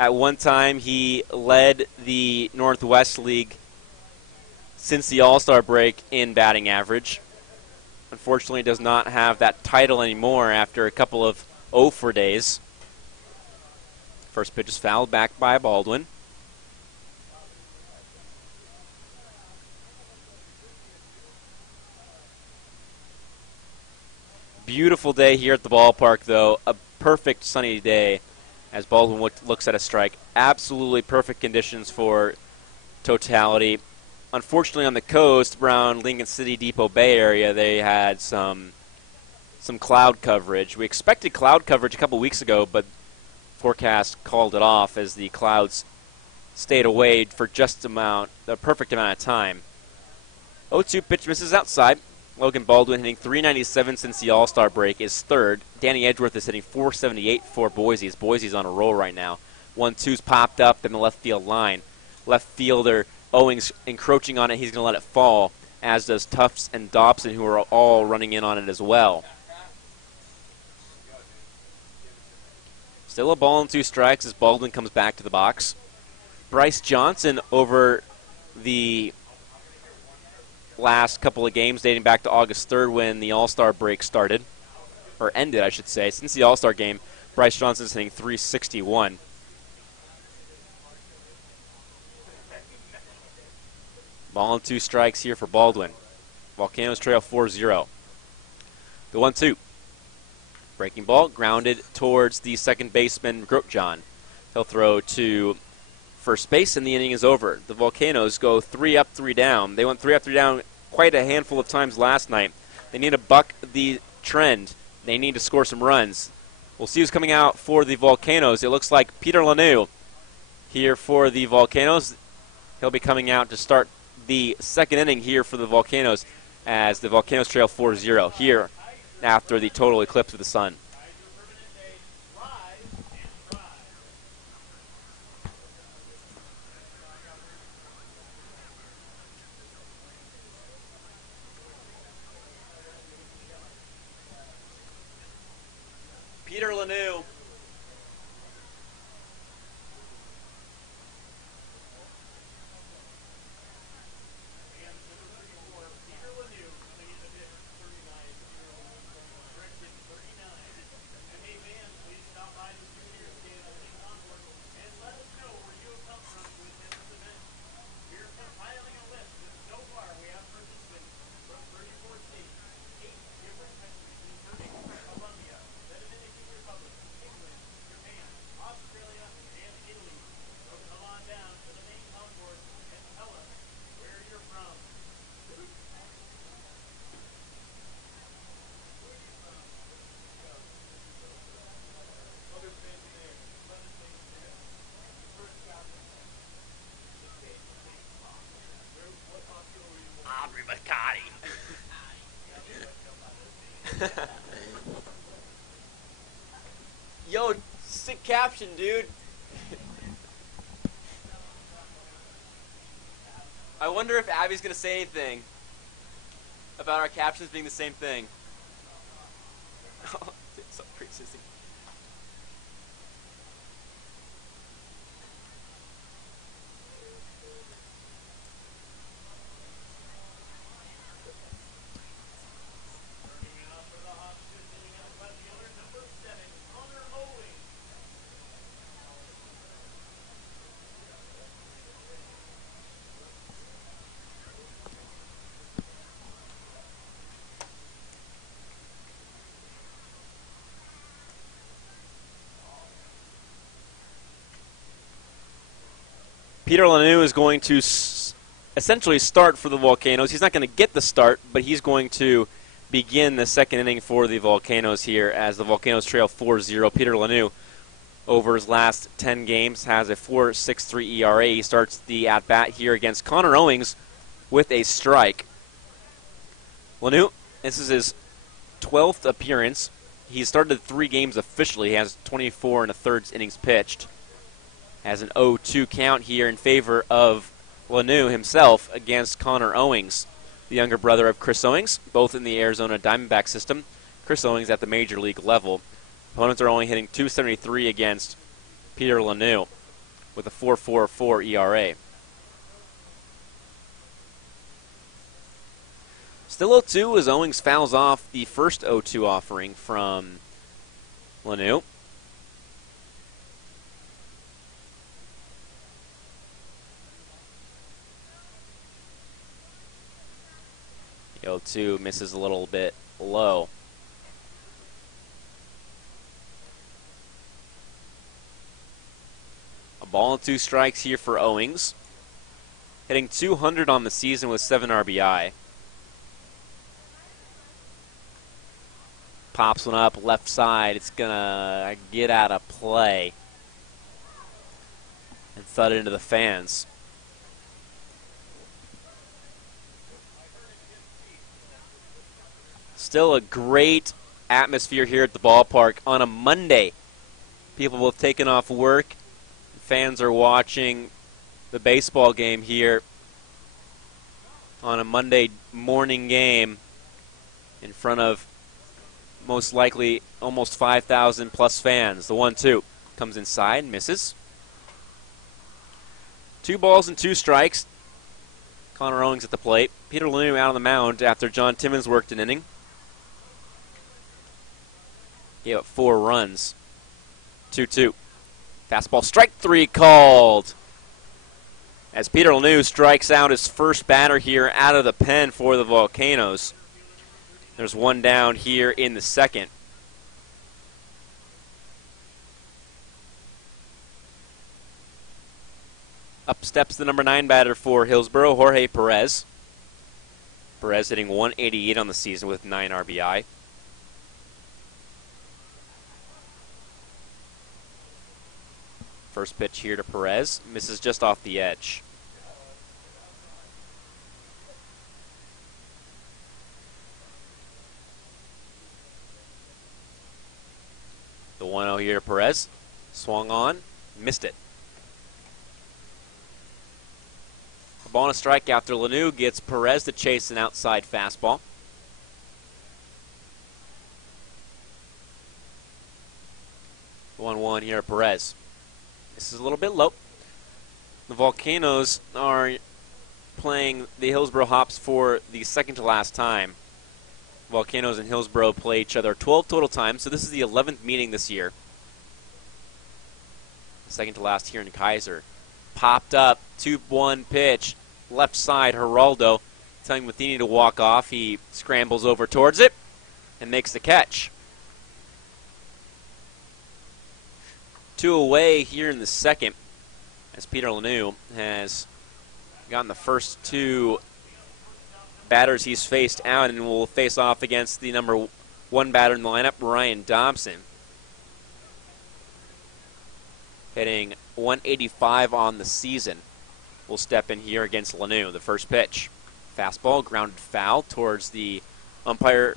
At one time, he led the Northwest League since the All-Star break in batting average. Unfortunately, does not have that title anymore after a couple of 0 for days. First pitch is fouled back by Baldwin. Beautiful day here at the ballpark, though. A perfect sunny day as Baldwin looks at a strike. Absolutely perfect conditions for totality. Unfortunately, on the coast, around Lincoln City, Depot Bay area, they had some cloud coverage. We expected cloud coverage a couple weeks ago, but forecast called it off as the clouds stayed away for just the perfect amount of time. 0-2 pitch misses outside. Logan Baldwin hitting .397 since the All-Star break is third. Danny Edgeworth is hitting .478 for Boise. Boise's on a roll right now. 1-2's popped up in the left field line. Left fielder Owings encroaching on it. He's going to let it fall, as does Tufts and Dobson, who are all running in on it as well. Still a ball and 2 strikes as Baldwin comes back to the box. Bryce Johnson over the last couple of games dating back to August 3rd when the All-Star break started, or ended, I should say. Since the All-Star game, Bryce Johnson's hitting .361. Ball and 2 strikes here for Baldwin. Volcanoes trail 4-0. The 1-2. Breaking ball, grounded towards the second baseman, Grotjohn. He'll throw to first base, and the inning is over. The Volcanoes go 3 up, 3 down. They went 3 up, 3 down quite a handful of times last night. They need to buck the trend. They need to score some runs. We'll see who's coming out for the Volcanoes. It looks like Peter Lanoux here for the Volcanoes. He'll be coming out to start the second inning here for the Volcanoes as the Volcanoes trail 4-0 here after the total eclipse of the sun. Peter Lanoux. Yo, sick caption, dude. I wonder if Abby's going to say anything about our captions being the same thing. So crazy. Peter Lanoux is going to essentially start for the Volcanoes. He's not going to get the start, but he's going to begin the second inning for the Volcanoes here as the Volcanoes trail 4-0. Peter Lanoux, over his last 10 games, has a 4.63 ERA. He starts the at-bat here against Connor Owings with a strike. Lanoux, this is his 12th appearance. He started 3 games officially. He has 24 1/3 innings pitched. Has an 0-2 count here in favor of Lanoux himself against Connor Owings, the younger brother of Chris Owings, both in the Arizona Diamondback system. Chris Owings at the major league level. Opponents are only hitting .273 against Peter Lanoux. with a 4.44 ERA. Still 0-2 as Owings fouls off the first 0-2 offering from Lanu. The 0-2 misses a little bit low. A ball and 2 strikes here for Owings. Hitting .200 on the season with 7 RBI. Pops one up left side. It's going to get out of play and thud into the fans. Still a great atmosphere here at the ballpark on a Monday. People will have taken off work. Fans are watching the baseball game here on a Monday morning game in front of most likely almost 5,000 plus fans. The 1-2 comes inside, misses. 2 balls and 2 strikes. Connor Owings at the plate. Peter Lanu out on the mound after John Timmons worked an inning. Gave up 4 runs. 2-2. Fastball strike 3 called. As Peter Lanu strikes out his first batter here out of the pen for the Volcanoes. There's 1 down here in the second. Up steps the number 9 batter for Hillsboro, Jorge Perez. Perez hitting .188 on the season with 9 RBI. First pitch here to Perez. Misses just off the edge. The 1-0 here to Perez. Swung on. Missed it. A ball and a strike after Lanu gets Perez to chase an outside fastball. The 1-1 here to Perez. This is a little bit low. The Volcanoes are playing the Hillsboro Hops for the second to last time. Volcanoes and Hillsboro play each other 12 total times, so this is the 11th meeting this year. Second to last here in Keizer. Popped up, 2-1 pitch, left side, Geraldo telling Matheny to walk off. He scrambles over towards it and makes the catch. 2 away here in the second, as Peter Lanu has gotten the first 2 batters he's faced out and will face off against the number 1 batter in the lineup, Ryan Dobson. Hitting .185 on the season. Will step in here against Lanu. The first pitch. Fastball, grounded foul towards the umpire,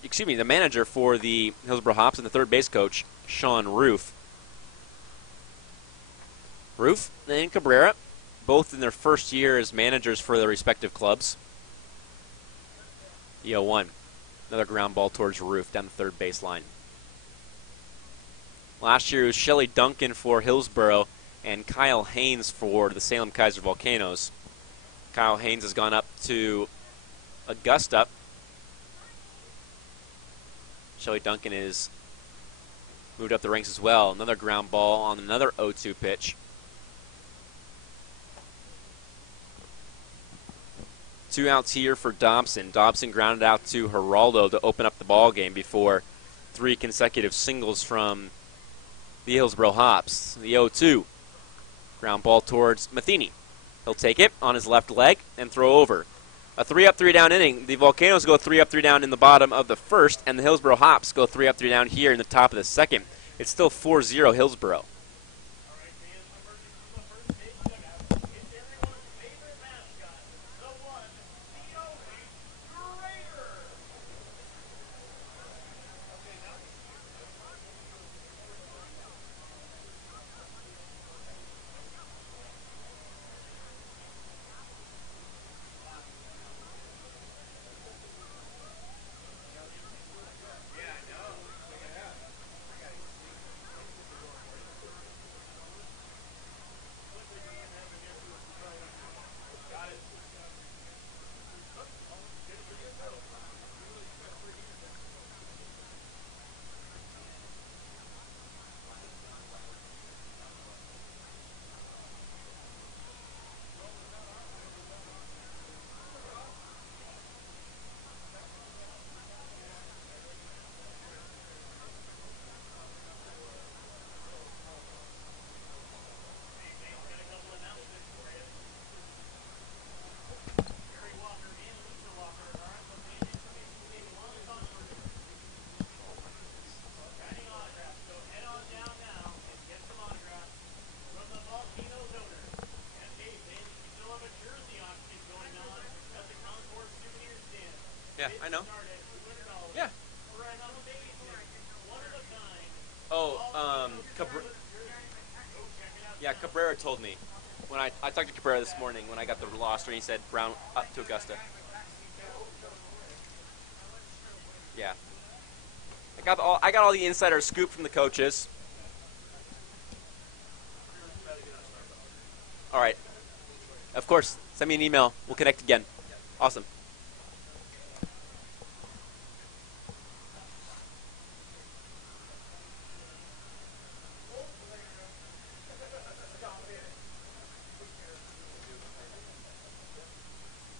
the manager for the Hillsboro Hops and the third base coach, Sean Roof. Roof and Cabrera, both in their first year as managers for their respective clubs. The 0-1. Another ground ball towards Roof down the third baseline. Last year it was Shelley Duncan for Hillsboro and Kyle Haynes for the Salem-Keizer Volcanoes. Kyle Haynes has gone up to Augusta. Shelley Duncan is moved up the ranks as well. Another ground ball on another 0-2 pitch. 2 outs here for Dobson. Dobson grounded out to Geraldo to open up the ball game before 3 consecutive singles from the Hillsboro Hops. The 0-2. Ground ball towards Matheny. He'll take it on his left leg and throw over. A 3-up, 3-down inning. The Volcanoes go 3-up, 3-down in the bottom of the first, and the Hillsboro Hops go 3-up, 3-down here in the top of the second. It's still 4-0 Hillsboro. know. Yeah. Oh, yeah, Cabrera told me. When I talked to Cabrera this morning when I got the roster, he said Brown up to Augusta. Yeah. I got all the insider scoop from the coaches. All right. Of course, send me an email. We'll connect again. Awesome.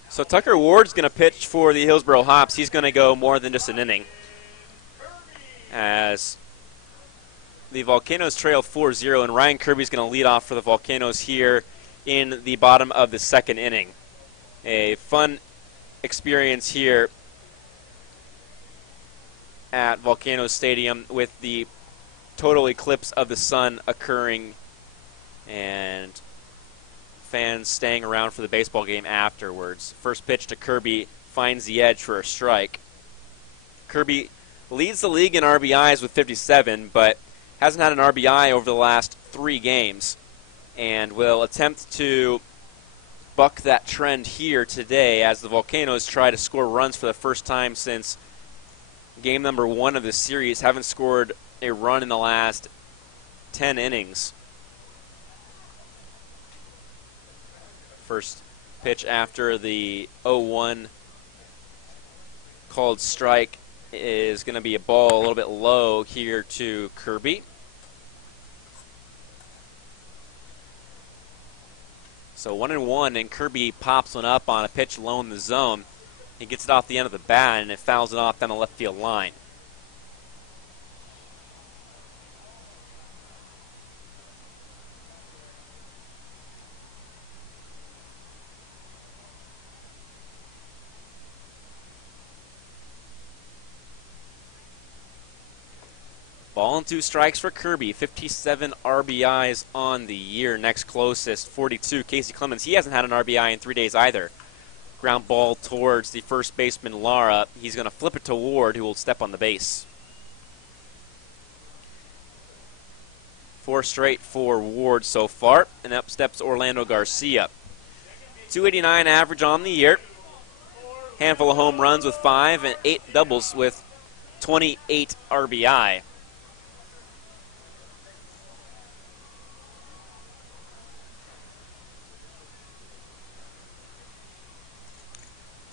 So Tucker Ward's going to pitch for the Hillsboro Hops. He's going to go more than just an inning, as the Volcanoes trail 4-0, and Ryan Kirby's going to lead off for the Volcanoes here in the bottom of the second inning. A fun experience here at Volcanoes Stadium with the total eclipse of the sun occurring and fans staying around for the baseball game afterwards. First pitch to Kirby finds the edge for a strike. Kirby leads the league in RBIs with 57, but hasn't had an RBI over the last 3 games, and will attempt to buck that trend here today as the Volcanoes try to score runs for the first time since game number 1 of the series. Haven't scored a run in the last 10 innings. First pitch after the 0-1 called strike is going to be a ball a little bit low here to Kirby. So 1-1, and Kirby pops one up on a pitch low in the zone. He gets it off the end of the bat, and it fouls it off down the left field line. Ball and 2 strikes for Kirby. 57 RBIs on the year. Next closest, 42, Casey Clemens. He hasn't had an RBI in 3 days either. Ground ball towards the first baseman, Lara. He's going to flip it to Ward, who will step on the base. 4 straight for Ward so far, and up steps Orlando Garcia. 289 average on the year. Handful of home runs with 5 and 8 doubles with 28 RBI.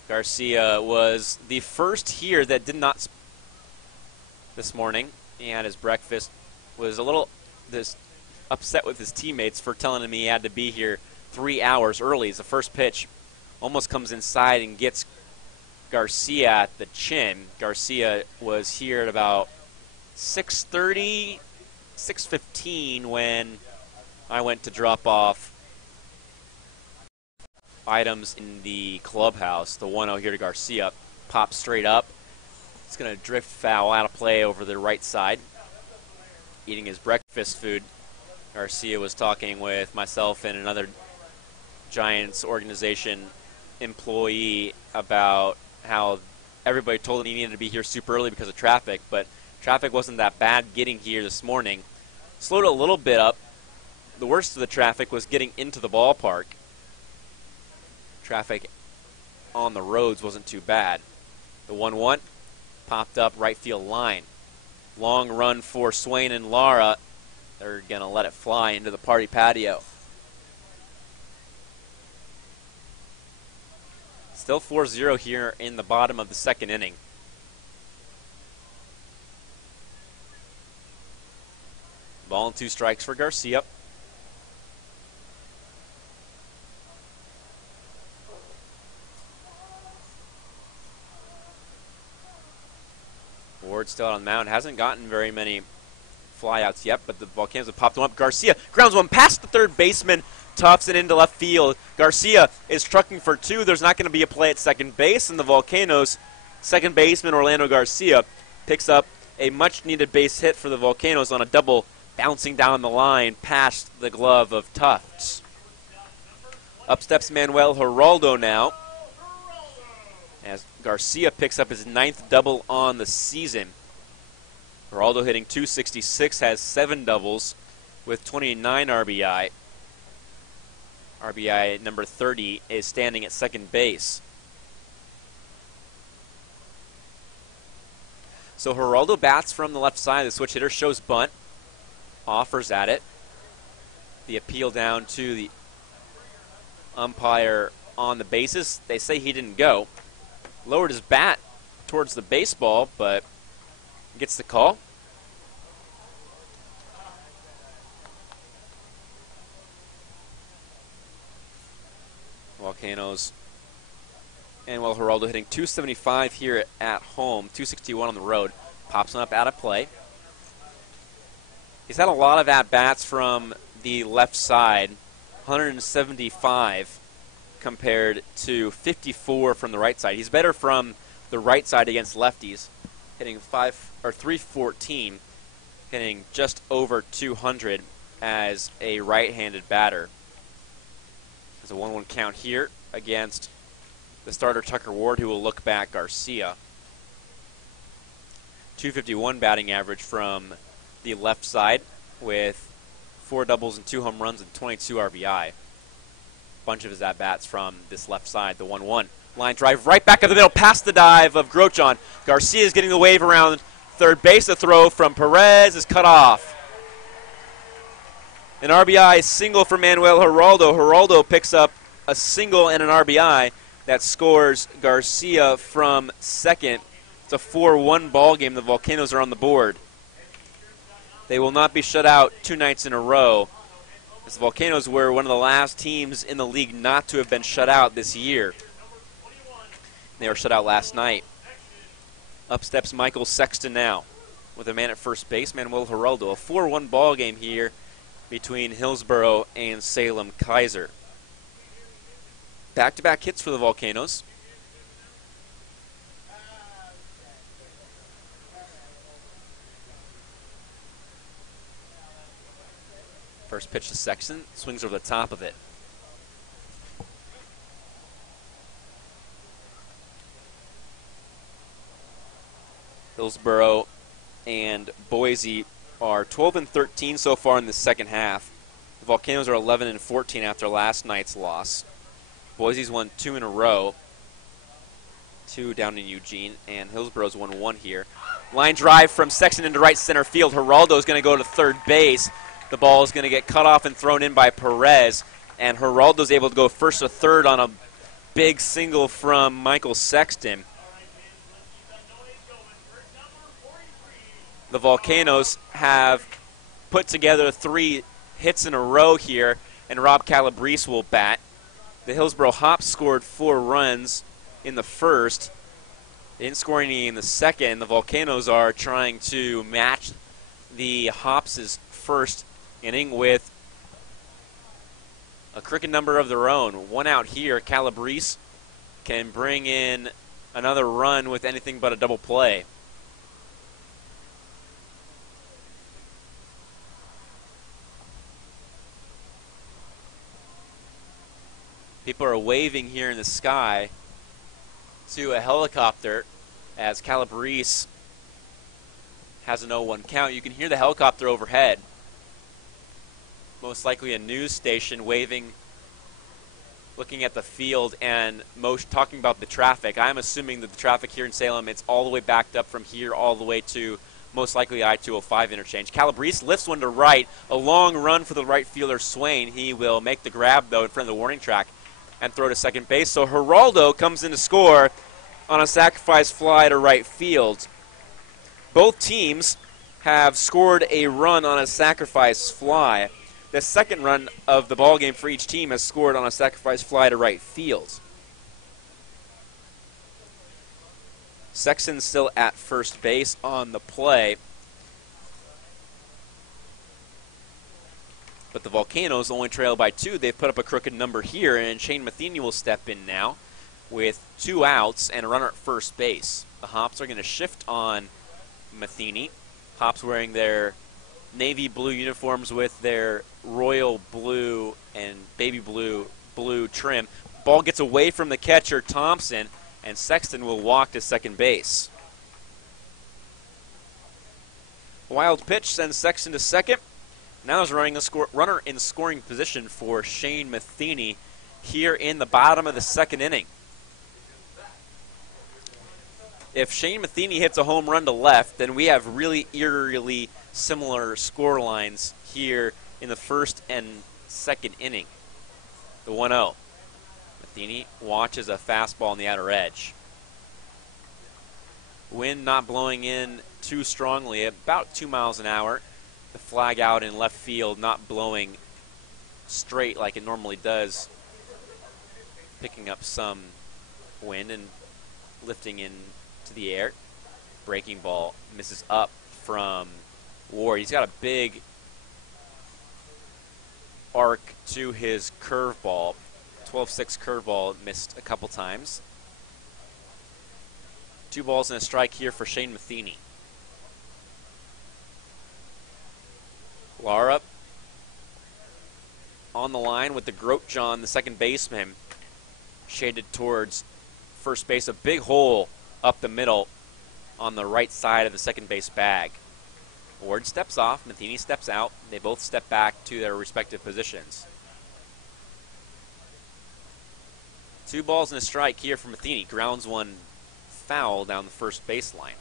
Garcia was the first here that did not this morning. He had his breakfast, was a little upset with his teammates for telling him he had to be here 3 hours early. As the first pitch almost comes inside and gets Garcia at the chin. Garcia was here at about 6:30, 6:15 when I went to drop off items in the clubhouse. The 1-0 here to Garcia. Pops straight up. It's going to drift foul out of play over the right side. Eating his breakfast food. Garcia was talking with myself and another Giants organization employee about how everybody told him he needed to be here super early because of traffic, but traffic wasn't that bad getting here this morning. Slowed a little bit up. The worst of the traffic was getting into the ballpark. Traffic on the roads wasn't too bad. The 1-1 popped up right field line. Long run for Swain and Lara. They're going to let it fly into the party patio. Still 4-0 here in the bottom of the second inning. Ball and 2 strikes for Garcia. Ward still out on the mound. Hasn't gotten very many flyouts yet, but the Volcanoes have popped them up. Garcia grounds one past the third baseman, toughs it into left field. Garcia is trucking for 2. There's not going to be a play at second base, and the Volcanoes' second baseman, Orlando Garcia, picks up a much-needed base hit for the Volcanoes on a double bouncing down the line past the glove of Tufts. Up steps Manuel Geraldo now. as Garcia picks up his 9th double on the season. Geraldo hitting .266, has 7 doubles with 29 RBI. RBI number 30 is standing at second base. So Geraldo bats from the left side. The switch hitter shows bunt, offers at it. The appeal down to the umpire on the bases. They say he didn't go. Lowered his bat towards the baseball, but gets the call. Volcanoes. And while Geraldo hitting .275 here at home, .261 on the road, pops him up out of play. He's had a lot of at-bats from the left side, 175 compared to 54 from the right side. He's better from the right side against lefties, hitting 314, hitting just over 200 as a right-handed batter. There's a 1-1 count here against the starter Tucker Ward, who will look back Garcia. .251 batting average from the left side with 4 doubles and 2 home runs and 22 RBI. Bunch of his at-bats from this left side. The 1-1. Line drive right back up the middle past the dive of Grochon. Garcia is getting the wave around third base. The throw from Perez is cut off. An RBI single for Manuel Geraldo. Geraldo picks up a single and an RBI that scores Garcia from second. It's a 4-1 ball game. The Volcanoes are on the board. They will not be shut out 2 nights in a row. The Volcanoes were one of the last teams in the league not to have been shut out this year. They were shut out last night. Up steps Michael Sexton now with a man at first base, Manuel Geraldo. A 4-1 ball game here between Hillsborough and Salem-Keizer. Back-to-back hits for the Volcanoes. First pitch to Sexton, swings over the top of it. Hillsborough and Boise are 12 and 13 so far in the second half. The Volcanoes are 11 and 14 after last night's loss. Boise's won 2 in a row, 2 down in Eugene, and Hillsborough's won 1 here. Line drive from Sexton into right center field. Geraldo's going to go to third base. The ball is going to get cut off and thrown in by Perez, and Geraldo's able to go first to third on a big single from Michael Sexton. The Volcanoes have put together 3 hits in a row here, and Rob Calabrese will bat. The Hillsborough Hops scored 4 runs in the first. They didn't score any in the second. The Volcanoes are trying to match the Hops' first inning with a cricket number of their own. 1 out here. Calabrese can bring in another run with anything but a double play. People are waving here in the sky to a helicopter as Calabrese has an 0-1 count. You can hear the helicopter overhead. Most likely a news station waving, looking at the field and talking about the traffic. I'm assuming that the traffic here in Salem, it's all the way backed up from here all the way to most likely I-205 interchange. Calabrese lifts one to right. A long run for the right fielder, Swain. He will make the grab, though, in front of the warning track and throw to second base. So Geraldo comes in to score on a sacrifice fly to right field. Both teams have scored a run on a sacrifice fly. The second run of the ball game for each team has scored on a sacrifice fly to right field. Sexton still at first base on the play. But the Volcanoes only trail by 2. They've put up a crooked number here, and Shane Matheny will step in now with 2 outs and a runner at first base. The Hops are going to shift on Matheny. Hops wearing their navy blue uniforms with their royal blue and baby blue trim. Ball gets away from the catcher, Thompson, and Sexton will walk to second base. Wild pitch sends Sexton to second. Now there's runner in scoring position for Shane Matheny here in the bottom of the second inning. If Shane Matheny hits a home run to left, then we have really eerily similar score lines here in the first and second inning. The 1-0. Matheny watches a fastball on the outer edge. Wind not blowing in too strongly, about 2 miles an hour. The flag out in left field not blowing straight like it normally does, picking up some wind and lifting into the air. Breaking ball misses up from Ward. He's got a big arc to his curveball. 12-6 curveball missed a couple times. 2 balls and a strike here for Shane Matheny. Lara on the line with the Grotjohn, the second baseman, shaded towards first base. A big hole up the middle on the right side of the second base bag. Ward steps off, Matheny steps out. They both step back to their respective positions. 2 balls and a strike here for Matheny. Grounds one foul down the first baseline.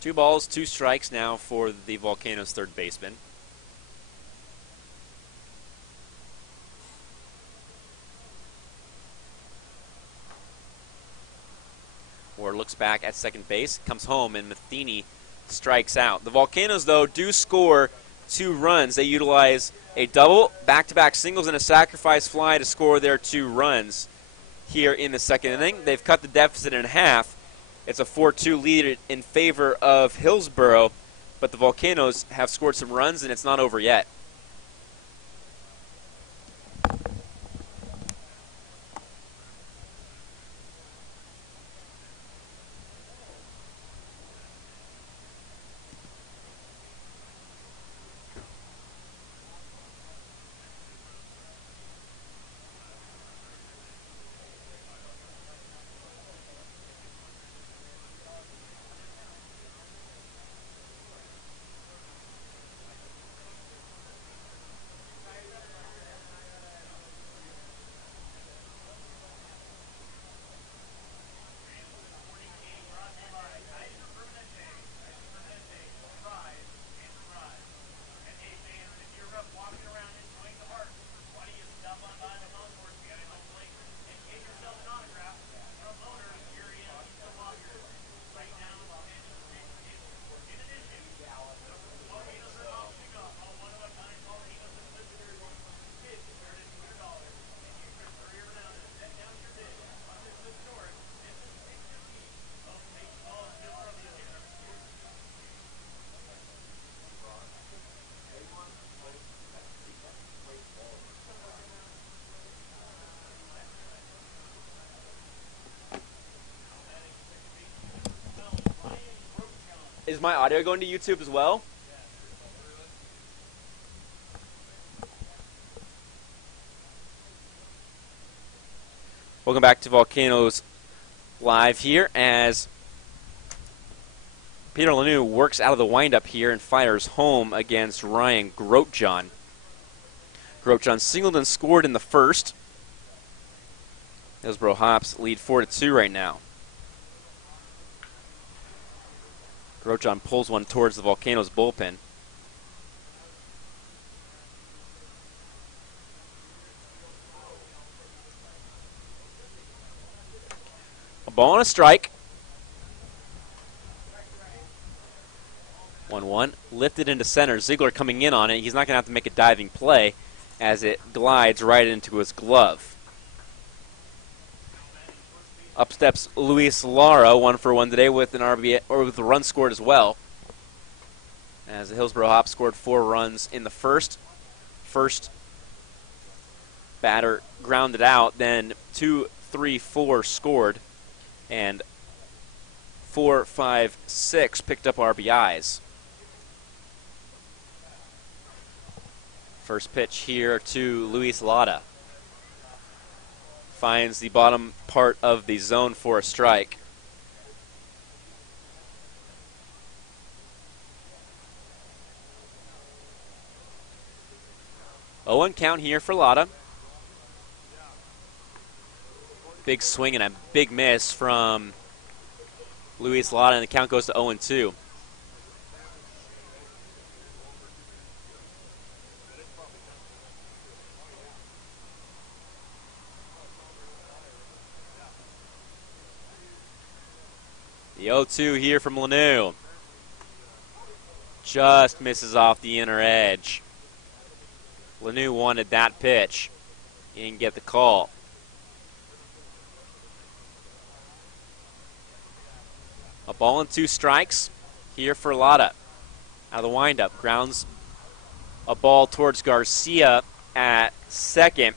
Two balls, 2 strikes now for the Volcanoes' third baseman. Ward looks back at second base, comes home, and Matheny strikes out. The Volcanoes, though, do score 2 runs. They utilize a double, back-to-back singles, and a sacrifice fly to score their 2 runs here in the second inning. They've cut the deficit in half. It's a 4-2 lead in favor of Hillsborough, but the Volcanoes have scored some runs, and it's not over yet. Is my audio going to YouTube as well? Welcome back to Volcanoes Live here as Peter Lanou works out of the windup here and fires home against Ryan Grotjohn. Grotjohn singled and scored in the first. Hillsborough Hops lead 4-2 right now. Grotjohn pulls one towards the Volcanoes bullpen. A ball and a strike. 1-1. Lifted into center. Ziegler coming in on it. He's not going to have to make a diving play as it glides right into his glove. Up steps Luis Lara, 1 for 1 today with an RBI, or with a run scored as well. As the Hillsborough Hops scored 4 runs in the first. First batter grounded out, then 2, 3, 4 scored, and 4, 5, 6 picked up RBIs. First pitch here to Luis Lada. Finds the bottom part of the zone for a strike. Oh, count here for Lada. Big swing and a big miss from Luis Lada, and the count goes to 0-2. The 0-2 here from Lanu. Just misses off the inner edge. Lanu wanted that pitch. He didn't get the call. A ball and 2 strikes here for Lada. Out of the windup, grounds a ball towards Garcia at second.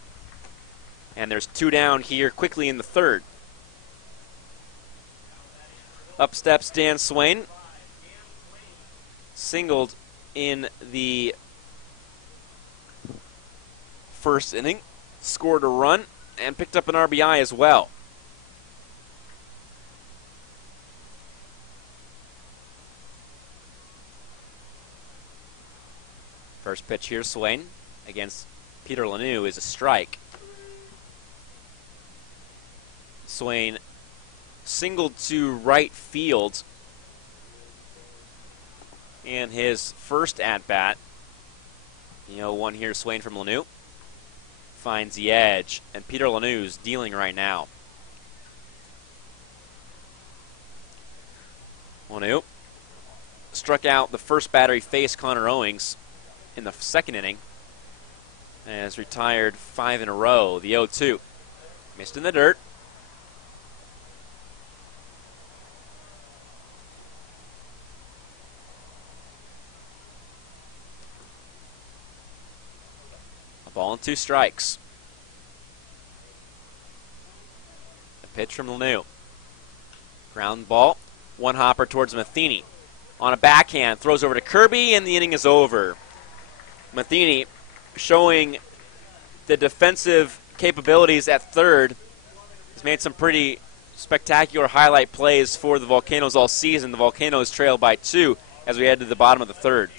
And there's 2 down here quickly in the third. Up steps Dan Swain. Singled in the first inning. Scored a run and picked up an RBI as well. First pitch here, Swain, against Peter Lanu is a strike. Swain singled to right field in his first at-bat. The 0-1 here, Swain from Lanu. Finds the edge, and Peter Lanu's dealing right now. Lanu struck out the first batter he faced, Connor Owings, in the second inning, and has retired 5 in a row. The 0-2. Missed in the dirt. A ball and 2 strikes. A pitch from Lanu. Ground ball. One hopper towards Matheny. On a backhand, throws over to Kirby, and the inning is over. Matheny showing the defensive capabilities at third. He's made some pretty spectacular highlight plays for the Volcanoes all season. The Volcanoes trail by 2 as we head to the bottom of the third.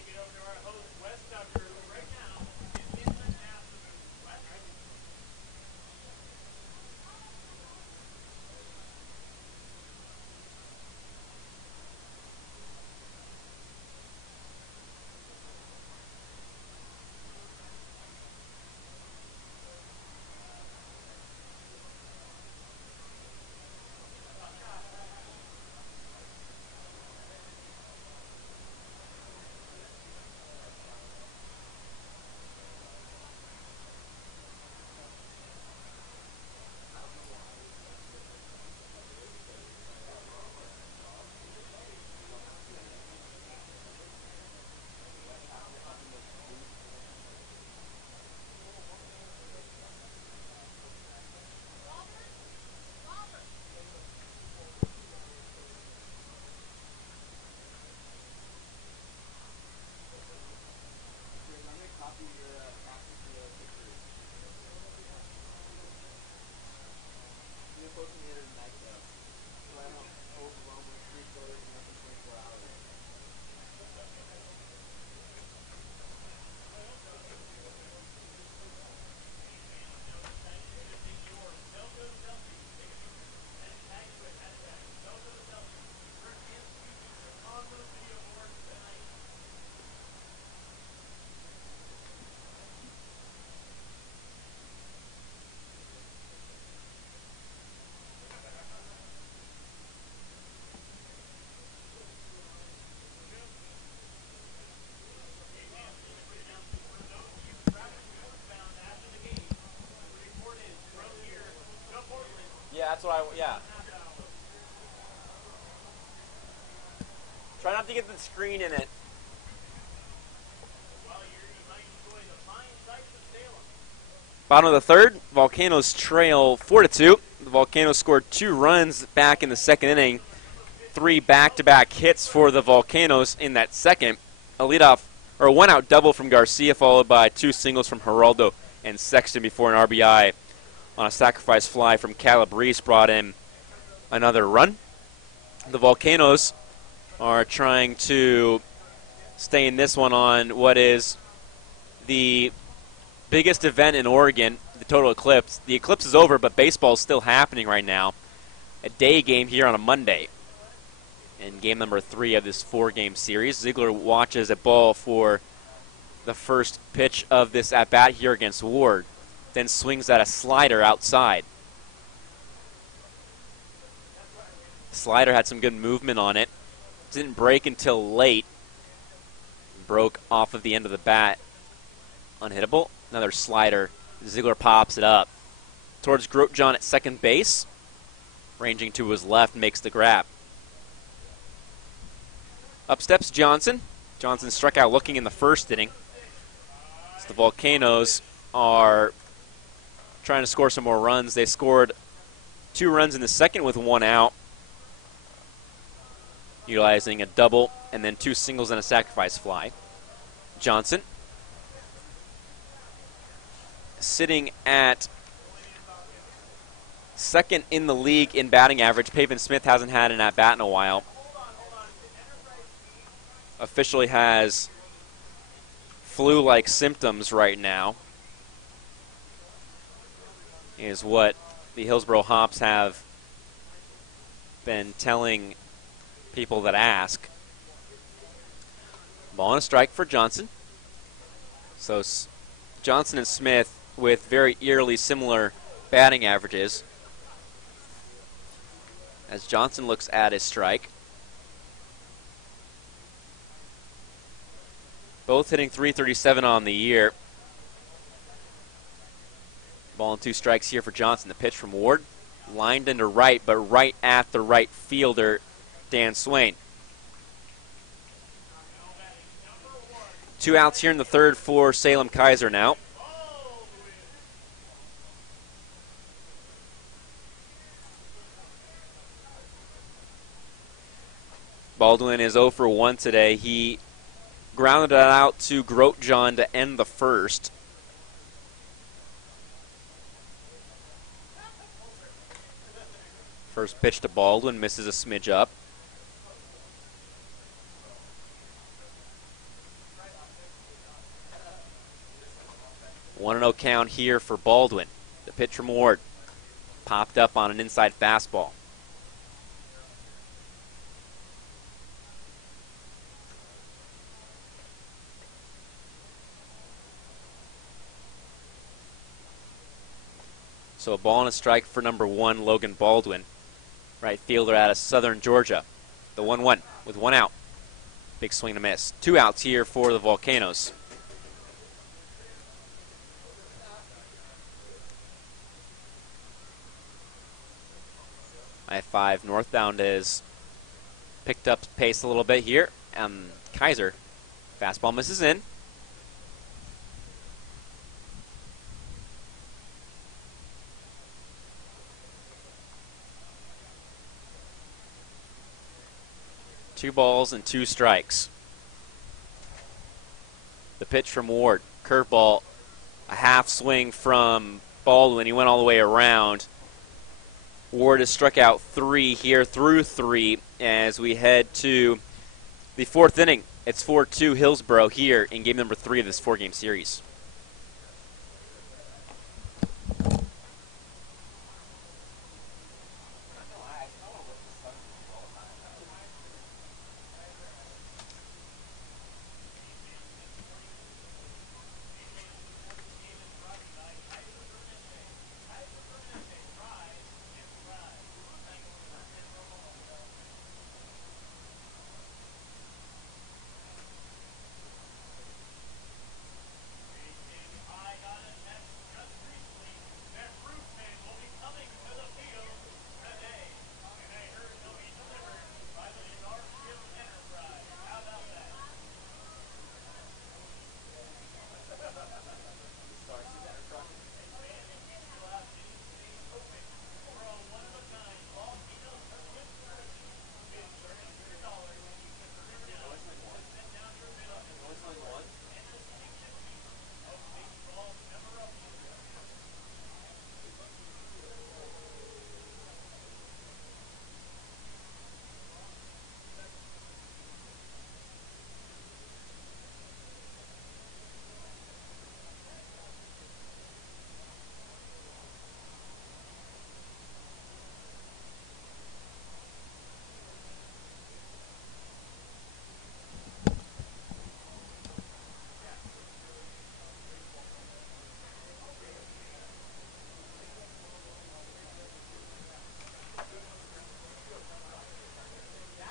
That's what yeah. Try not to get the screen in it. Bottom of the third, Volcanoes trail 4-2. The Volcanoes scored 2 runs back in the second inning. 3 back-to-back hits for the Volcanoes in that second. A leadoff or a one-out double from Garcia, followed by two singles from Geraldo and Sexton before an RBI on a sacrifice fly from Calabrese brought in another run. The Volcanoes are trying to stay in this one on what is the biggest event in Oregon, the total eclipse. The eclipse is over, but baseball is still happening right now. A day game here on a Monday. In game number 3 of this 4-game series, Ziegler watches a ball for the first pitch of this at-bat here against Ward, then swings at a slider outside. Slider had some good movement on it. Didn't break until late. Broke off of the end of the bat. Unhittable. Another slider. Ziegler pops it up towards Grotjohn at second base. Ranging to his left, makes the grab. Up steps Johnson. Johnson struck out looking in the first inning. So the Volcanoes are trying to score some more runs. They scored 2 runs in the second with 1 out, utilizing a double and then 2 singles and a sacrifice fly. Johnson sitting at second in the league in batting average. Pavin Smith hasn't had an at-bat in a while. Officially has flu-like symptoms right now, is what the Hillsboro Hops have been telling people that ask. Ball and a strike for Johnson. So Johnson and Smith with very eerily similar batting averages. As Johnson looks at his strike. Both hitting .337 on the year. Ball and 2 strikes here for Johnson. The pitch from Ward. Lined into right, but right at the right fielder, Dan Swain. 2 outs here in the third for Salem-Keizer now. Baldwin is 0 for 1 today. He grounded it out to Grotjohn to end the first. First pitch to Baldwin, misses a smidge up. One 1-0 count here for Baldwin. The pitch from Ward popped up on an inside fastball. So a ball and a strike for number 1, Logan Baldwin. Right fielder out of Southern Georgia. The 1-1 with 1 out. Big swing and a miss. 2 outs here for the Volcanoes. I-5 northbound is picked up pace a little bit here. Keizer, fastball misses in. Two balls and 2 strikes. The pitch from Ward. Curveball, a half swing from Baldwin. He went all the way around. Ward has struck out 3 here through 3 as we head to the 4th inning. It's 4-2 Hillsboro here in game number 3 of this 4-game series.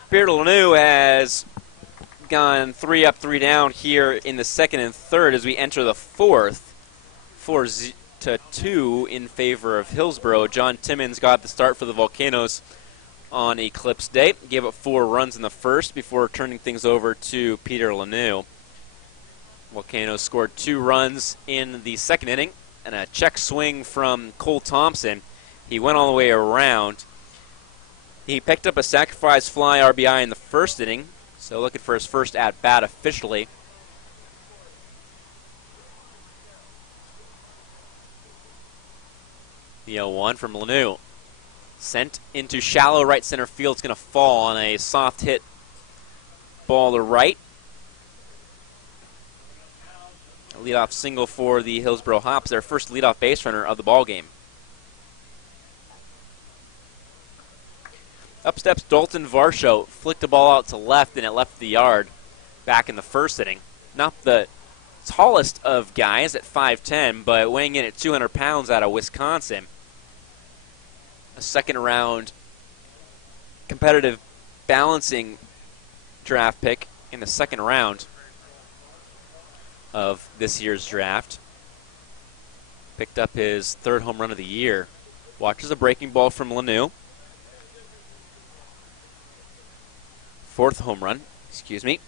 Pierre Lanoux has gone 3 up, 3 down here in the second and third as we enter the fourth. 4-2 in favor of Hillsborough. John Timmons got the start for the Volcanoes on Eclipse Day. Gave up 4 runs in the first before turning things over to Peter Lanoux. Volcanoes scored 2 runs in the second inning and a check swing from Cole Thompson. He went all the way around. He picked up a sacrifice fly RBI in the first inning, so looking for his first at-bat officially. The 0-1 from Lanoux. Sent into shallow right center field. It's going to fall on a soft hit ball to right. A leadoff single for the Hillsborough Hops, their first leadoff base runner of the ball game. Up steps Dalton Varsho, flicked the ball out to left, and it left the yard back in the first inning. Not the tallest of guys at 5'10", but weighing in at 200 pounds out of Wisconsin. A second round competitive balancing draft pick in the second round of this year's draft. Picked up his 3rd home run of the year. Watches a breaking ball from Lanoux. 4th home run, excuse me.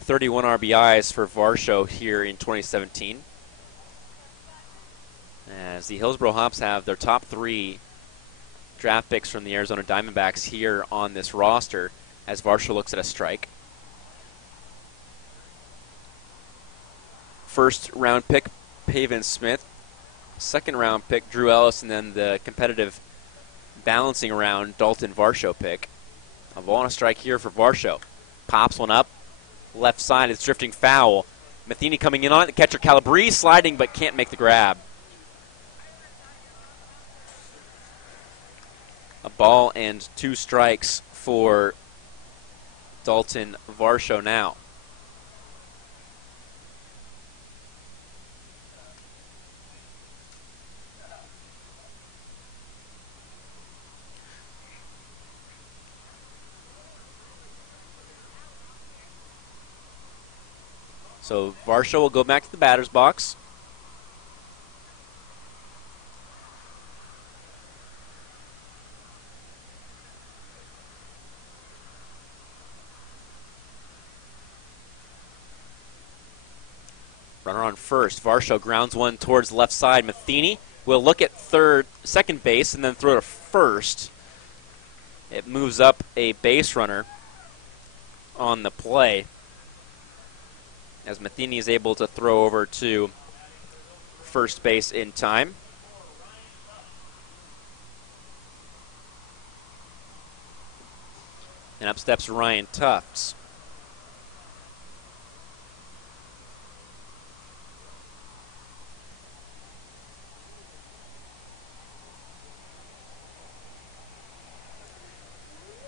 31 RBIs for Varsho here in 2017. As the Hillsborough Hops have their top 3 draft picks from the Arizona Diamondbacks here on this roster, as Varsho looks at a strike. 1st round pick, Pavin Smith. 2nd round pick, Drew Ellis, and then the competitive balancing round, Dalton Varsho pick. A ball and a strike here for Varsho. Pops one up. Left side is drifting foul. Matheny coming in on it. The catcher Calabrese sliding but can't make the grab. A ball and 2 strikes for Dalton Varsho now. So Varsho will go back to the batter's box. Runner on first. Varsho grounds one towards left side. Matheny will look at second base, and then throw to first. It moves up a base runner on the play, as Matheny is able to throw over to first base in time. And up steps Ryan Tufts.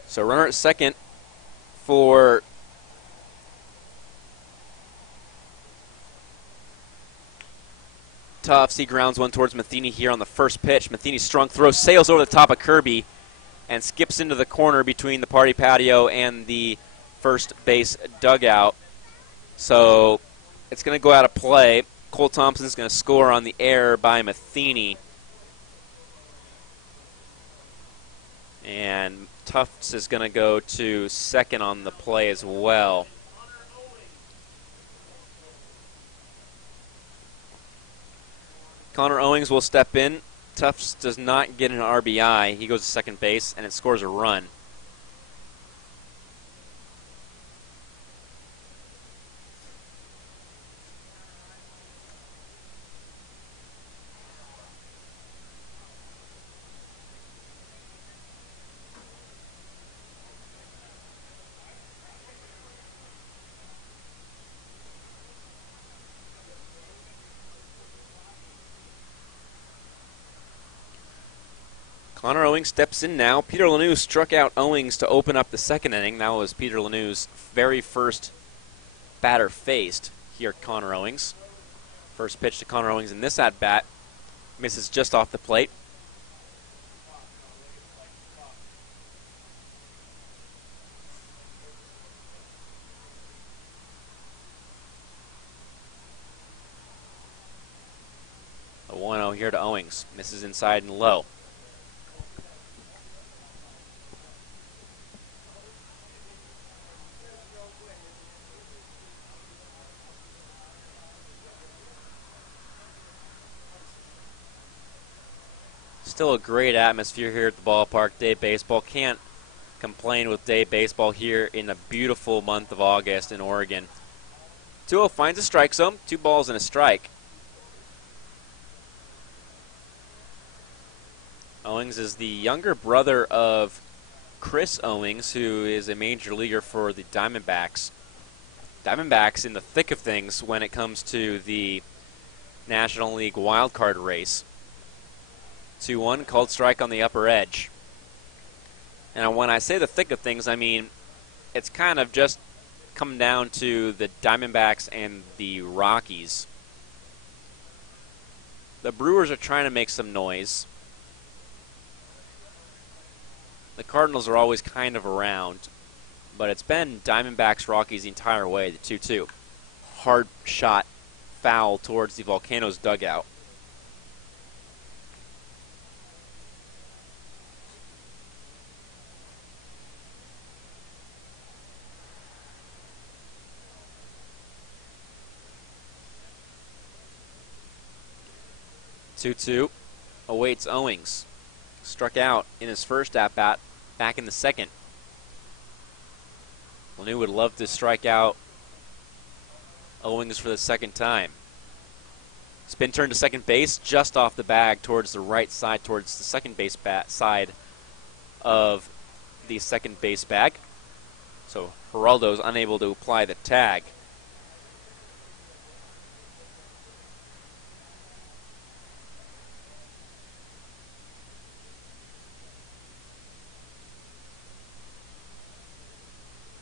So runner at second for Tufts. He grounds one towards Matheny here on the first pitch. Matheny's strong throw sails over the top of Kirby and skips into the corner between the party patio and the first base dugout. So it's going to go out of play. Cole Thompson's going to score on the error by Matheny. And Tufts is going to go to second on the play as well. Connor Owings will step in. Tufts does not get an RBI. He goes to second base, and it scores a run. Connor Owings steps in now. Peter Lanoux struck out Owings to open up the second inning. That was Peter Lanoux's very first batter faced here at Connor Owings. First pitch to Connor Owings in this at-bat. Misses just off the plate. here to Owings. Misses inside and low. Still a great atmosphere here at the ballpark. Day baseball. Can't complain with day baseball here in the beautiful month of August in Oregon. 2-0 finds a strike zone. 2 balls and a strike. Owings is the younger brother of Chris Owings, who is a major leaguer for the Diamondbacks. Diamondbacks in the thick of things when it comes to the National League wildcard race. 2-1, called strike on the upper edge. And when I say the thick of things, I mean it's kind of just come down to the Diamondbacks and the Rockies. The Brewers are trying to make some noise. The Cardinals are always kind of around, but it's been Diamondbacks, Rockies the entire way, the 2-2. Hard shot foul towards the Volcanoes dugout. Two awaits Owings. Struck out in his first at-bat, back in the second. Lanu would love to strike out Owings for the second time. Spin turn to second base, just off the bag towards the right side, towards the second base side of the second base bag. So Geraldo's unable to apply the tag.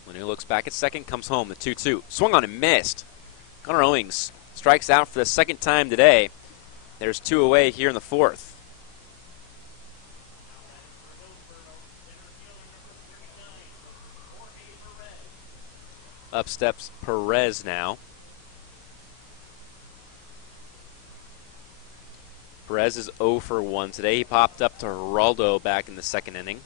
Lanu looks back at second, comes home, the 2-2. Swung on and missed. Connor Owings strikes out for the second time today. There's 2 away here in the fourth. Up steps Perez now. Perez is 0 for 1 today. He popped up to Geraldo back in the second inning.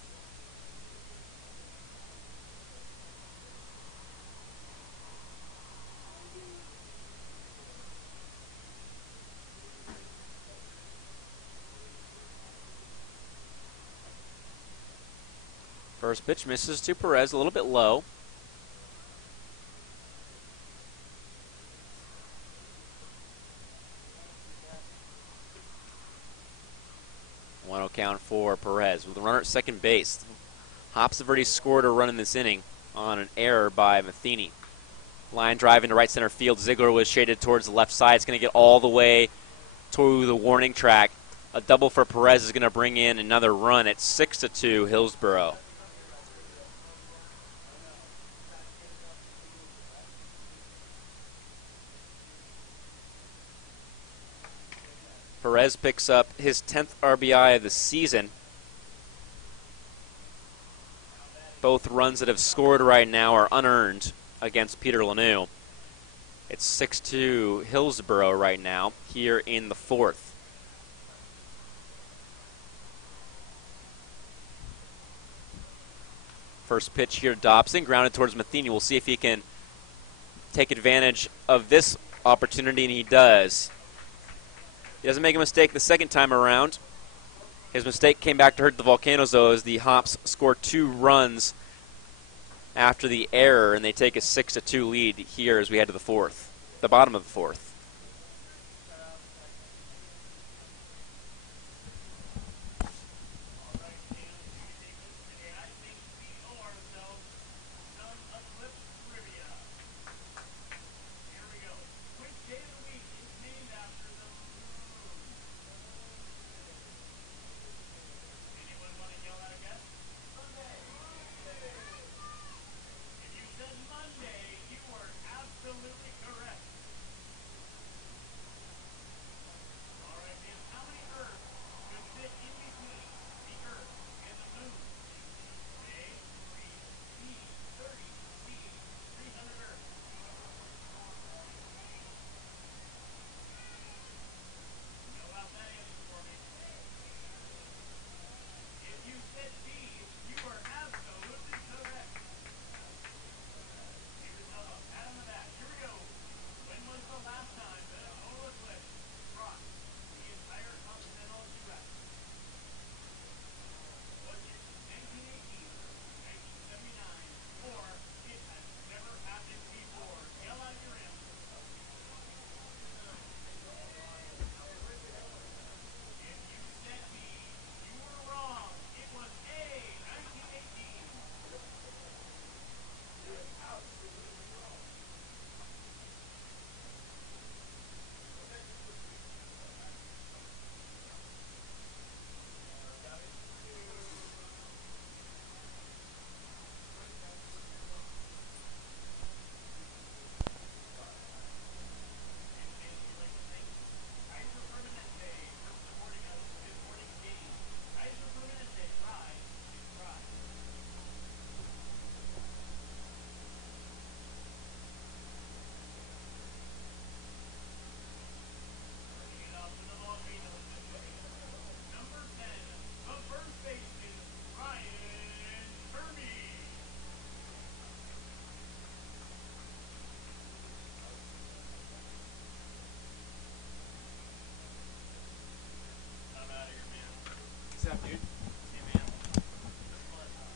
First pitch misses to Perez, a little bit low. One count for Perez with a runner at second base. Hops have already scored a run in this inning on an error by Matheny. Line drive into right center field. Ziegler was shaded towards the left side. It's going to get all the way to the warning track. A double for Perez is going to bring in another run at 6-2 Hillsborough. Perez picks up his 10th RBI of the season. Both runs that have scored right now are unearned against Peter Lanu. It's 6-2 Hillsborough right now here in the fourth. First pitch here to Dobson, grounded towards Matheny. We'll see if he can take advantage of this opportunity, and he does. He doesn't make a mistake the second time around. His mistake came back to hurt the Volcanoes, though, as the Hops score 2 runs after the error, and they take a 6-2 lead here as we head to the fourth, the bottom of the fourth.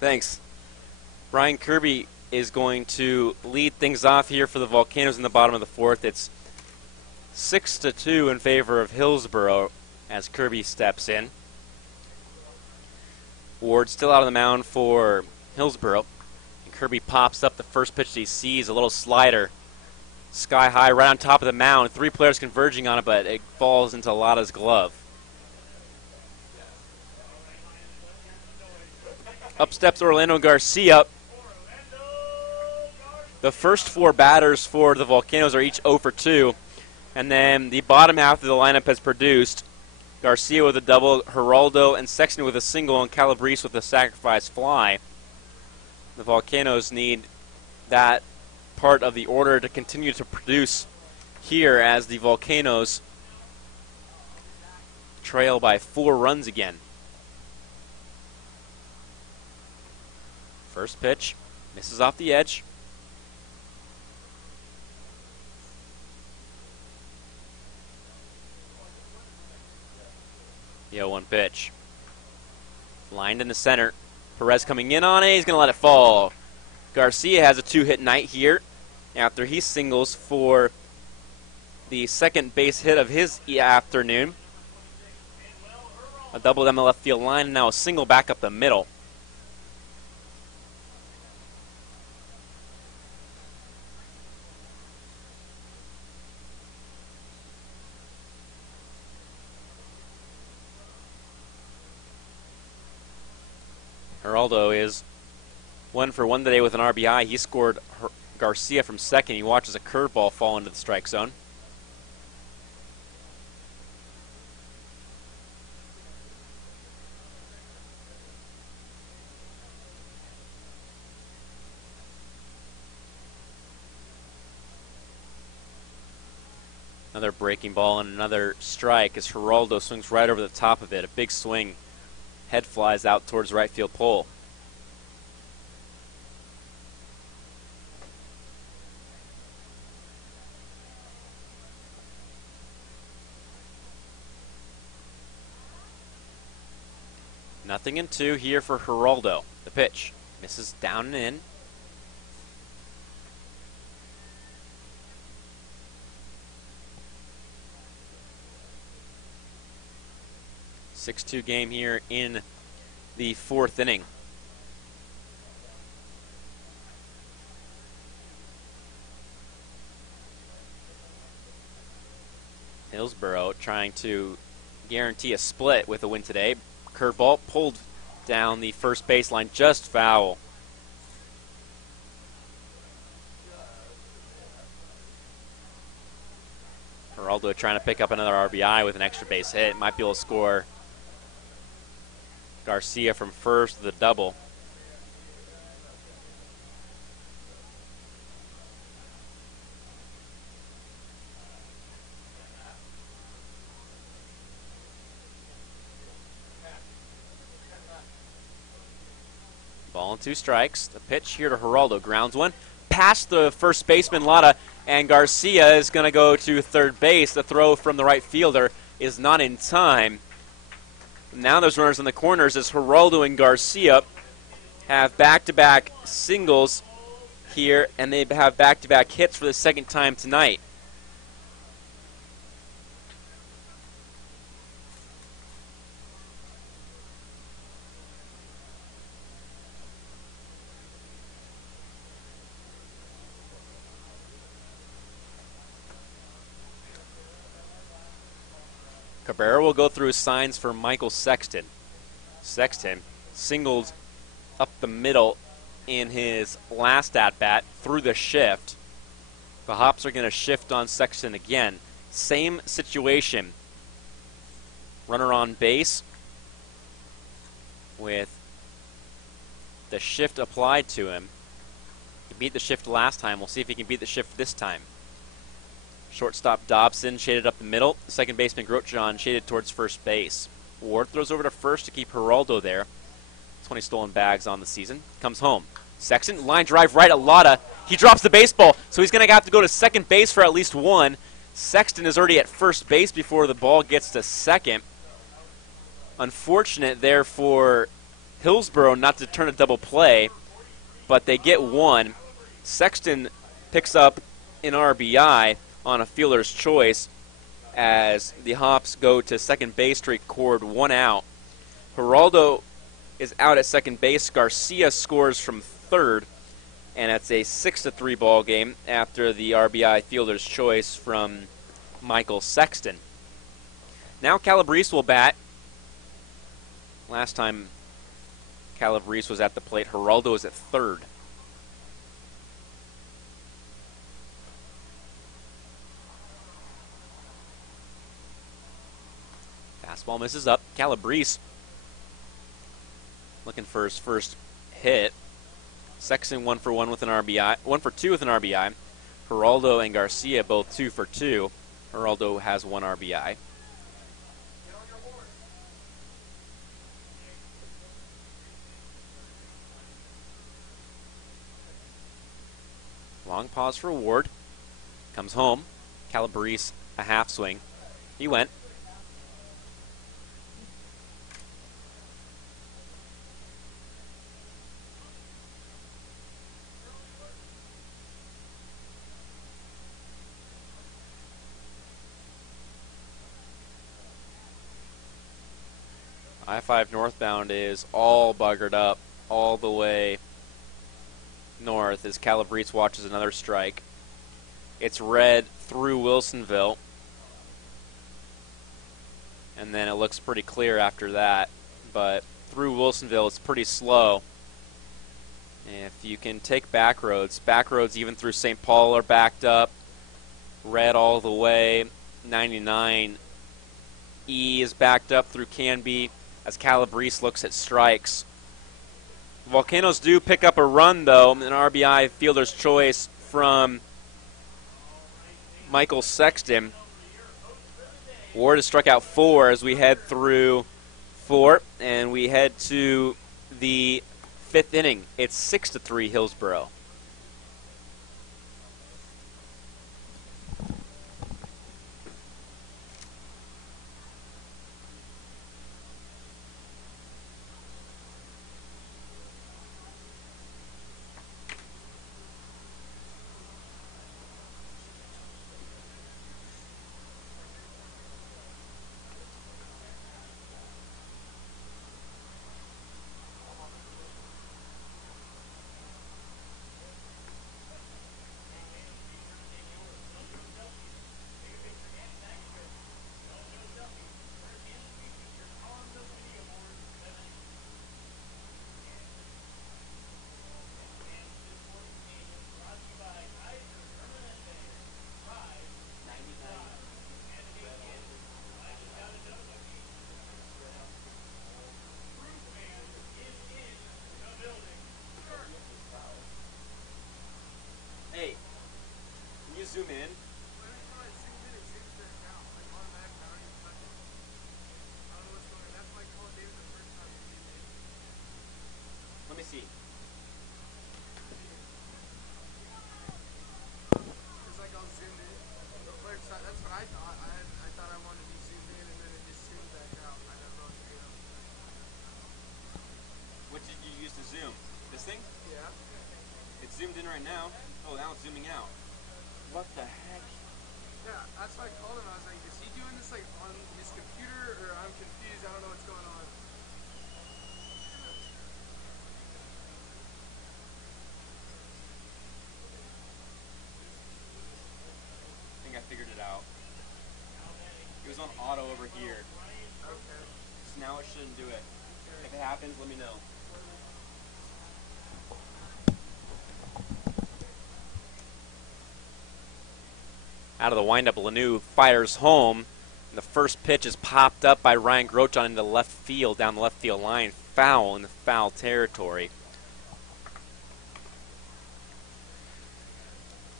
Thanks. Brian Kirby is going to lead things off here for the Volcanoes in the bottom of the fourth. It's 6-2 in favor of Hillsborough as Kirby steps in. Ward still out on the mound for Hillsborough. And Kirby pops up the first pitch that he sees, a little slider. Sky high right on top of the mound. 3 players converging on it, but it falls into Lada's glove. Up steps Orlando Garcia. The first 4 batters for the Volcanoes are each 0 for 2. And then the bottom half of the lineup has produced Garcia with a double, Geraldo and Sexton with a single, and Calabrese with a sacrifice fly. The Volcanoes need that part of the order to continue to produce here as the Volcanoes trail by 4 runs again. First pitch, misses off the edge. The 0-1 pitch. Lined in the center. Perez coming in on it. He's going to let it fall. Garcia has a 2-hit night here after he singles for the second base hit of his afternoon. A double down the left field line, and now a single back up the middle. Geraldo is 1 for 1 today with an RBI. He scored Garcia from second. He watches a curveball fall into the strike zone. Another breaking ball and another strike as Geraldo swings right over the top of it. A big swing. Head flies out towards right field pole. Nothing in 2 here for Geraldo. The pitch misses down and in. Six-2 game here in the 4th inning. Hillsborough trying to guarantee a split with a win today. Curveball pulled down the first baseline, just foul. Geraldo trying to pick up another RBI with an extra base hit. Might be able to score Garcia from first with a double. Ball and 2 strikes. The pitch here to Geraldo. Grounds one. Past the first baseman, Lada, and Garcia is going to go to third base. The throw from the right fielder is not in time. Now there's runners in the corners as Geraldo and Garcia have back-to-back singles here, and they have back-to-back hits for the second time tonight. Cabrera will go through his signs for Michael Sexton. Sexton singled up the middle in his last at-bat through the shift. The hops are going to shift on Sexton again. Same situation. Runner on base with the shift applied to him. He beat the shift last time. We'll see if he can beat the shift this time. Shortstop Dobson shaded up the middle. Second baseman Grotjean shaded towards first base. Ward throws over to first to keep Geraldo there. 20 stolen bags on the season. Comes home. Sexton, line drive right at Lada. He drops the baseball, so he's going to have to go to second base for at least one. Sexton is already at first base before the ball gets to second. Unfortunate there for Hillsborough not to turn a double play, but they get one. Sexton picks up an RBI on a fielder's choice as the Hops go to second base to record one out. Geraldo is out at second base. Garcia scores from third, and it's a 6-3 ball game after the RBI fielder's choice from Michael Sexton. Now Calabrese will bat. Last time Calabrese was at the plate, Geraldo is at third. Fastball misses up. Calabrese looking for his first hit. Sexton 1 for 1 with an RBI, 1 for 2 with an RBI. Geraldo and Garcia both 2 for 2. Geraldo has 1 RBI. Long pause for Ward. Comes home. Calabrese a half swing. He went. I-5 northbound is all buggered up all the way north as Calabrese watches another strike. It's red through Wilsonville, and then it looks pretty clear after that, but through Wilsonville it's pretty slow. If you can take back roads even through St. Paul are backed up. Red all the way. 99 E is backed up through Canby as Calabrese looks at strikes. Volcanoes do pick up a run, though, an RBI fielder's choice from Michael Sexton. Ward has struck out 4 as we head through 4, and we head to the 5th inning. It's 6-3 Hillsborough. Zoom in. Let me see. It's like I'll zoom in. That's what I thought. I thought I wanted to be zoomed in and then it just zoomed back out. I don't know. What did you use to zoom? This thing? Yeah. It's zoomed in right now. Oh, now it's zooming out. What the heck? Yeah, that's why I called him. I was like, is he doing this like on his computer or I'm confused? I don't know what's going on. I think I figured it out. It was on auto over here. Okay. So now it shouldn't do it. Okay. If it happens, let me know. Out of the windup, Lanou fires home. And the first pitch is popped up by Ryan Grochon into left field, down the left field line. Foul in the foul territory.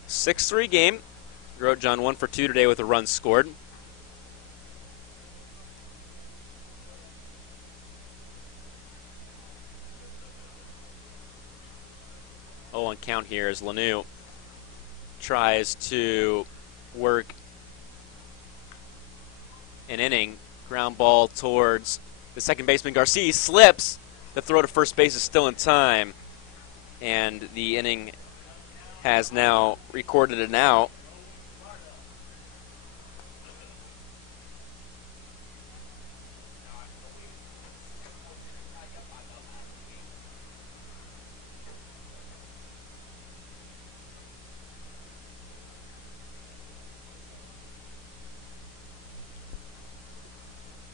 6-3 game. Grochon 1 for 2 today with a run scored. Oh, on count here as Lanou tries to work an inning. Ground ball towards the second baseman. Garcia slips. The throw to first base is still in time, and the inning has now recorded an out.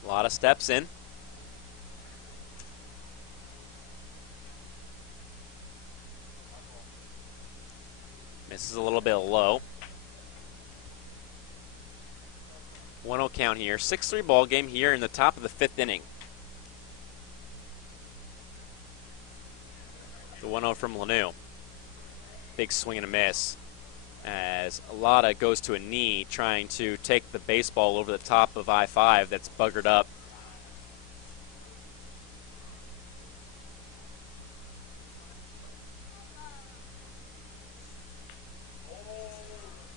A lot of steps in. Misses a little bit low. 1-0 count here. 6-3 ball game here in the top of the 5th inning. The 1-0 from Lanu. Big swing and a miss as Alada goes to a knee trying to take the baseball over the top of I-5 that's buggered up.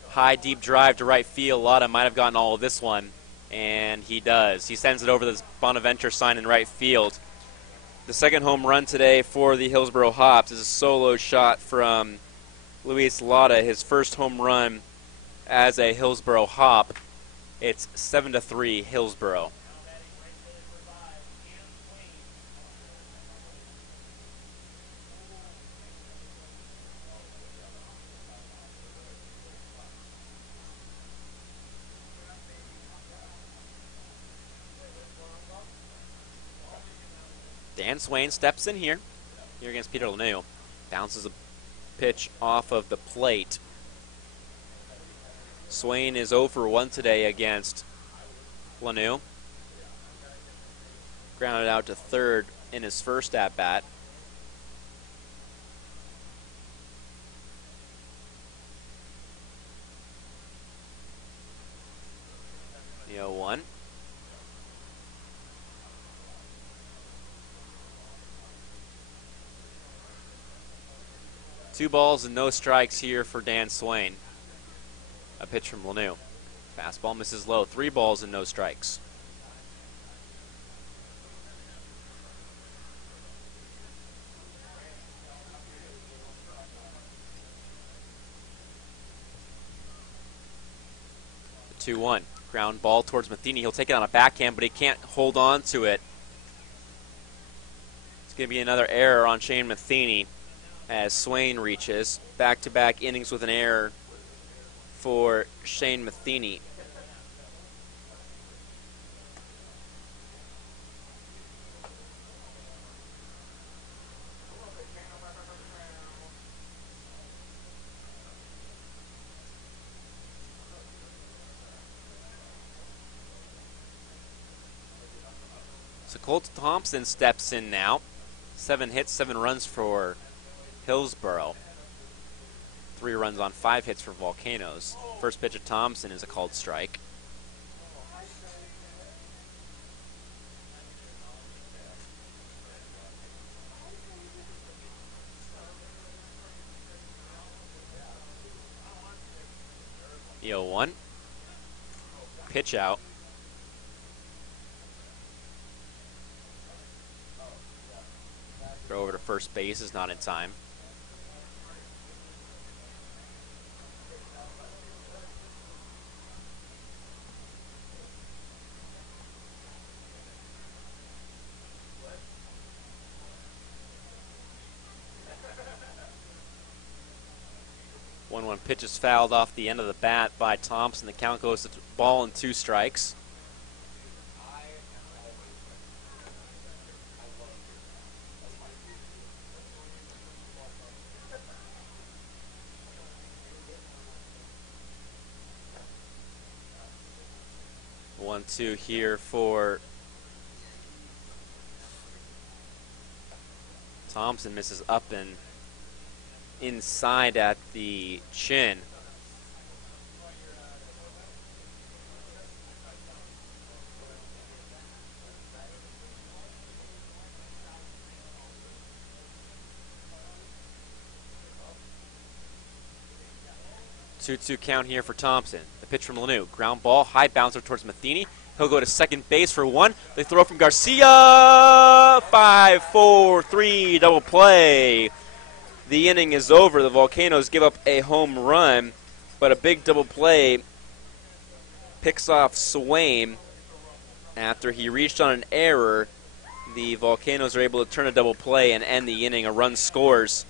High, deep drive to right field. Alada might have gotten all of this one, and he does. He sends it over the Bonaventure sign in right field. The second home run today for the Hillsboro Hops is a solo shot from Luis Alada, his first home run as a Hillsboro Hop. It's 7-3 Hillsboro. Dan Swain steps in here against Peter Lanu. Bounces a pitch off of the plate. Swain is 0 for 1 today against Lanu. Grounded out to third in his first at-bat. The 0-1. Two balls and no strikes here for Dan Swain. A pitch from Lanu. Fastball misses low. 3 balls and no strikes. The 2-1. Ground ball towards Matheny. He'll take it on a backhand, but he can't hold on to it. It's going to be another error on Shane Matheny as Swain reaches. Back-to-back innings with an error for Shane Matheny. So Colt Thompson steps in now. 7 hits, 7 runs for Hillsboro. 3 runs on 5 hits for Volcanoes. First pitch of Thompson is a called strike. The 0-1. Pitch out. Throw over to first base is not in time. One pitch is fouled off the end of the bat by Thompson. The count goes to ball and 2 strikes. One, 2 here for Thompson. Misses up and inside at the chin. Two count here for Thompson. The pitch from Lanu. Ground ball, high bouncer towards Matheny. He'll go to second base for one. They throw from Garcia. 5-4-3 double play. The inning is over. The Volcanoes give up a home run, but a big double play picks off Swain after he reached on an error. The Volcanoes are able to turn a double play and end the inning. A run scores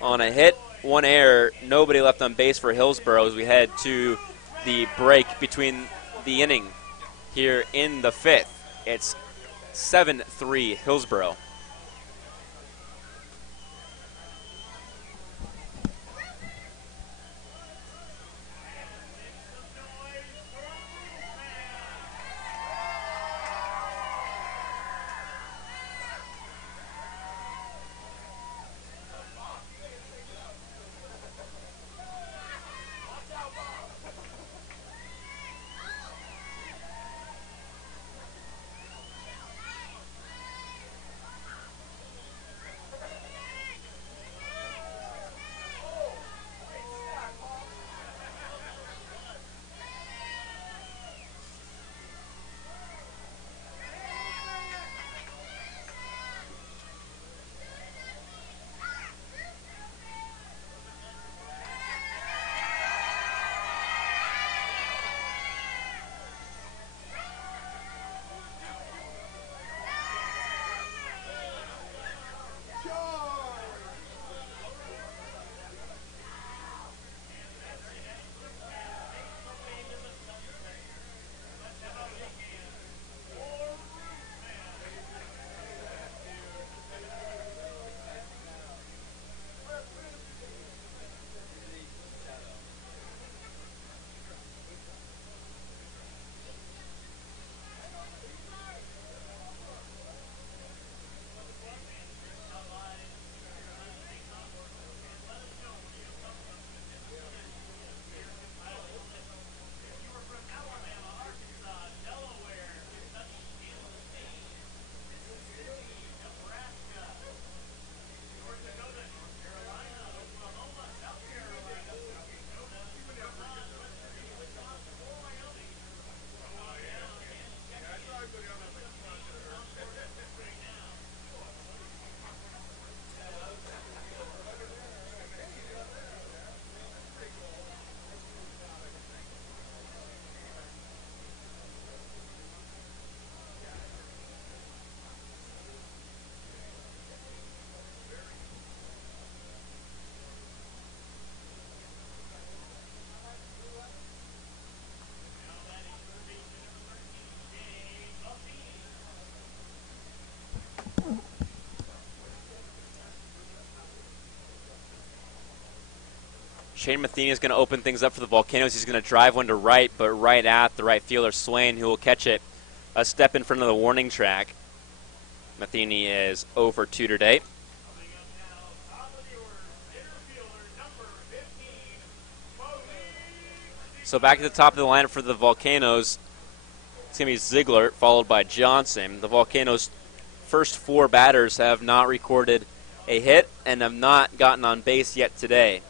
on a hit, one error, nobody left on base for Hillsborough as we head to the break between the inning here in the fifth. It's 7-3 Hillsborough. Shane Matheny is going to open things up for the Volcanoes. He's going to drive one to right, but right at the right fielder, Swain, who will catch it a step in front of the warning track. Matheny is 0 for 2 today. So back at the top of the lineup for the Volcanoes, it's going to be Ziegler, followed by Johnson. The Volcanoes' first 4 batters have not recorded a hit and have not gotten on base yet today.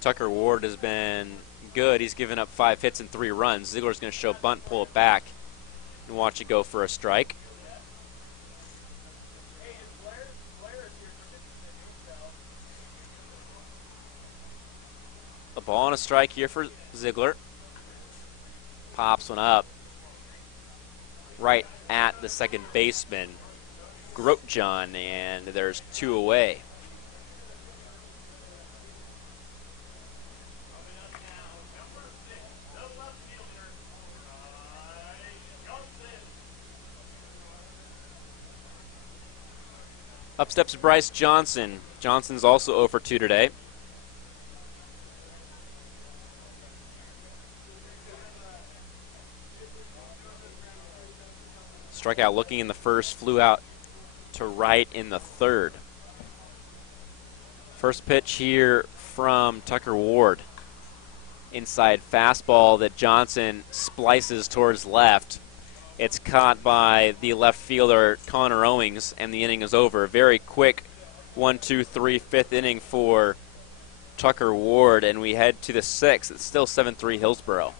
Tucker Ward has been good. He's given up 5 hits and 3 runs. Ziegler's going to show bunt, pull it back, and watch it go for a strike. A ball and a strike here for Ziegler. Pops one up right at the second baseman, Grotjohn, and there's 2 away. Up steps Bryce Johnson. Johnson's also 0 for 2 today. Strikeout looking in the first, flew out to right in the third. First pitch here from Tucker Ward. Inside fastball that Johnson splices towards left. It's caught by the left fielder, Connor Owings, and the inning is over. Very quick 1, 2, 3, fifth inning for Tucker Ward, and we head to the sixth. It's still 7-3 Hillsboro.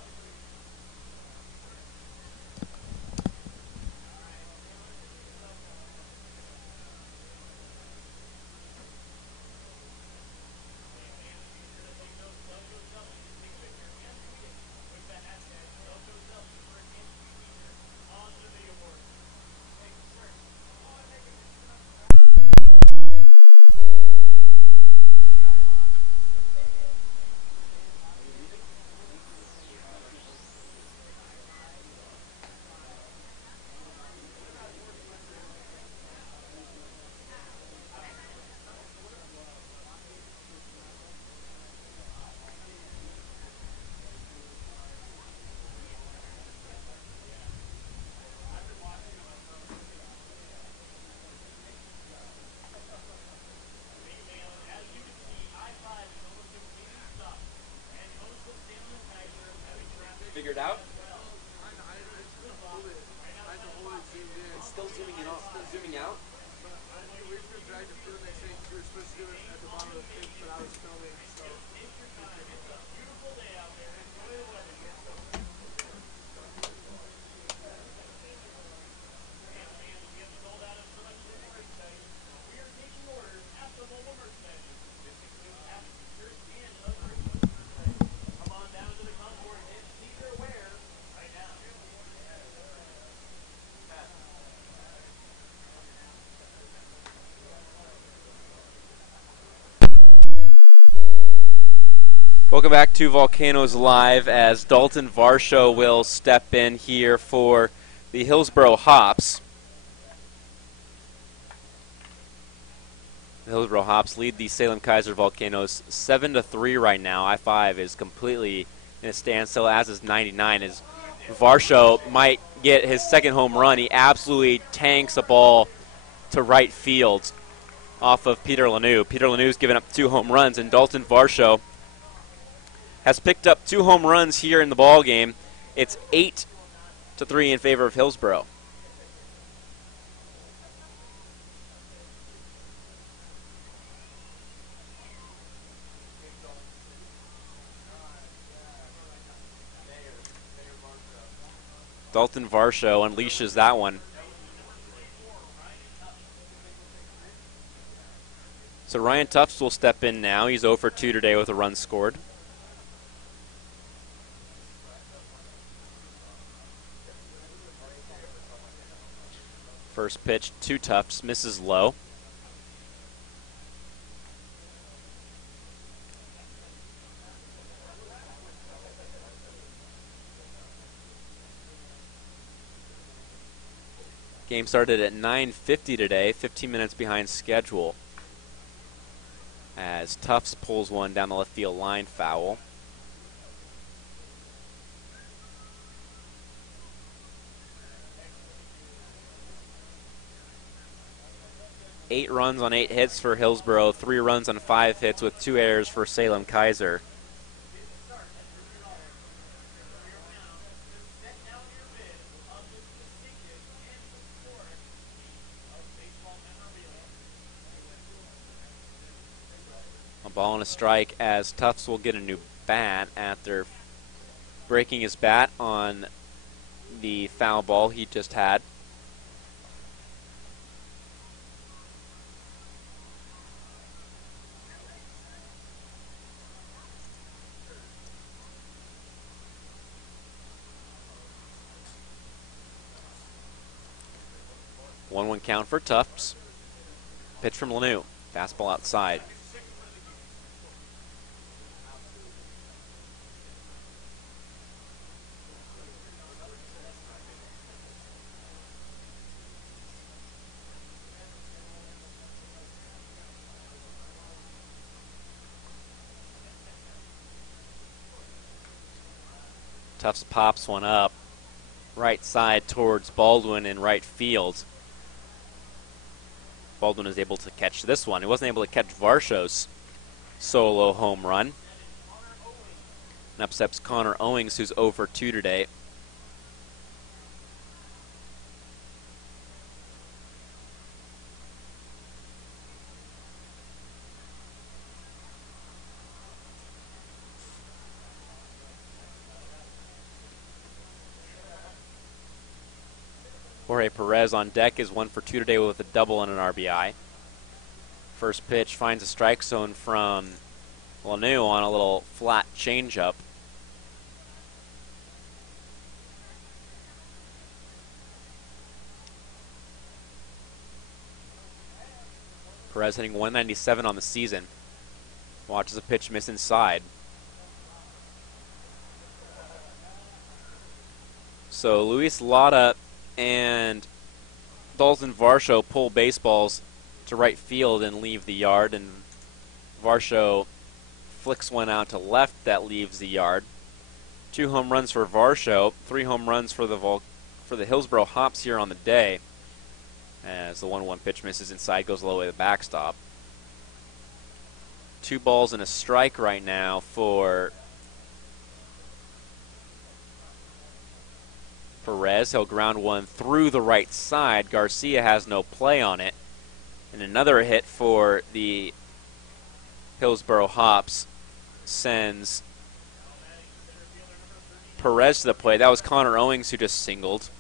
Figured out? It's still zooming in, still zooming out. Welcome back to Volcanoes Live as Dalton Varsho will step in here for the Hillsboro Hops. The Hillsboro Hops lead the Salem-Keizer Volcanoes 7-3 right now. I-5 is completely in a standstill, as is 99. As Varsho might get his second home run, he absolutely tanks a ball to right field off of Peter Lanoux. Peter Lanoux's given up 2 home runs, and Dalton Varsho has picked up 2 home runs here in the ball game. It's 8-3 in favor of Hillsboro. Dalton Varsho unleashes that one. So Ryan Tufts will step in now. He's 0 for 2 today with a run scored. First pitch to Tufts, misses low. Game started at 9:50 today, 15 minutes behind schedule. As Tufts pulls one down the left field line, foul. Eight runs on 8 hits for Hillsboro, 3 runs on 5 hits with 2 errors for Salem-Keizer. A ball and a strike as Tufts will get a new bat after breaking his bat on the foul ball he just had. One count for Tufts. Pitch from Lanoux. Fastball outside. Tufts pops one up. Right side towards Baldwin in right field. Baldwin is able to catch this one. He wasn't able to catch Varsho's solo home run. And up steps Connor Owings, who's 0 for 2 today. Jorge Perez on deck is 1 for 2 today with a double and an RBI. First pitch finds a strike zone from Lanu on a little flat changeup. Perez hitting 197 on the season. Watches a pitch miss inside. So Luis Lara and Dalton Varsho pull baseballs to right field and leave the yard, and Varsho flicks one out to left that leaves the yard. 2 home runs for Varsho, 3 home runs for the Hillsboro Hops here on the day, as the 1-1 pitch misses inside, goes all the way to the backstop. 2 balls and a strike right now for Perez. He'll ground one through the right side. Garcia has no play on it. And another hit for the Hillsboro Hops sends Perez to the plate. That was Connor Owings who just singled.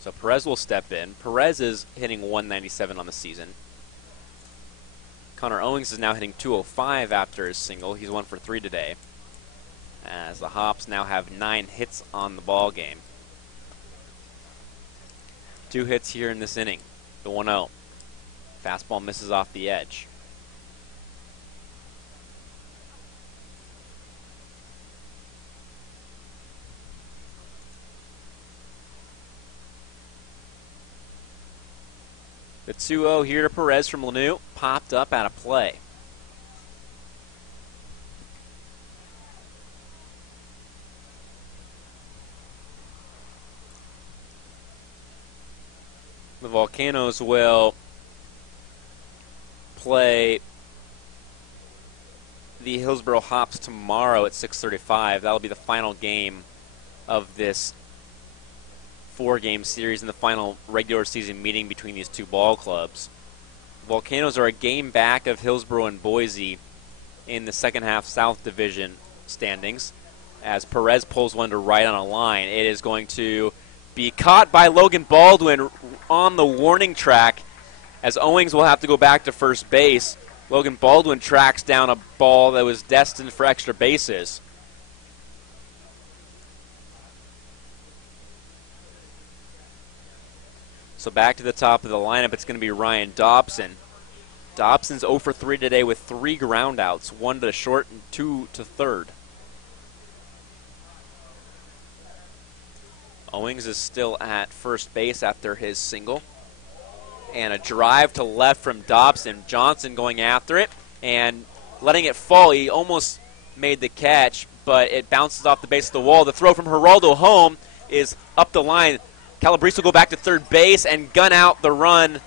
So Perez will step in. Perez is hitting 197 on the season. Connor Owings is now hitting 205 after his single. He's 1 for 3 today, as the Hops now have 9 hits on the ball game. 2 hits here in this inning. The 1-0. Fastball misses off the edge. The 2-0 here to Perez from Lanu, popped up out of play. The Volcanoes will play the Hillsboro Hops tomorrow at 6:35. That'll be the final game of this 4-game series in the final regular season meeting between these 2 ball clubs. Volcanoes are a game back of Hillsboro and Boise in the second half South Division standings, as Perez pulls one to right on a line. It is going to be caught by Logan Baldwin on the warning track, as Owings will have to go back to first base. Logan Baldwin tracks down a ball that was destined for extra bases. So back to the top of the lineup, it's going to be Ryan Dobson. Dobson's 0 for 3 today with 3 groundouts, 1 to short and 2 to third. Owings is still at first base after his single. And a drive to left from Dobson. Johnson going after it and letting it fall. He almost made the catch, but it bounces off the base of the wall. The throw from Geraldo home is up the line. Calabrese will go back to third base and gun out the run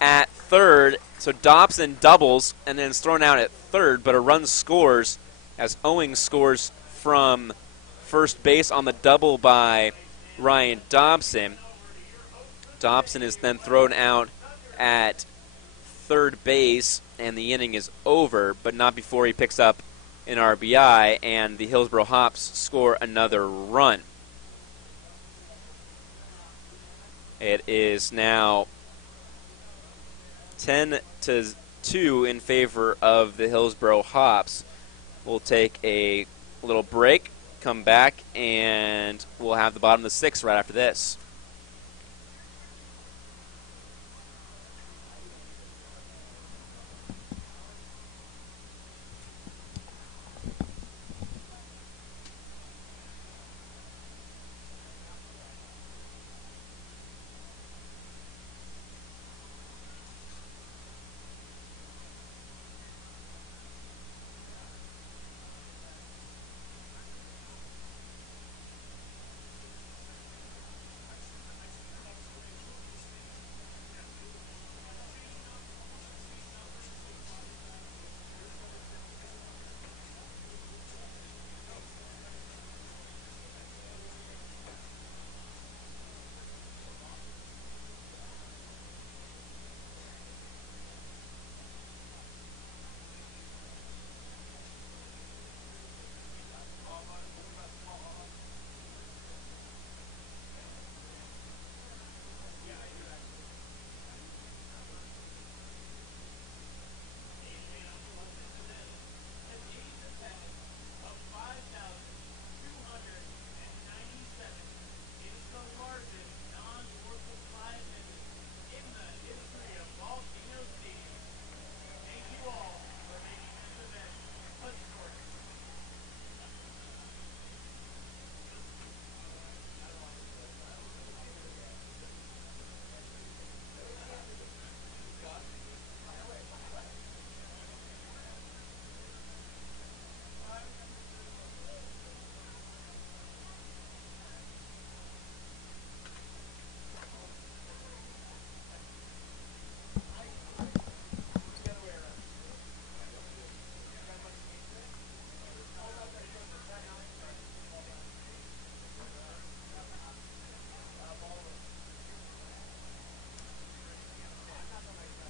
at third. So Dobson doubles and then is thrown out at third, but a run scores as Owings scores from first base on the double by Ryan Dobson. Dobson is then thrown out at third base, and the inning is over, but not before he picks up an RBI, and the Hillsboro Hops score another run. It is now 10-2 in favor of the Hillsboro Hops. We'll take a little break, come back, and we'll have the bottom of the 6th right after this.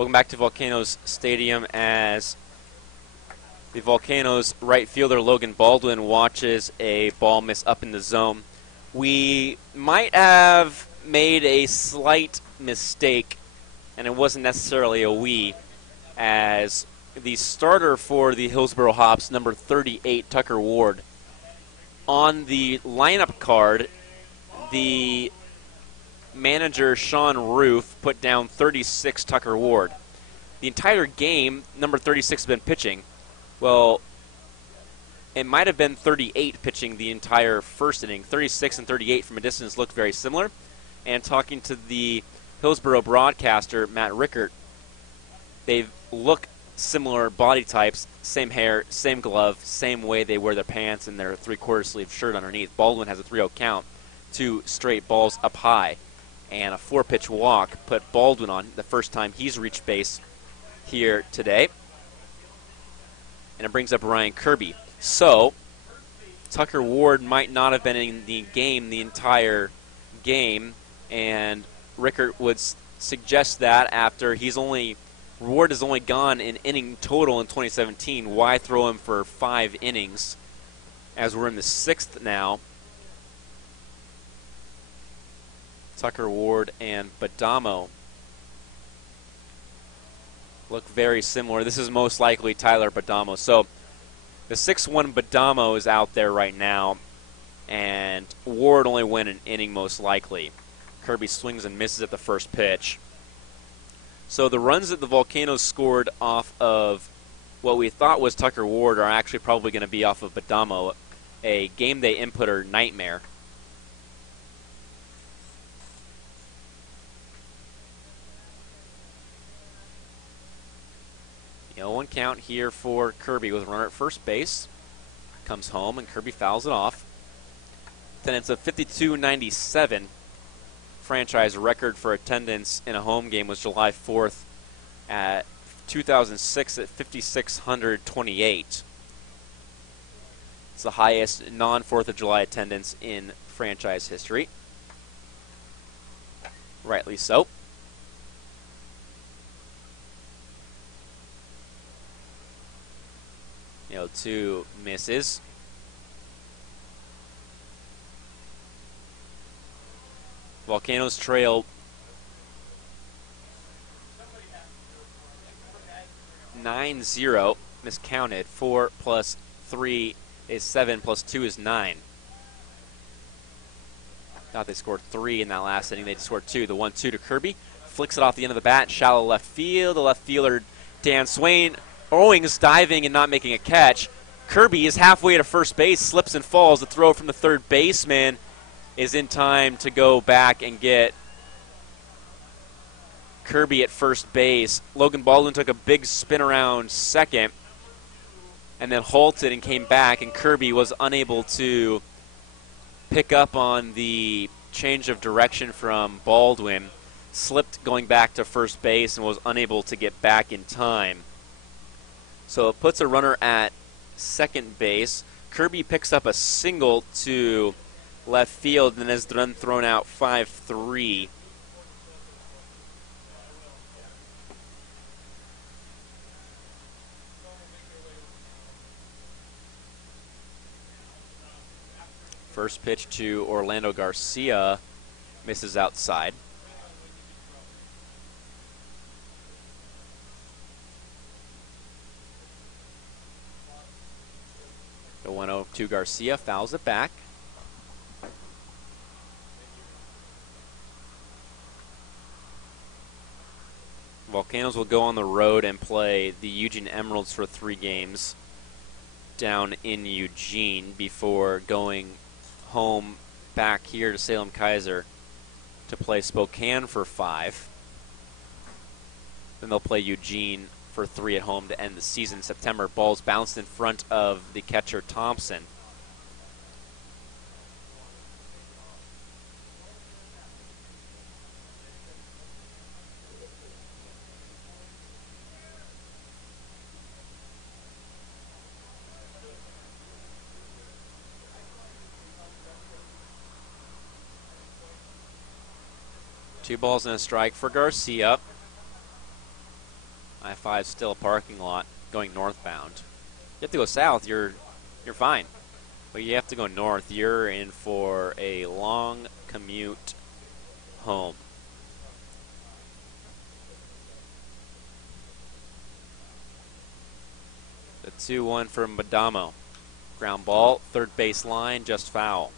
Welcome back to Volcanoes Stadium as the Volcanoes right fielder Logan Baldwin watches a ball miss up in the zone. We might have made a slight mistake, and it wasn't necessarily a we, as the starter for the Hillsboro Hops, number 38, Tucker Ward, on the lineup card, the manager, Sean Roof, put down 36 Tucker Ward. The entire game, number 36 has been pitching. Well, it might have been 38 pitching the entire first inning. 36 and 38 from a distance look very similar. And talking to the Hillsboro broadcaster, Matt Rickert, they look similar body types, same hair, same glove, same way they wear their pants and their three-quarter sleeve shirt underneath. Baldwin has a 3-0 count, 2 straight balls up high, and a 4-pitch walk put Baldwin on the first time he's reached base here today. And it brings up Ryan Kirby. So, Tucker Ward might not have been in the game the entire game, and Rickert would suggest that after Ward has only gone an inning total in 2017. Why throw him for 5 innings as we're in the 6th now? Tucker Ward and Badamo look very similar. This is most likely Tyler Badamo. So the 6-1 Badamo is out there right now, and Ward only went an inning most likely. Kirby swings and misses at the first pitch. So the runs that the Volcanoes scored off of what we thought was Tucker Ward are actually probably going to be off of Badamo, a game day inputter nightmare. The 0-1 count here for Kirby with a runner at first base. Comes home and Kirby fouls it off. Attendance of 52.97. Franchise record for attendance in a home game was July 4th at 2006 at 5,628. It's the highest non-4th of July attendance in franchise history. Rightly so. 0-2 misses. Volcanoes trail 9-0, miscounted. 4 plus 3 is 7, plus 2 is 9. Thought they scored 3 in that last inning. They just scored 2. The 1-2 to Kirby. Flicks it off the end of the bat. Shallow left field. The left fielder, Dan Swain, Owings diving and not making a catch. Kirby is halfway to first base, slips and falls. The throw from the third baseman is in time to go back and get Kirby at first base. Logan Baldwin took a big spin around second and then halted and came back, and Kirby was unable to pick up on the change of direction from Baldwin, slipped going back to first base and was unable to get back in time. So it puts a runner at second base. Kirby picks up a single to left field and is then thrown out 5-3. First pitch to Orlando Garcia misses outside. The 1-0 to Garcia, fouls it back. Volcanoes will go on the road and play the Eugene Emeralds for 3 games down in Eugene before going home back here to Salem-Keizer to play Spokane for 5. Then they'll play Eugene for 3 at home to end the season in September. Ball's bounced in front of the catcher Thompson. Two balls and a strike for Garcia. I-5 still a parking lot going northbound. You have to go south, you're fine. But you have to go north, you're in for a long commute home. The 2-1 from Badamo. Ground ball, third base line, just foul.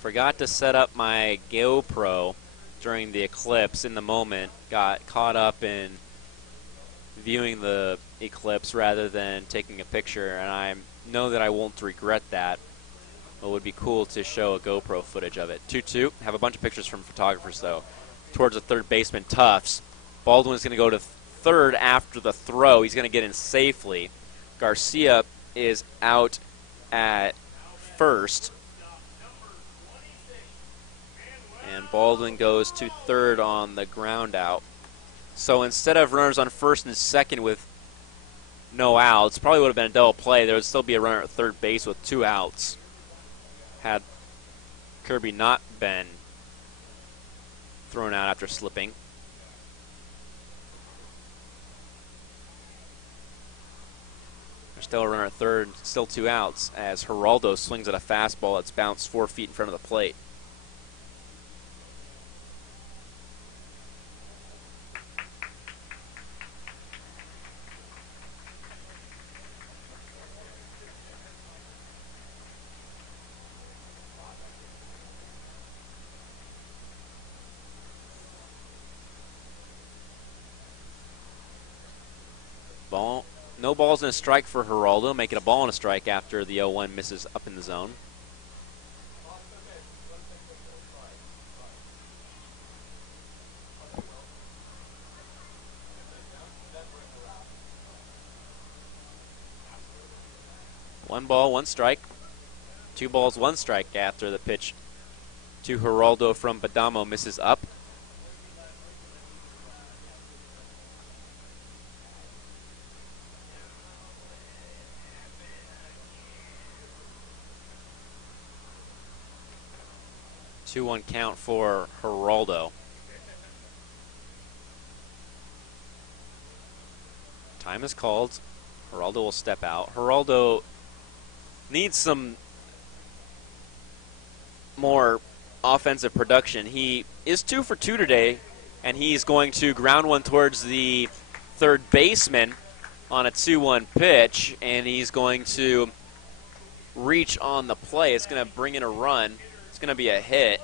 Forgot to set up my GoPro during the eclipse in the moment. Got caught up in viewing the eclipse rather than taking a picture, and I know that I won't regret that. It would be cool to show a GoPro footage of it. 2-2. Have a bunch of pictures from photographers, though. Towards the third baseman, Tufts. Baldwin's going to go to third after the throw. He's going to get in safely. Garcia is out at first. And Baldwin goes to third on the ground out. So instead of runners on first and second with no outs, probably would have been a double play. There would still be a runner at third base with 2 outs had Kirby not been thrown out after slipping. There's still a runner at third, still 2 outs, as Geraldo swings at a fastball that's bounced 4 feet in front of the plate. No balls and a strike for Geraldo, making a ball and a strike after the 0-1 misses up in the zone. One ball, 1 strike. 2 balls, 1 strike after the pitch to Geraldo from Badamo misses up. Two-one count for Geraldo. Time is called. Geraldo will step out. Geraldo needs some more offensive production. He is 2 for 2 today, and he's going to ground one towards the third baseman on a 2-1 pitch, and he's going to reach on the play. It's going to bring in a run. It's going to be a hit.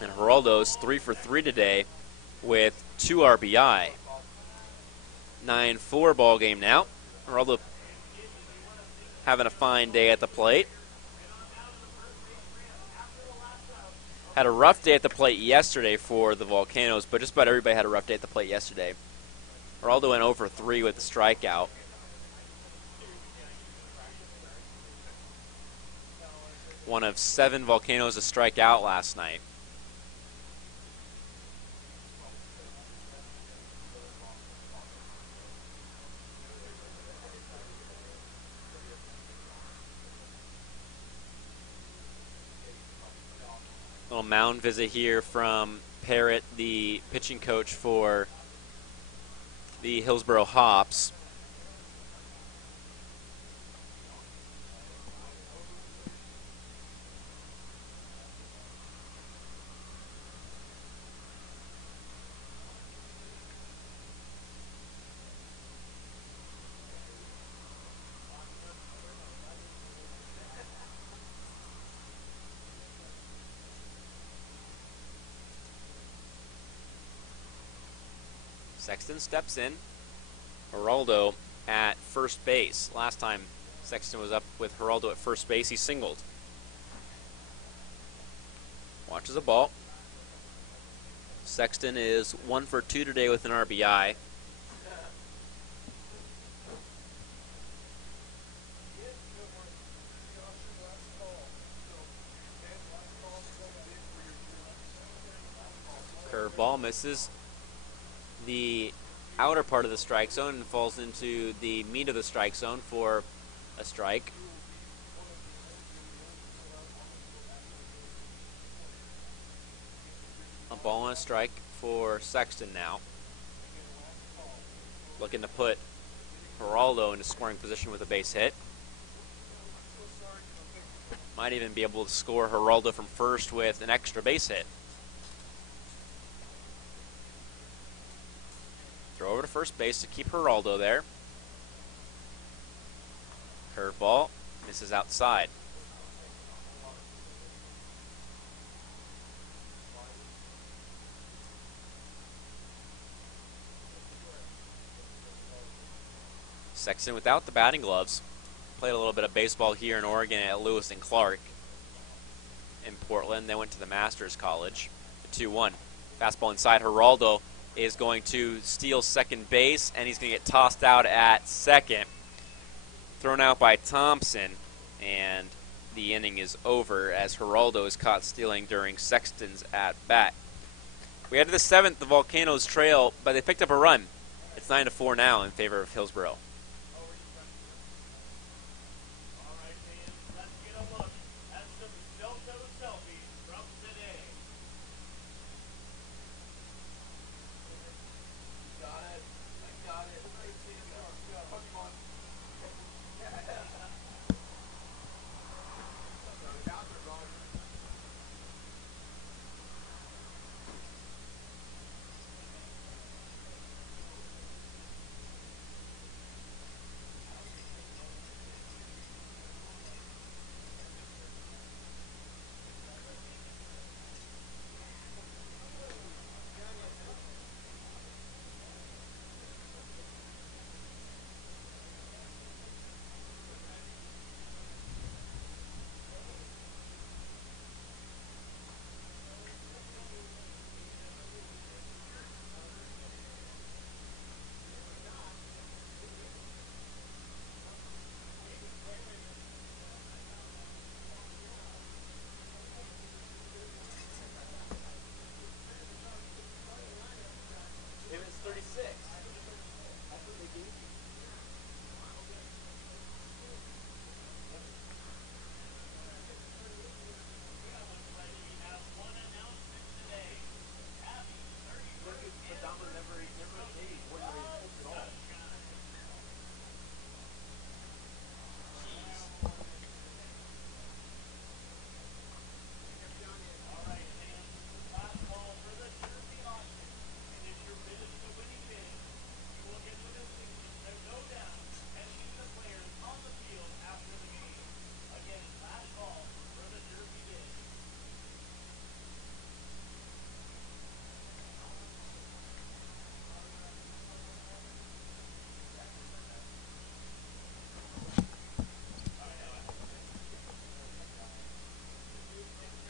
And Geraldo's 3 for 3 today with 2 RBI. 9-4 ball game now. Geraldo having a fine day at the plate. Had a rough day at the plate yesterday for the Volcanoes, but just about everybody had a rough day at the plate yesterday. Geraldo went 0 for 3 with a strikeout. One of 7 Volcanoes to strike out last night. Little mound visit here from Perez, the pitching coach for the Hillsboro Hops. Sexton steps in. Geraldo at first base. Last time Sexton was up with Geraldo at first base, he singled. Watches the ball. Sexton is 1 for 2 today with an RBI. Curveball misses the outer part of the strike zone and falls into the meat of the strike zone for a strike. A ball and a strike for Sexton now. Looking to put Geraldo into scoring position with a base hit. Might even be able to score Geraldo from first with an extra base hit. Throw over to first base to keep Geraldo there. Curveball misses outside. Sexton without the batting gloves. Played a little bit of baseball here in Oregon at Lewis and Clark. In Portland, they went to the Masters College. 2-1. Fastball inside. Geraldo is going to steal second base, and he's going to get tossed out at second. Thrown out by Thompson, and the inning is over as Geraldo is caught stealing during Sexton's at-bat. We head to the 7th. The Volcanoes trail, but they picked up a run. It's 9-4 now in favor of Hillsborough.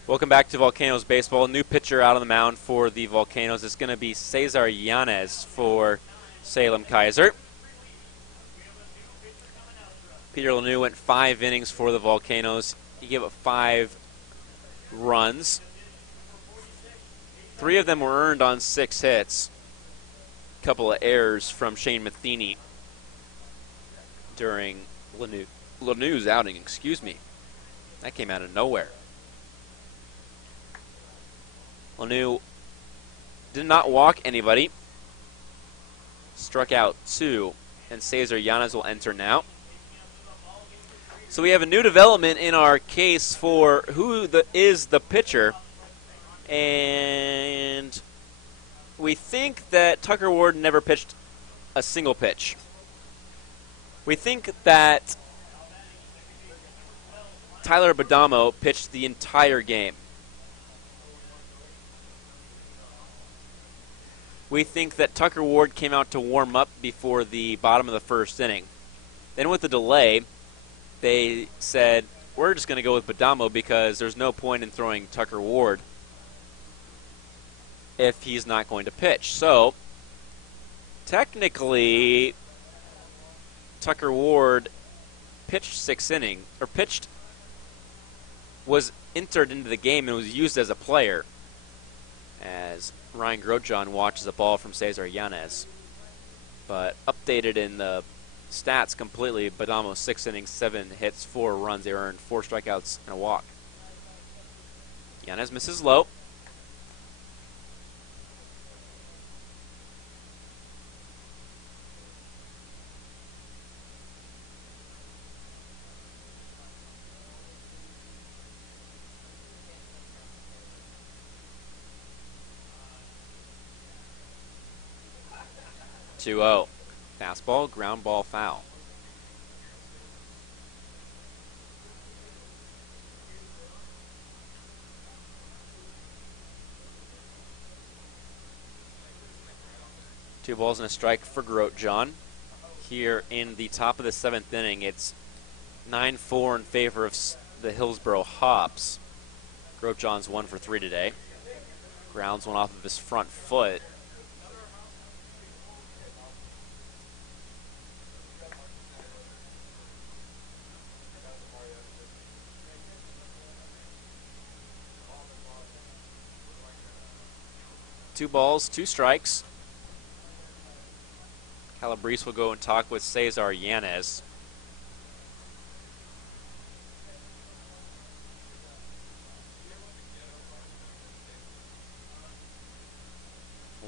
Welcome back to Volcanoes Baseball. A new pitcher out on the mound for the Volcanoes. It's going to be Cesar Yanez for Salem-Keizer. Peter Lanoux went 5 innings for the Volcanoes. He gave up 5 runs. 3 of them were earned on 6 hits. A couple of errors from Shane Matheny during Lanoux's outing, excuse me. That came out of nowhere. Lanoux did not walk anybody. Struck out 2, and Cesar Yanez will enter now. So we have a new development in our case for who is the pitcher. And we think that Tucker Ward never pitched a single pitch. We think that Tyler Badamo pitched the entire game. We think that Tucker Ward came out to warm up before the bottom of the first inning. Then with the delay, they said, we're just going to go with Badamo because there's no point in throwing Tucker Ward if he's not going to pitch. So, technically, Tucker Ward pitched 6 innings, or was entered into the game and was used as a player, as Ryan Grosjean watches a ball from Cesar Yanez. but updated in the stats completely. But almost 6 innings, 7 hits, 4 runs. They earned 4 strikeouts and a walk. Yanez misses low. Two 0. Fastball, ground ball, foul. Two balls and a strike for Grotjohn. Here in the top of the 7th inning, it's 9-4 in favor of the Hillsboro Hops. Grotjohn's 1 for 3 today. Grounds one off of his front foot. Two balls, 2 strikes. Calabrese will go and talk with Cesar Yanez.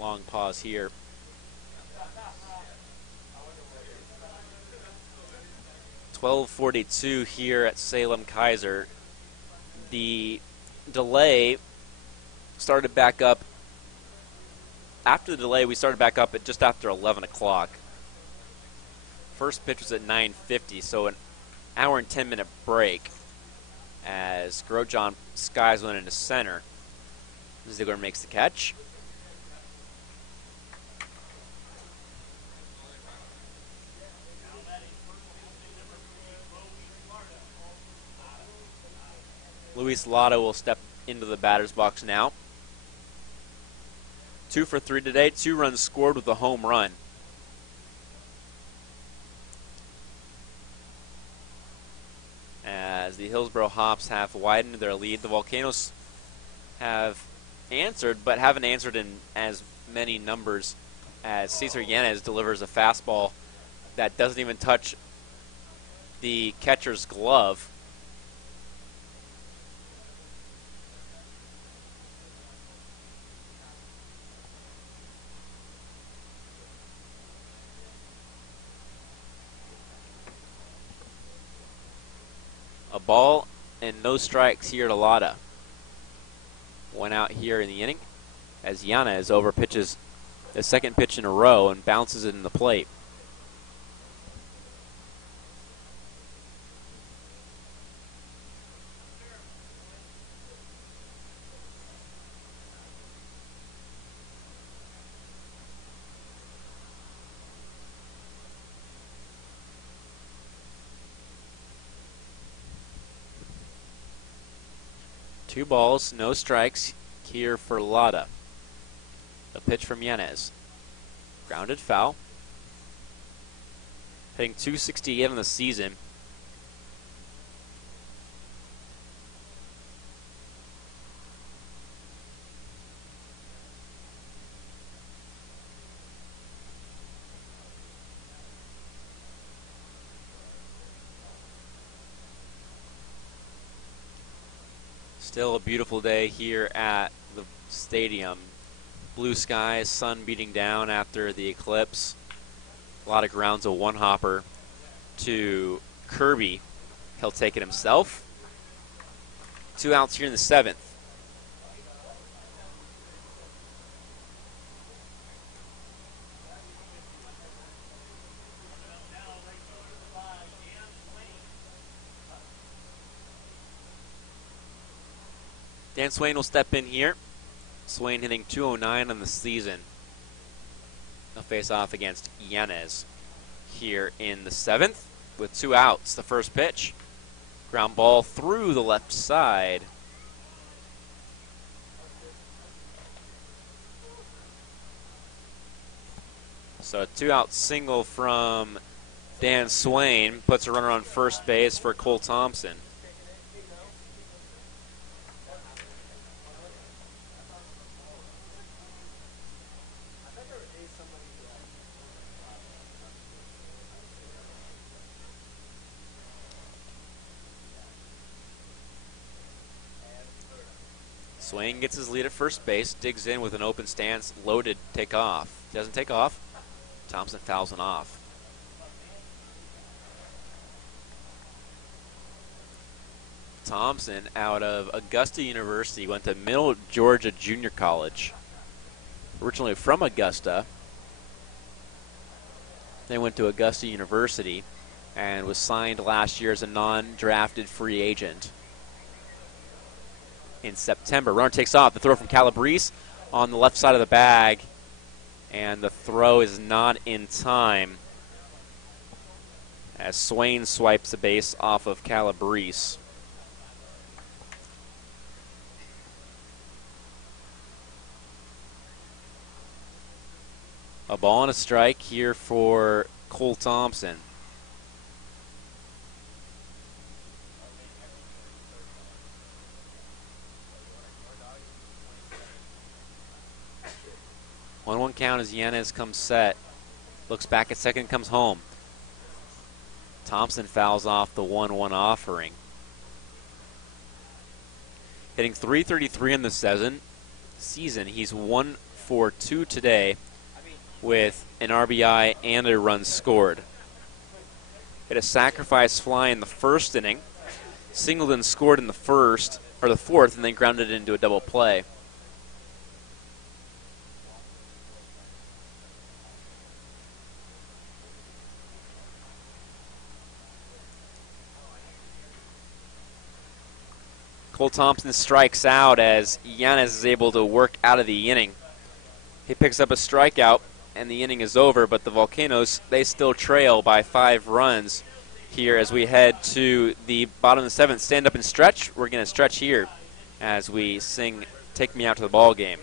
Long pause here. .1242 here at Salem-Keizer. The delay started back up. After the delay, we started back up at just after 11 o'clock. First pitch was at 9:50, so an hour and 10-minute break as Grotjohn skies one into center. Ziegler makes the catch. Luis Lotto will step into the batter's box now. 2 for 3 today, 2 runs scored with a home run. As the Hillsboro Hops have widened their lead, the Volcanoes have answered, but haven't answered in as many numbers, as Cesar Yanez delivers a fastball that doesn't even touch the catcher's glove. A ball and no strikes here to Lada. One out here in the inning as Yanez overpitches the second pitch in a row and bounces it in the plate. Two balls, no strikes here for Lada. The pitch from Yanez. Grounded foul. Hitting .268 on the season. Still a beautiful day here at the stadium. Blue skies, sun beating down after the eclipse. A lot of grounds, a one-hopper to Kirby. He'll take it himself. 2 outs here in the 7th. Dan Swain will step in here. Swain hitting .209 on the season. He'll face off against Yanez here in the 7th with 2 outs. The first pitch. Ground ball through the left side. So a 2-out single from Dan Swain puts a runner on first base for Cole Thompson. Swain gets his lead at first base, digs in with an open stance, loaded, take off. Doesn't take off. Thompson fouls it off. Thompson out of Augusta University, went to Middle Georgia Junior College. Originally from Augusta. Then went to Augusta University and was signed last year as a non-drafted free agent. In September, runner takes off. The throw from Calabrese on the left side of the bag, and the throw is not in time as Swain swipes a base off of Calabrese. A ball and a strike here for Cole Thompson. One count as Yanez comes set. Looks back at second, comes home. Thompson fouls off the 1-1 offering. Hitting .333 in the season. He's 1 for 2 today with an RBI and a run scored. Hit a sacrifice fly in the first inning. Singled and scored in the fourth, and then grounded it into a double play. Cole Thompson strikes out as Yanez is able to work out of the inning. He picks up a strikeout, and the inning is over, but the Volcanoes, they still trail by 5 runs here as we head to the bottom of the 7th. Stand up and stretch. We're going to stretch here as we sing Take Me Out to the Ball Game.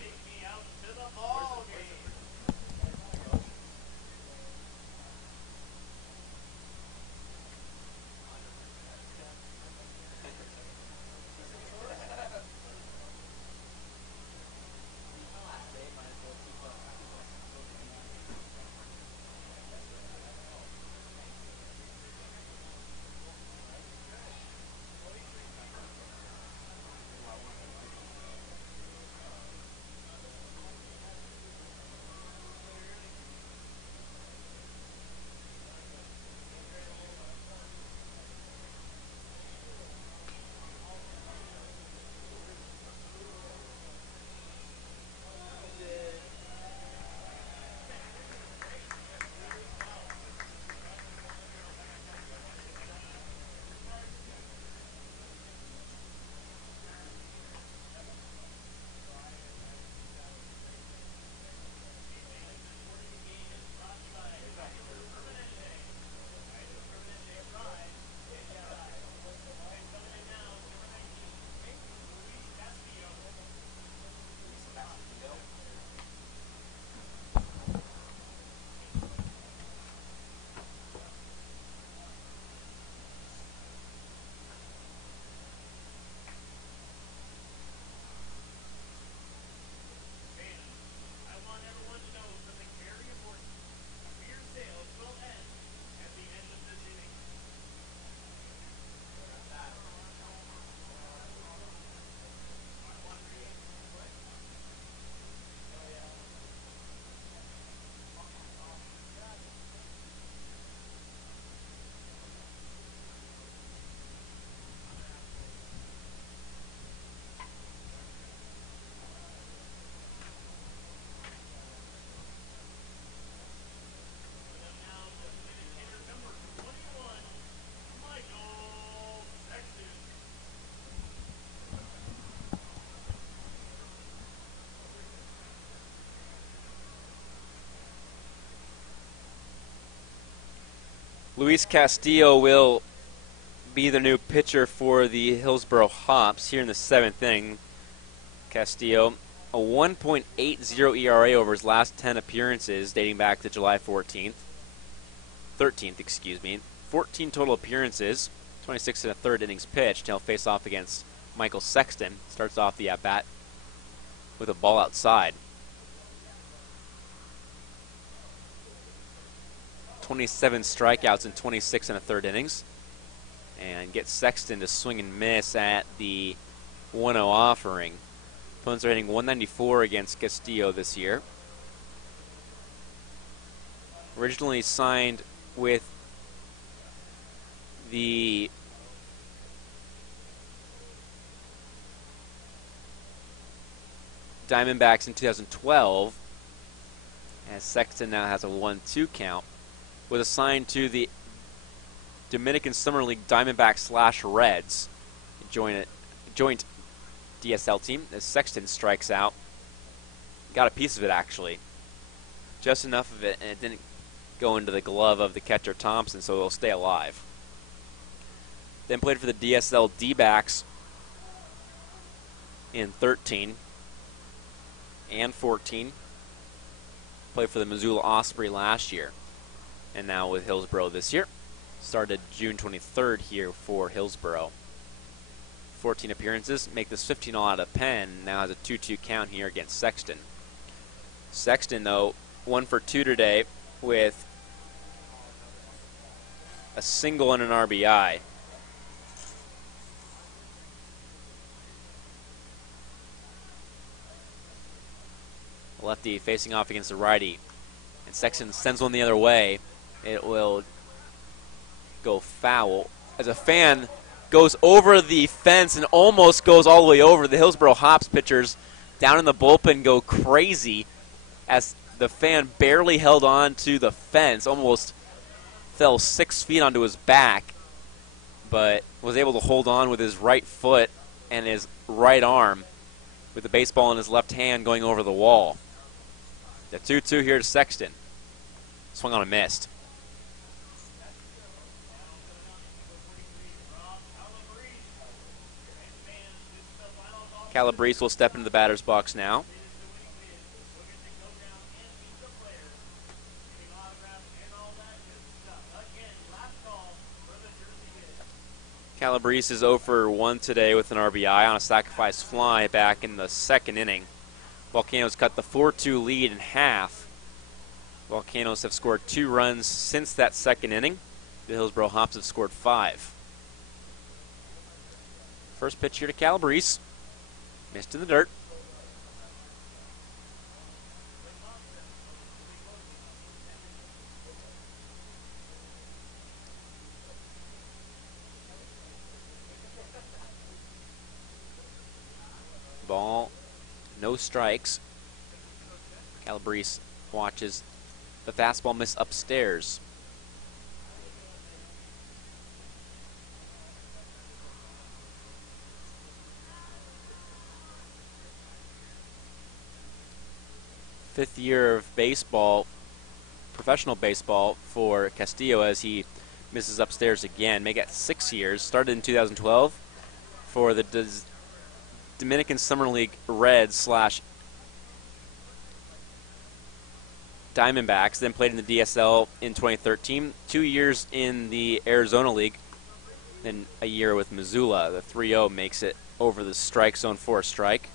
Luis Castillo will be the new pitcher for the Hillsboro Hops here in the 7th inning. Castillo, a 1.80 ERA over his last 10 appearances dating back to July 13th. 14 total appearances, 26 and a third innings pitched. He'll face off against Michael Sexton. Starts off the at-bat with a ball outside. 27 strikeouts in 26 and a third innings. And gets Sexton to swing and miss at the 1-0 offering. Opponents are hitting 194 against Castillo this year. Originally signed with the Diamondbacks in 2012, as Sexton now has a 1-2 count, was assigned to the Dominican Summer League Diamondbacks / Reds, joint DSL team, as Sexton strikes out. Got a piece of it, actually. Just enough of it, and it didn't go into the glove of the catcher Thompson, so it'll stay alive. Then played for the DSL D-backs in 13 and 14. Played for the Missoula Osprey last year, and now with Hillsborough this year. Started June 23rd here for Hillsborough. 14 appearances, make this 15 all out of pen. Now has a 2-2 count here against Sexton. Sexton, though, 1 for 2 today with a single and an RBI. Lefty facing off against the righty, and Sexton sends one the other way. It will go foul as a fan goes over the fence and almost goes all the way over. The Hillsborough Hops pitchers down in the bullpen go crazy as the fan barely held on to the fence, almost fell 6 feet onto his back, but was able to hold on with his right foot and his right arm with the baseball in his left hand going over the wall. The 2-2 here to Sexton. Swung on a missed. Calabrese will step into the batter's box now. Calabrese is 0 for 1 today with an RBI on a sacrifice fly back in the second inning. Volcanoes cut the 4-2 lead in half. Volcanoes have scored 2 runs since that second inning. The Hillsborough Hops have scored 5. First pitch here to Calabrese. Missed in the dirt. Ball, no strikes. Calabrese watches the fastball miss upstairs. Fifth year of baseball, professional baseball for Castillo as he misses upstairs again. Make it 6 years. Started in 2012 for the Dominican Summer League Reds / Diamondbacks, then played in the DSL in 2013, 2 years in the Arizona League, then a year with Missoula. The 3-0 makes it over the strike zone for a strike.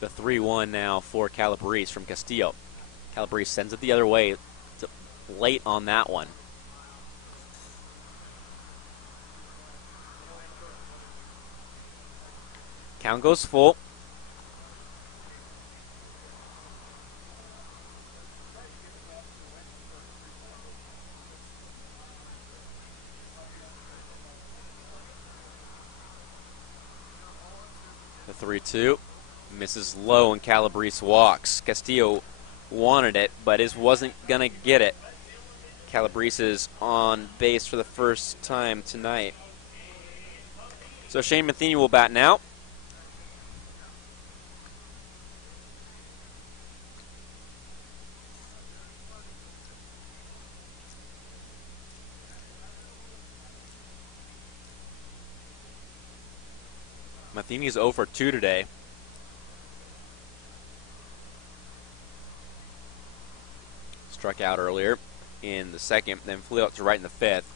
The 3-1 now for Calabrese from Castillo. Calabrese sends it the other way. It's late on that one. Count goes full. The 3-2 misses low and Calabrese walks. Castillo wanted it, but wasn't going to get it. Calabrese is on base for the first time tonight. So Shane Matheny will bat now. Matheny is 0 for 2 today. Struck out earlier in the second, then flew out to right in the fifth.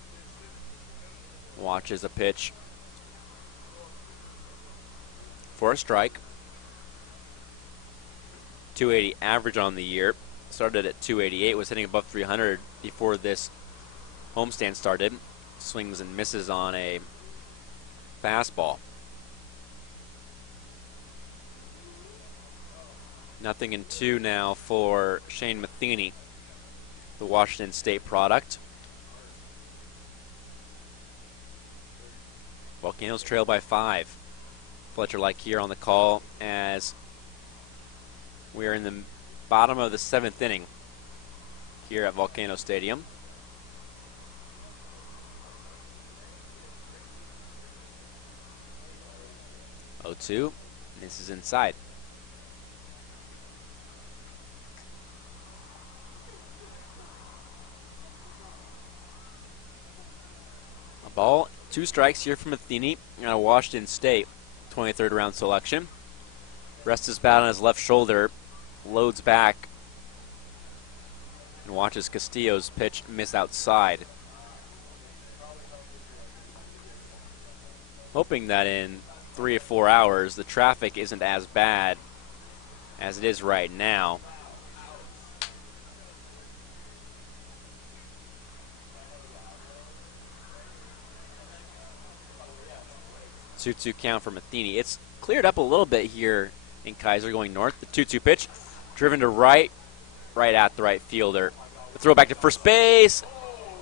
Watches a pitch for a strike. 280 average on the year. Started at 288, was hitting above 300 before this homestand started. Swings and misses on a fastball. Nothing in 2 now for Shane Matheny, the Washington State product. Volcanoes trail by 5. Fletcher like here on the call as we are in the bottom of the 7th inning here at Volcano Stadium. Oh, 2. This is inside. A ball, 2 strikes here from Matheny out of Washington State, 23rd round selection. Rests his bat on his left shoulder, loads back, and watches Castillo's pitch miss outside. Hoping that in 3 or 4 hours the traffic isn't as bad as it is right now. Two-two count for Matheny. It's cleared up a little bit here in Keizer going north. The 2-2 pitch, driven to right at the right fielder. The throw back to first base,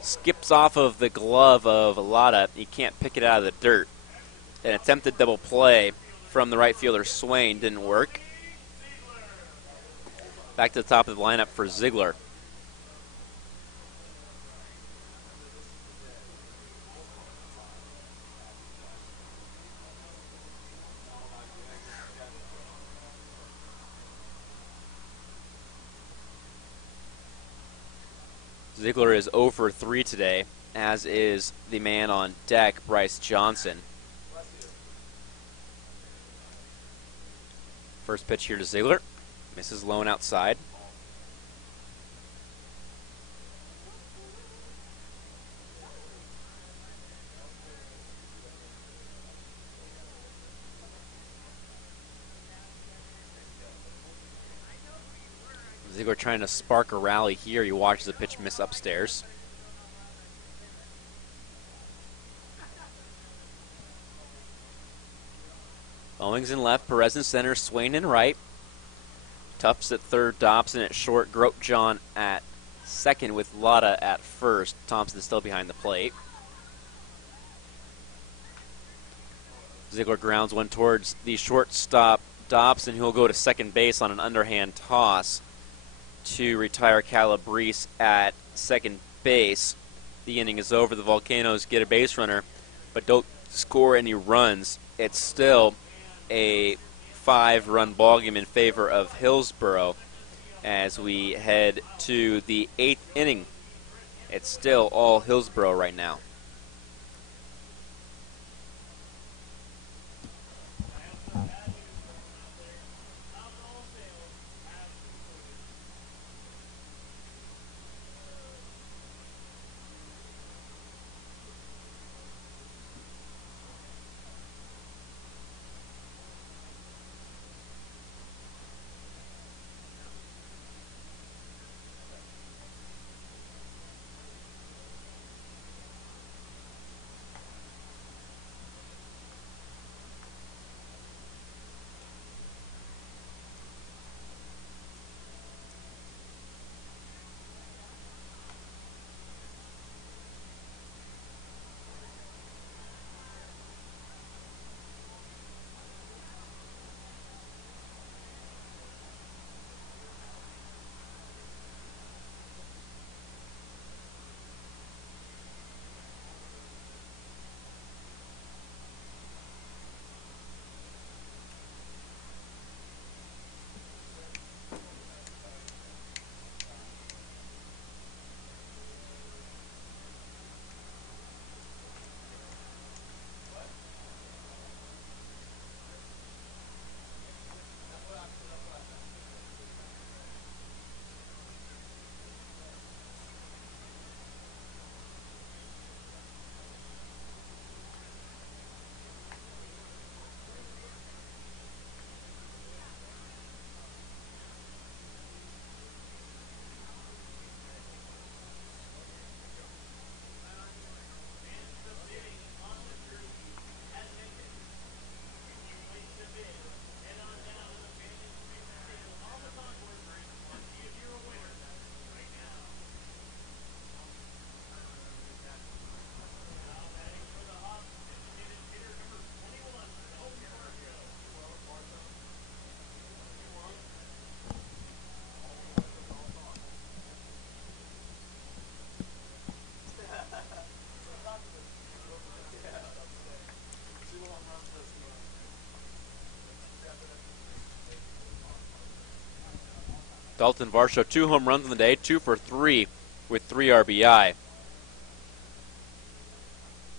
skips off of the glove of Lotta. He can't pick it out of the dirt. An attempted double play from the right fielder Swain didn't work. Back to the top of the lineup for Ziegler. Ziegler is 0 for 3 today, as is the man on deck, Bryce Johnson. First pitch here to Ziegler. Misses low and outside. Ziegler trying to spark a rally here. He watches the pitch miss upstairs. Owings in left, Perez in center, Swain in right. Tufts at third, Dobson at short, Gropejohn at second with Lotta at first. Thompson still behind the plate. Ziegler grounds one towards the shortstop, Dobson, who will go to second base on an underhand toss to retire Calabrese at second base. The inning is over. The Volcanoes get a base runner, but don't score any runs. It's still a 5-run ballgame in favor of Hillsboro as we head to the 8th inning. It's still all Hillsboro right now. Dalton Varsho, 2 home runs on the day, 2 for 3 with 3 RBI.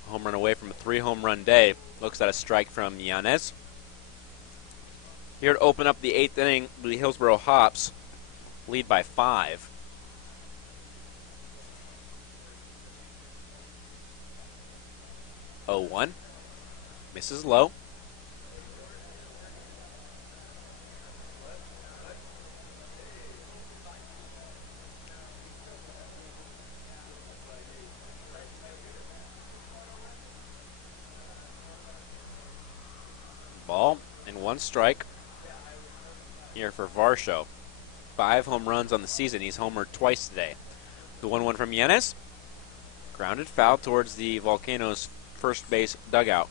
Home run away from a 3 home run day. Looks at a strike from Yanez. Here to open up the 8th inning, the Hillsboro Hops lead by 5. Oh, 1. Misses low. Ball and 1 strike here for Varsho. 5 home runs on the season. He's homered twice today. The 1-1 from Yanez. Grounded foul towards the Volcanoes' first base dugout.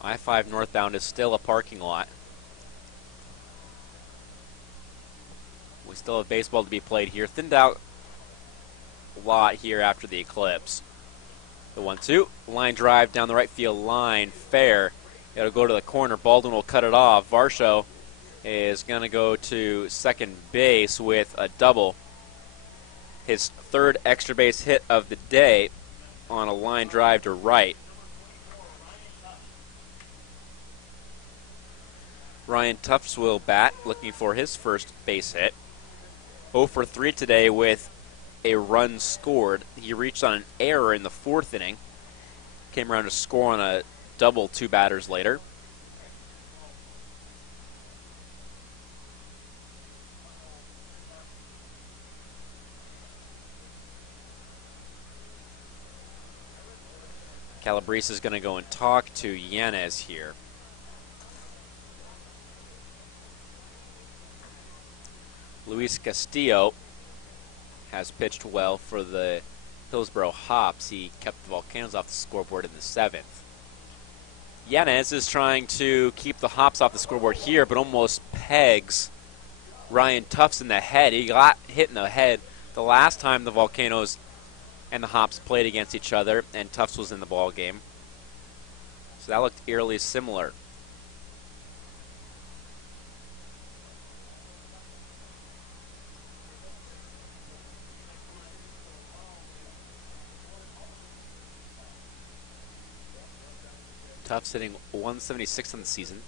I-5 northbound is still a parking lot. We still have baseball to be played here. Thinned out a lot here after the eclipse. The 1-2. Line drive down the right field line. Fair. It'll go to the corner. Baldwin will cut it off. Varsho is going to go to second base with a double. His 3rd extra base hit of the day on a line drive to right. Ryan Tufts will bat, looking for his first base hit. 0 for 3 today with a run scored. He reached on an error in the 4th inning. Came around to score on a double 2 batters later. Calabrese is going to go and talk to Yanez here. Luis Castillo has pitched well for the Hillsboro Hops. He kept the Volcanoes off the scoreboard in the 7th. Yanez is trying to keep the Hops off the scoreboard here, but almost pegs Ryan Tufts in the head. He got hit in the head the last time the Volcanoes and the Hops played against each other, and Tufts was in the ball game. So that looked eerily similar. Tufts hitting 176 on the season.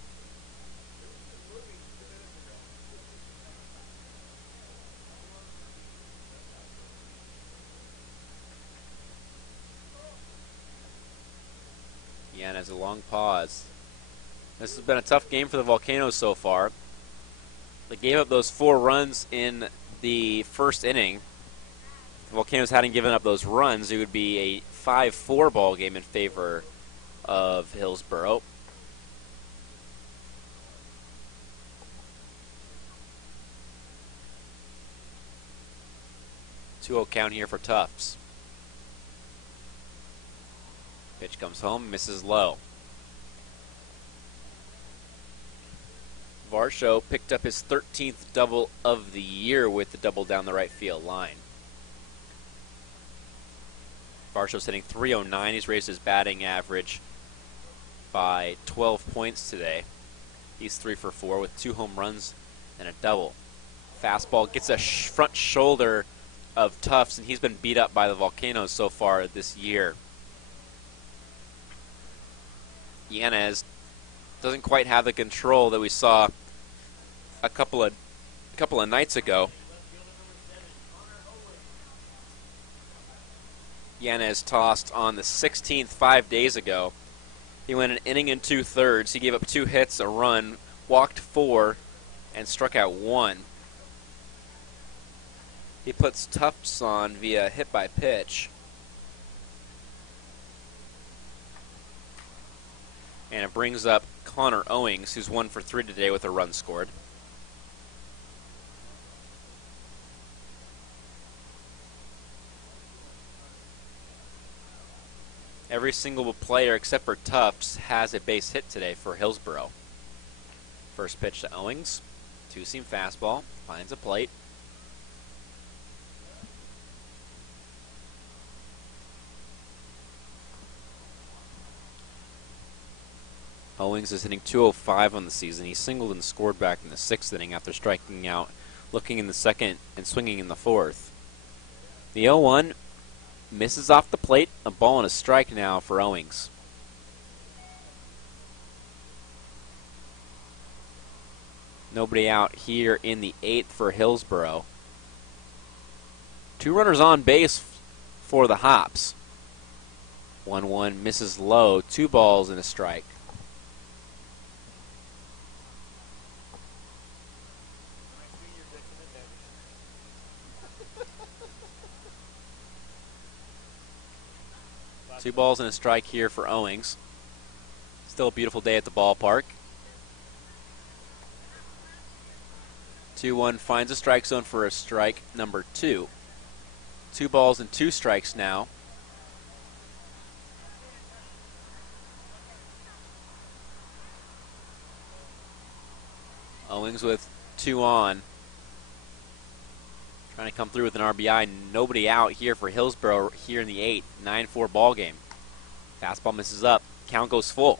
Yanez a long pause. This has been a tough game for the Volcanoes so far. They gave up those 4 runs in the 1st inning. If the Volcanoes hadn't given up those runs, it would be a 5-4 ball game in favor of Hillsboro. 2-0 count here for Tufts. Pitch comes home, misses low. Varsho picked up his 13th double of the year with the double down the right field line. Varsho's hitting .309. He's raised his batting average by 12 points today. He's 3 for 4 with 2 home runs and a double. Fastball gets a front shoulder of Tufts, and he's been beat up by the Volcanoes so far this year. Yanez doesn't quite have the control that we saw a couple of nights ago. Yanez tossed on the 16th 5 days ago. He went an inning and 2/3. He gave up 2 hits, a run, walked 4, and struck out 1. He puts Tufts on via hit by pitch. And it brings up Connor Owings, who's 1 for 3 today with a run scored. Every single player except for Tufts has a base hit today for Hillsboro. First pitch to Owings. 2-seam fastball. Finds a plate. Owings is hitting .205 on the season. He singled and scored back in the 6th inning after striking out, looking in the 2nd, and swinging in the 4th. The 0-1 misses off the plate. A ball and a strike now for Owings. Nobody out here in the 8th for Hillsboro. 2 runners on base for the Hops. 1-1 misses low. 2 balls and a strike. Two balls and a strike here for Owings. Still a beautiful day at the ballpark. 2-1 finds a strike zone for a strike number 2. 2 balls and 2 strikes now. Owings with 2 on. Trying to come through with an RBI. Nobody out here for Hillsboro here in the 8th. 9-4 ball game. Fastball misses up. Count goes full.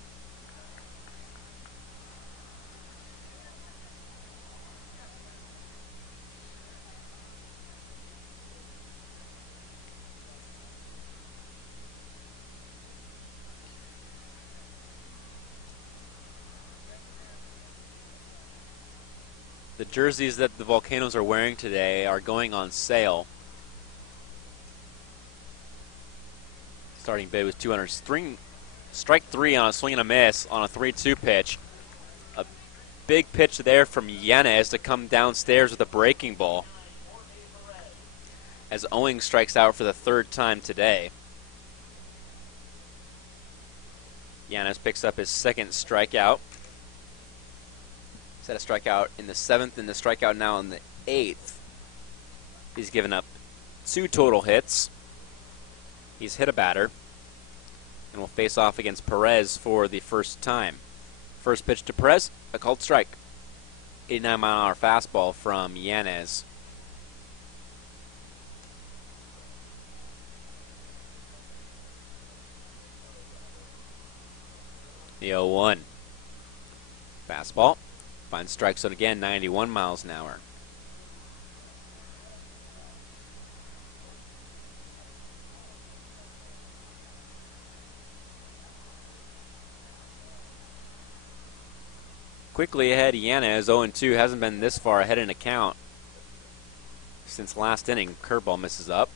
The jerseys that the Volcanoes are wearing today are going on sale. Starting bid was $200. Strike 3 on a swing and a miss on a 3-2 pitch. A big pitch there from Yanez to come downstairs with a breaking ball. As Owings strikes out for the 3rd time today. Yanez picks up his 2nd strikeout. He's had a strikeout in the 7th and the strikeout now in the 8th. He's given up 2 total hits. He's hit a batter. And will face off against Perez for the first time. First pitch to Perez, a called strike. 89-mile-an-hour fastball from Yanez. The 0-1. Fastball. Finds strike zone again, 91 miles an hour. Quickly ahead, Yanez, 0-2, hasn't been this far ahead in a count since last inning. Curveball misses up.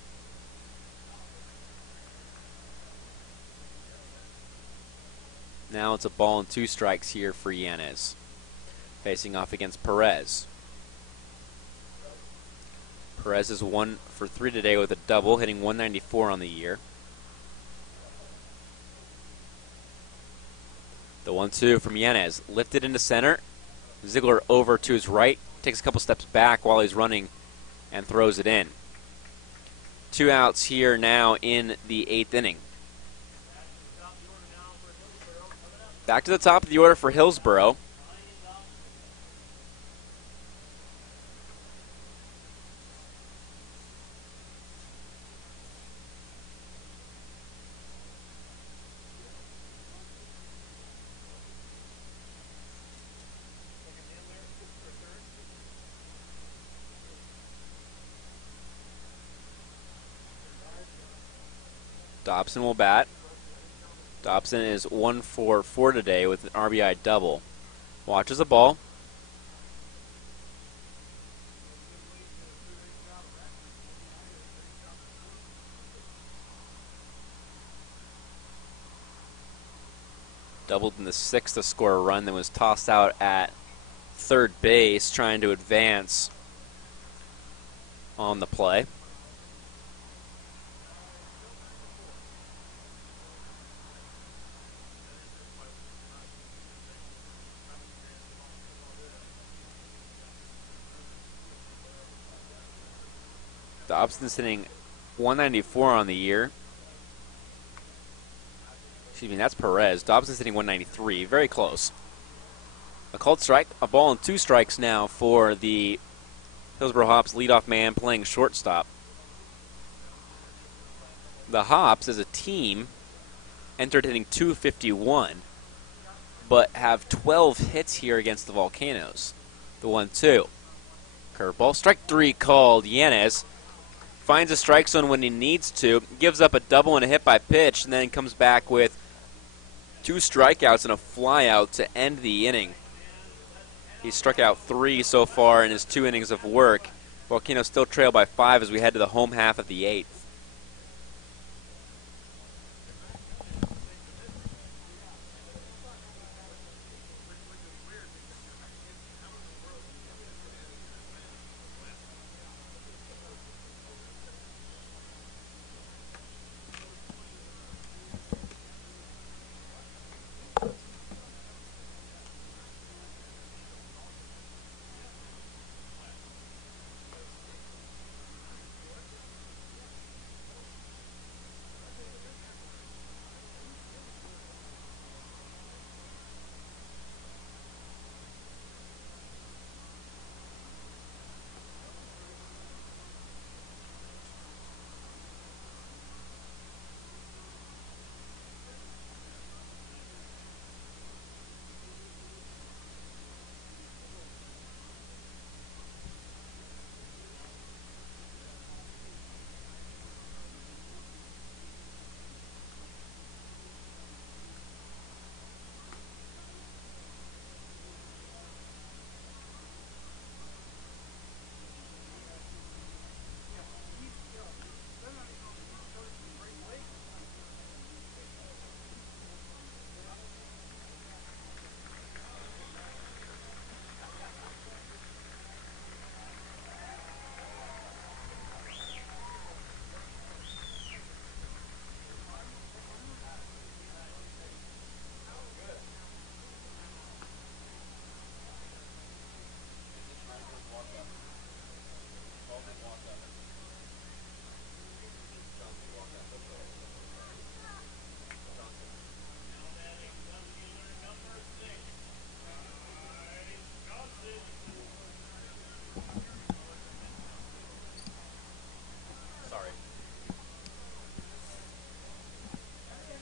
Now it's a ball and 2 strikes here for Yanez. Facing off against Perez. Perez is 1 for 3 today with a double, hitting 194 on the year. The 1-2 from Yanez, lifted into center. Ziegler over to his right, takes a couple steps back while he's running and throws it in. 2 outs here now in the 8th inning. Back to the top of the order for Hillsboro. Dobson will bat. Dobson is 1 for 4 today with an RBI double. Watches the ball. Doubled in the 6th to score a run, then was tossed out at 3rd base trying to advance on the play. Dobson's hitting 194 on the year. Excuse me, that's Perez. Dobson's hitting 193. Very close. A called strike, a ball and 2 strikes now for the Hillsboro Hops leadoff man playing shortstop. The Hops, as a team, entered hitting 251. but have 12 hits here against the Volcanoes. The 1-2. Curveball. Strike 3 called. Yanez finds a strike zone when he needs to, gives up a double and a hit by pitch, and then comes back with 2 strikeouts and a flyout to end the inning. He's struck out 3 so far in his 2 innings of work. Volcanoes still trail by 5 as we head to the home half of the 8th.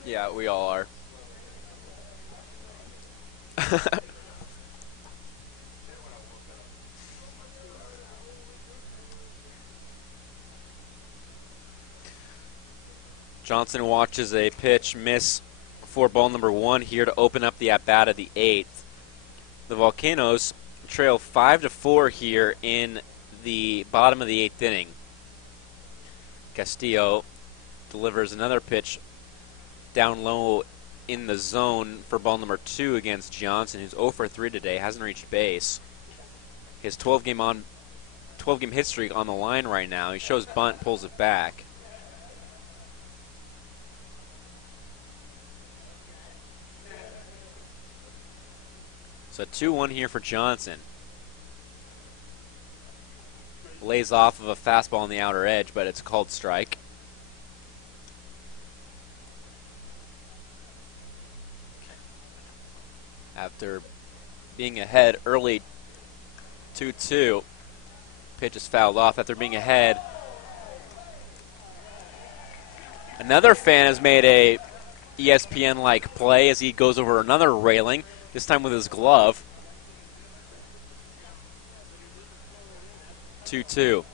Yeah, we all are. Johnson watches a pitch miss for ball number 1 here to open up the at-bat of the 8th. The Volcanoes trail 5-4 here in the bottom of the 8th inning. Castillo delivers another pitch down low in the zone for ball number 2 against Johnson, who's 0 for 3 today, hasn't reached base. His 12-game hit streak on the line right now. He shows bunt, pulls it back. So 2-1 here for Johnson. Lays off of a fastball on the outer edge, but it's a called strike. After being ahead early 2-2, pitch is fouled off after being ahead. Another fan has made a ESPN-like play as he goes over another railing, this time with his glove. 2-2.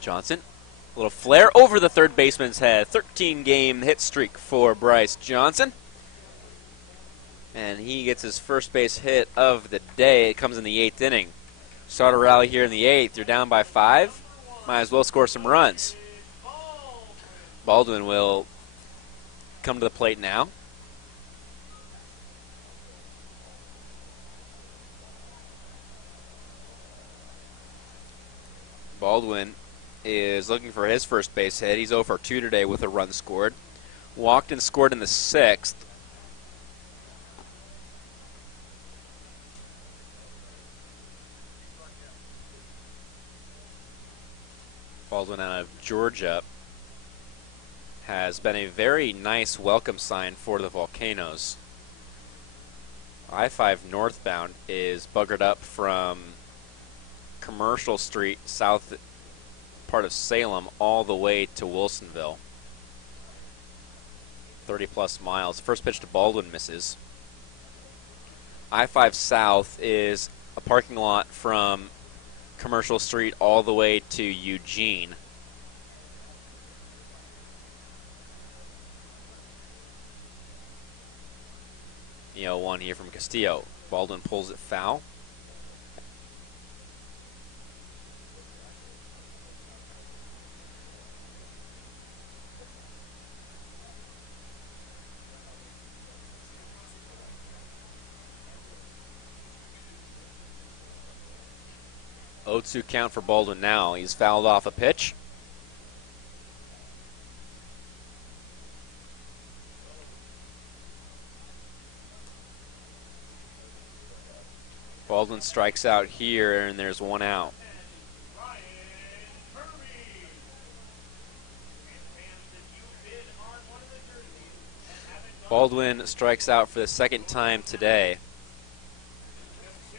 Johnson, a little flare over the third baseman's head. 13-game hit streak for Bryce Johnson. And he gets his first base hit of the day. It comes in the 8th inning. Start a rally here in the 8th. You're down by 5. Might as well score some runs. Baldwin will come to the plate now. Baldwin is looking for his first base hit. He's 0 for 2 today with a run scored. Walked and scored in the 6th. Baldwin out of Georgia has been a very nice welcome sign for the Volcanoes. I-5 northbound is buggered up from Commercial Street, south part of Salem, all the way to Wilsonville. 30-plus miles. First pitch to Baldwin misses. I-5 South is a parking lot from Commercial Street all the way to Eugene. The 0-1 here from Castillo. Baldwin pulls it foul. O2 count for Baldwin now. He's fouled off a pitch. Baldwin strikes out here, and there's one out. Baldwin strikes out for the second time today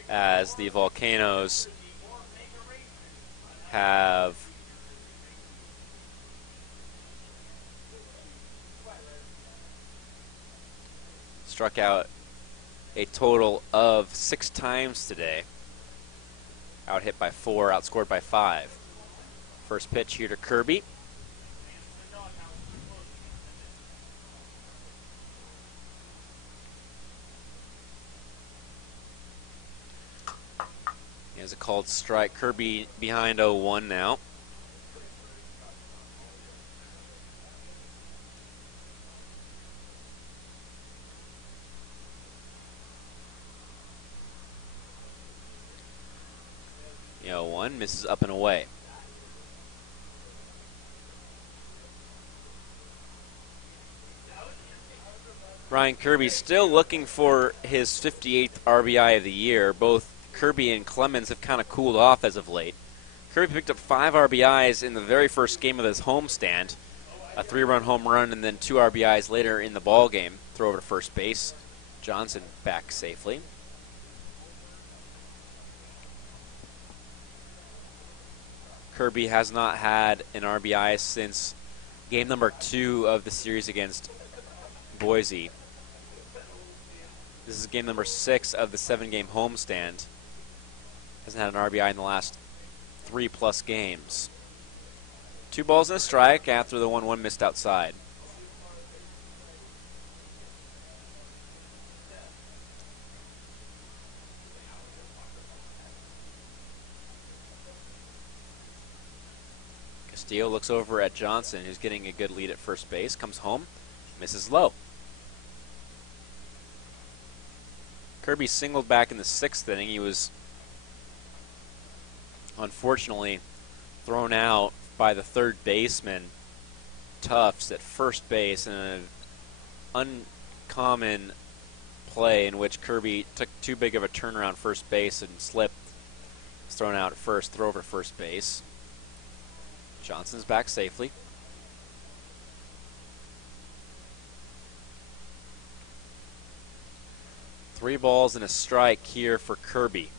as the Volcanoes have struck out a total of 6 times today. Out hit by 4, outscored by 5. First pitch here to Kirby. He has a called strike. Kirby behind 0-1 now. The 0-1 misses up and away. Ryan Kirby still looking for his 58th RBI of the year. Both Kirby and Clemens have kind of cooled off as of late. Kirby picked up 5 RBIs in the very first game of his homestand. A 3-run home run and then 2 RBIs later in the ball game. Throw over to first base. Johnson back safely. Kirby has not had an RBI since game number 2 of the series against Boise. This is game number 6 of the 7-game homestand. Hasn't had an RBI in the last 3+ games. 2 balls and a strike after the 1-1 missed outside. Castillo looks over at Johnson, who's getting a good lead at first base. Comes home, misses low. Kirby singled back in the 6th inning. He was unfortunately thrown out by the third baseman, Tufts, at first base in an uncommon play in which Kirby took too big of a turnaround first base and slipped. Was thrown out at first, throw over first base. Johnson's back safely. Three balls and a strike here for Kirby.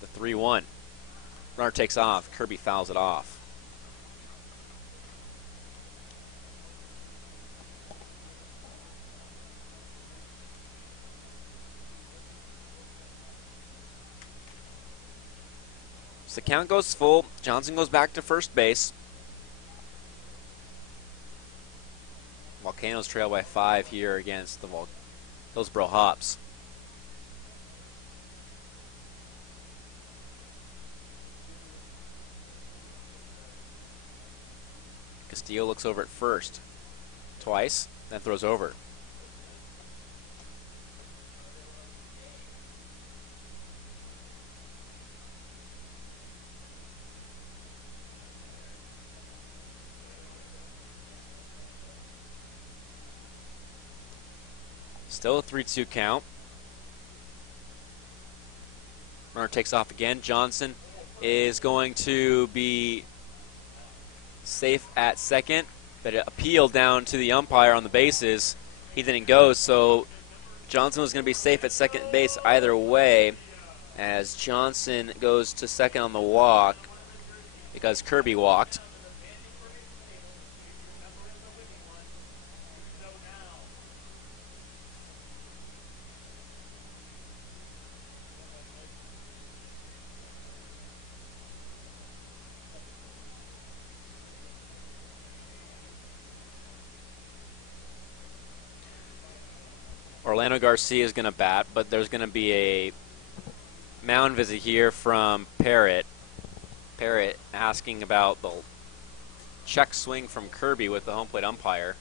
The 3-1. Runner takes off. Kirby fouls it off. So the count goes full. Johnson goes back to first base. Volcanoes trail by 5 here against the Hillsboro Hops. Castillo looks over at first twice, then throws over. Still a 3-2 count. Runner takes off again. Johnson is going to be safe at second, but it appealed down to the umpire on the bases. He didn't go, so Johnson was going to be safe at second base either way, as Johnson goes to second on the walk because Kirby walked. Orlando Garcia is going to bat, but there's going to be a mound visit here from Perez. Perez asking about the check swing from Kirby with the home plate umpire.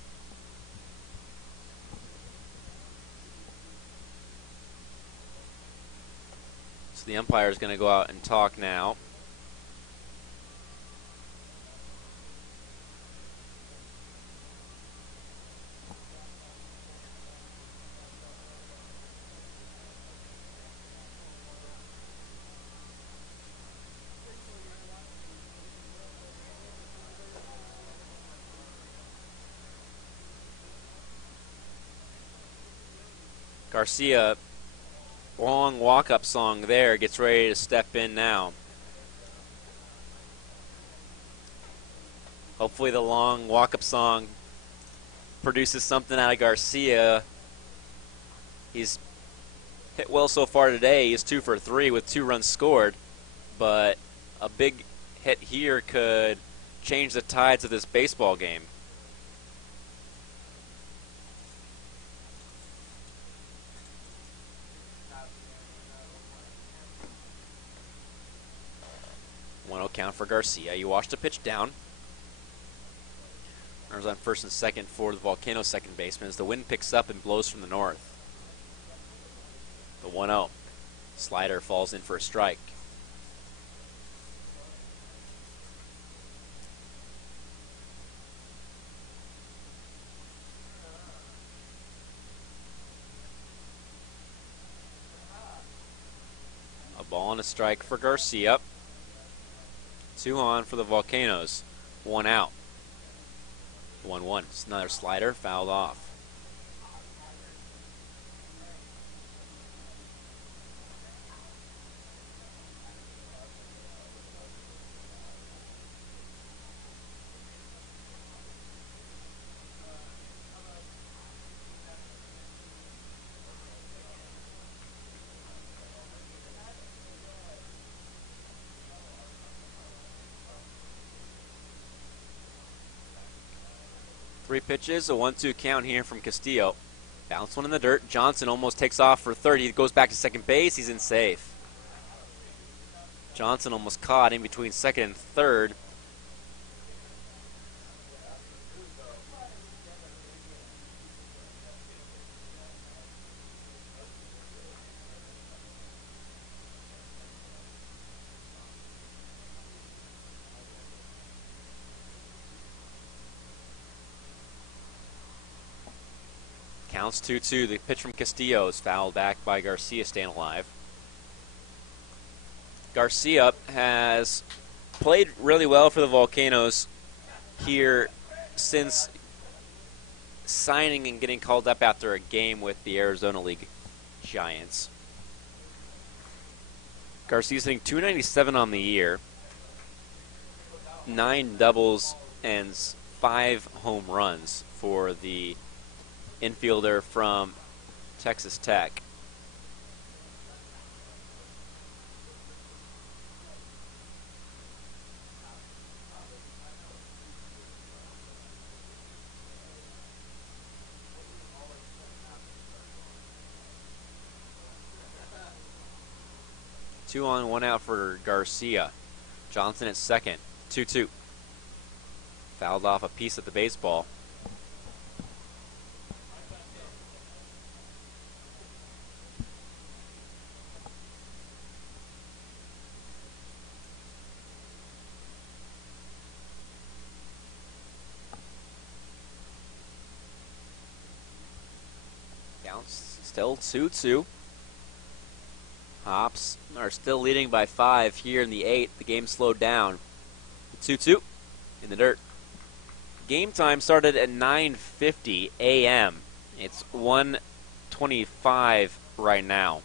So the umpire is going to go out and talk now. Garcia, long walk-up song there, gets ready to step in now. Hopefully the long walk-up song produces something out of Garcia. He's hit well so far today. He's 2 for 3 with 2 runs scored, but a big hit here could change the tides of this baseball game. Count for Garcia. You watch the pitch down. Runners on first and second for the Volcanoes second baseman as the wind picks up and blows from the north. The 1-0. Slider falls in for a strike. A ball and a strike for Garcia. 2 on for the Volcanoes. 1 out. 1-1. It's another slider fouled off. Three pitches, a 1-2 count here from Castillo. Bounce one in the dirt. Johnson almost takes off for third. He goes back to second base. He's in safe. Johnson almost caught in between second and third. Counts 2-2. The pitch from Castillo is fouled back by Garcia, staying alive. Garcia has played really well for the Volcanoes here since signing and getting called up after a game with the Arizona League Giants. Garcia's hitting .297 on the year, 9 doubles and 5 home runs for the infielder from Texas Tech. Two on, 1 out for Garcia. Johnson at second. 2-2. Fouled off a piece of the baseball. Still 2-2. Hops are still leading by 5 here in the 8th. The game slowed down. 2-2 in the dirt. Game time started at 9:50 a.m. It's 1:25 right now.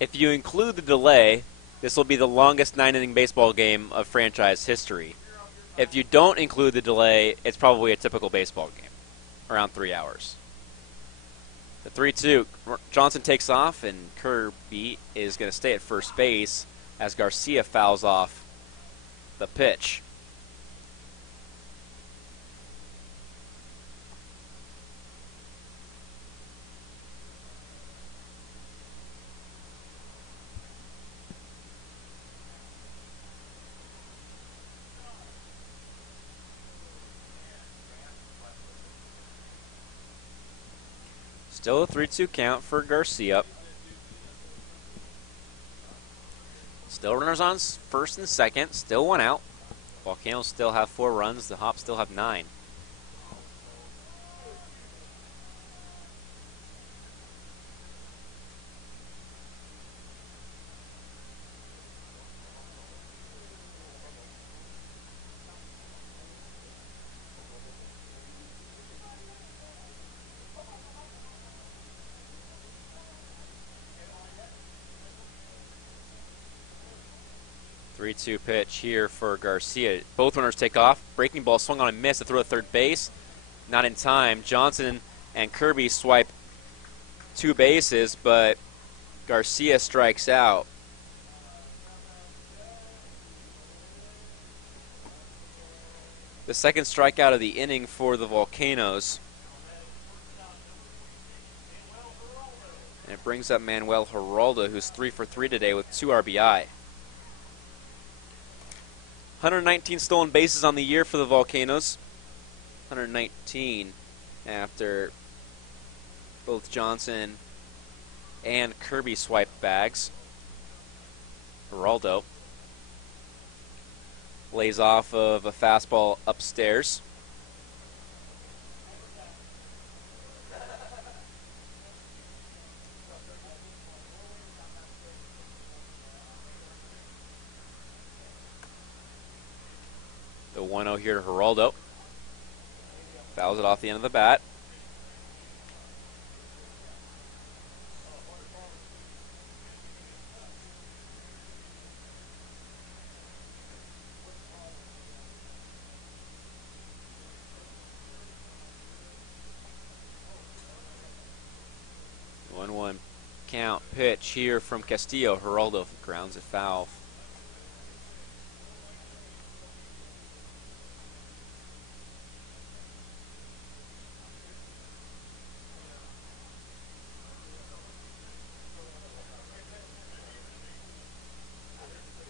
If you include the delay, this will be the longest 9-inning baseball game of franchise history. If you don't include the delay, it's probably a typical baseball game, around 3 hours. The 3-2, Johnson takes off, and Kirby is going to stay at first base as Garcia fouls off the pitch. Still a 3-2 count for Garcia. Still runners on first and second. Still one out. Volcanoes still have 4 runs. The Hops still have 9. Three-two pitch here for Garcia. Both runners take off. Breaking ball swung on and missed to throw to third base. Not in time. Johnson and Kirby swipe 2 bases, but Garcia strikes out. The second strikeout of the inning for the Volcanoes. And it brings up Manuel Geraldo, who's 3 for 3 today with 2 RBI. 119 stolen bases on the year for the Volcanoes. 119 after both Johnson and Kirby swipe bags. Geraldo lays off of a fastball upstairs. The 1-0 here to Geraldo. Fouls it off the end of the bat. The 1-1 count pitch here from Castillo. Geraldo grounds it foul.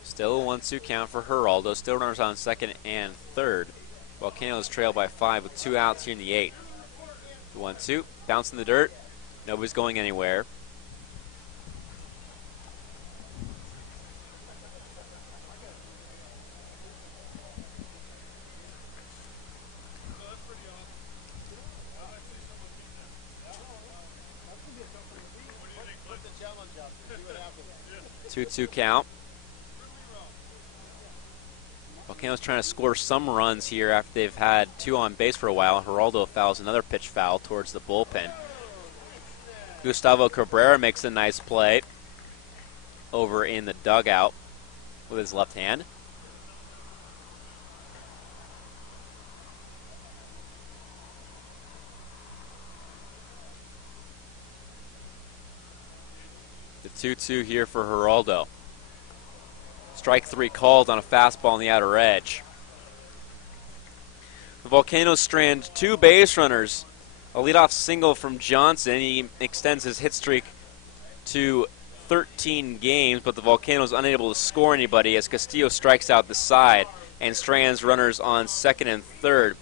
Still a 1-2 count for Geraldo. Still runners on second and third. Volcanoes trail by 5 with 2 outs here in the 8th. The 1-2. Bounce in the dirt. Nobody's going anywhere. Put the challenge up and see what happens. 2-2 count. Volcanoes trying to score some runs here after they've had 2 on base for a while. Geraldo fouls another pitch foul towards the bullpen. Gustavo Cabrera makes a nice play over in the dugout with his left hand. The 2-2 here for Geraldo. Strike 3 called on a fastball on the outer edge. The Volcanoes strand 2 base runners. A leadoff single from Johnson. He extends his hit streak to 13 games, but the Volcanoes unable to score anybody as Castillo strikes out the side and strands runners on second and third.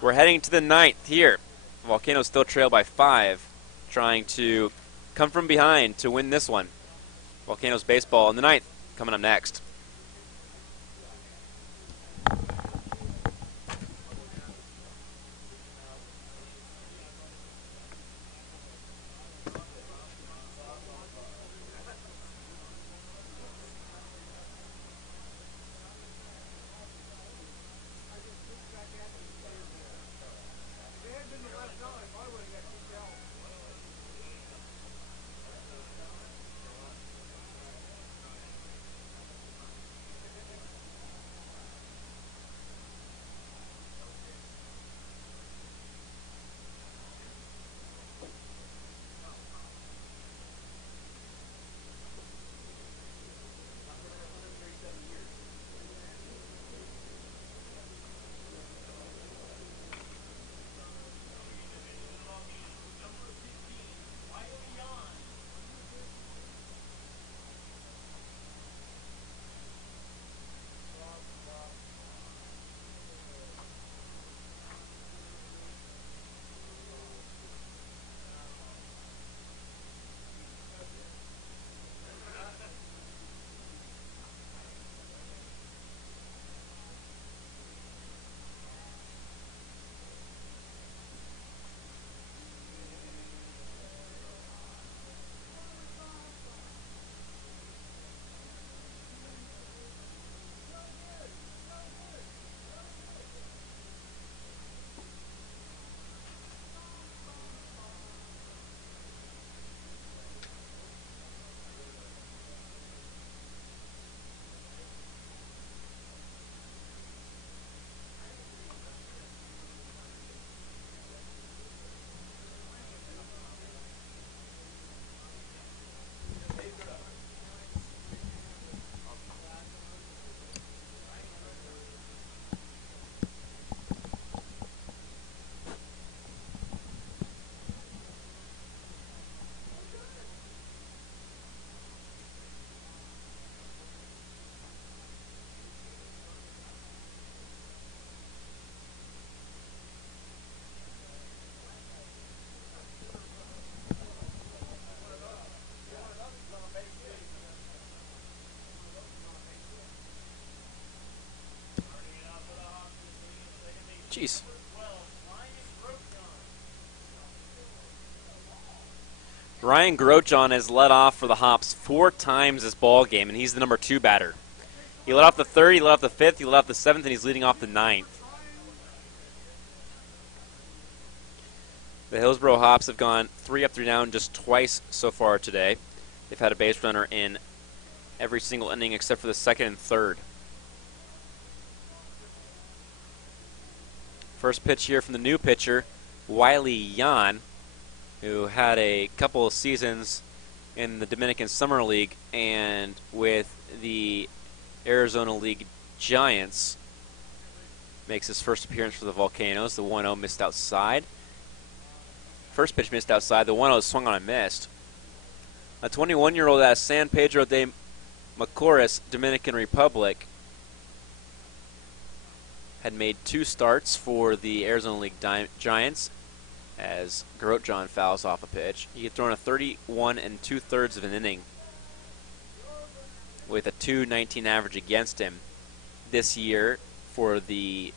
We're heading to the 9th here. The Volcanoes still trail by 5, trying to come from behind to win this one. Volcanoes baseball in the 9th coming up next. Jeez. Ryan Grochon has led off for the Hops 4 times this ball game, and he's the number 2 batter. He led off the 3rd, he led off the 5th, he led off the 7th, and he's leading off the 9th. The Hillsboro Hops have gone 3 up, 3 down just twice so far today. They've had a base runner in every single inning except for the 2nd and 3rd. First pitch here from the new pitcher, Wiley Jan, who had a couple of seasons in the Dominican Summer League and with the Arizona League Giants. Makes his first appearance for the Volcanoes. The 1-0 missed outside. First pitch missed outside. The 1-0 swung on and missed. A 21-year-old out of San Pedro de Macorís, Dominican Republic, had made 2 starts for the Arizona League Giants as Grochon fouls off a pitch. He had thrown a 31 2/3 of an inning with a .219 average against him this year for the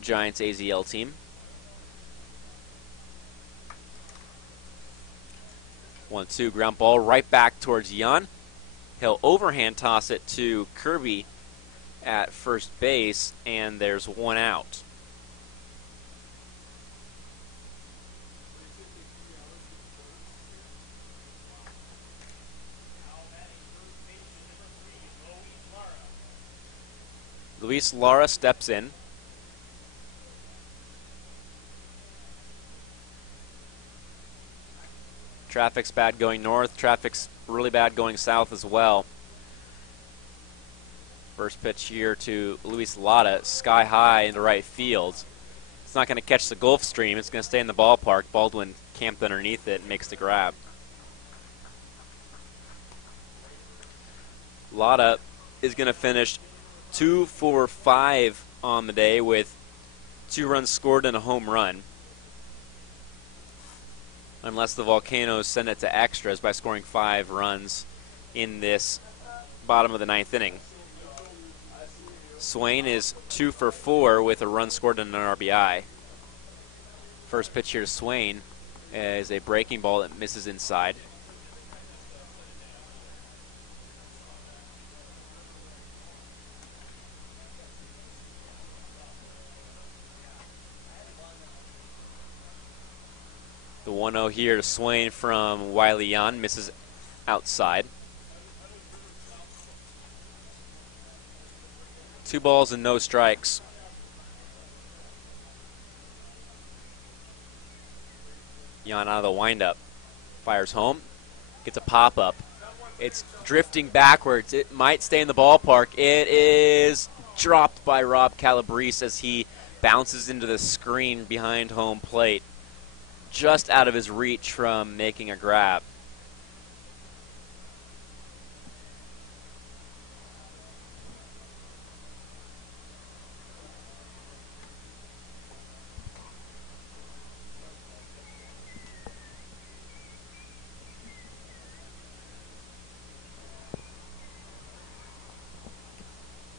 Giants AZL team. 1-2 ground ball right back towards Jan. He'll overhand toss it to Kirby at first base, and there's 1 out. Luis Lara steps in. Traffic's bad going north. Traffic's really bad going south as well. First pitch here to Luis Lara, sky high into right field. It's not going to catch the Gulf Stream. It's going to stay in the ballpark. Baldwin camped underneath it and makes the grab. Lara is going to finish 2 for 5 on the day with 2 runs scored and a home run. Unless the Volcanoes send it to extras by scoring 5 runs in this bottom of the 9th inning. Swain is 2 for 4 with a run scored and an RBI. First pitch here to Swain is a breaking ball that misses inside. The 1-0 here to Swain from Wiley Jan misses outside. 2 balls and no strikes. Jan out of the windup. Fires home. Gets a pop-up. It's drifting backwards. It might stay in the ballpark. It is dropped by Rob Calabrese as he bounces into the screen behind home plate. Just out of his reach from making a grab.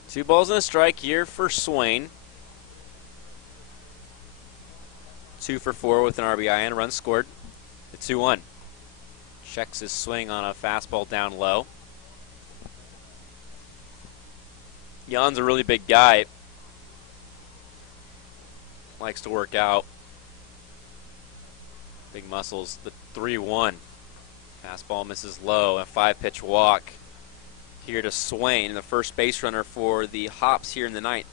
Two balls and a strike here for Swain. 2 for 4 with an RBI and a run scored. The 2-1. Checks his swing on a fastball down low. Jan's a really big guy. Likes to work out. Big muscles. The 3-1. Fastball misses low. A 5-pitch walk here to Swain, the first base runner for the Hops here in the 9th.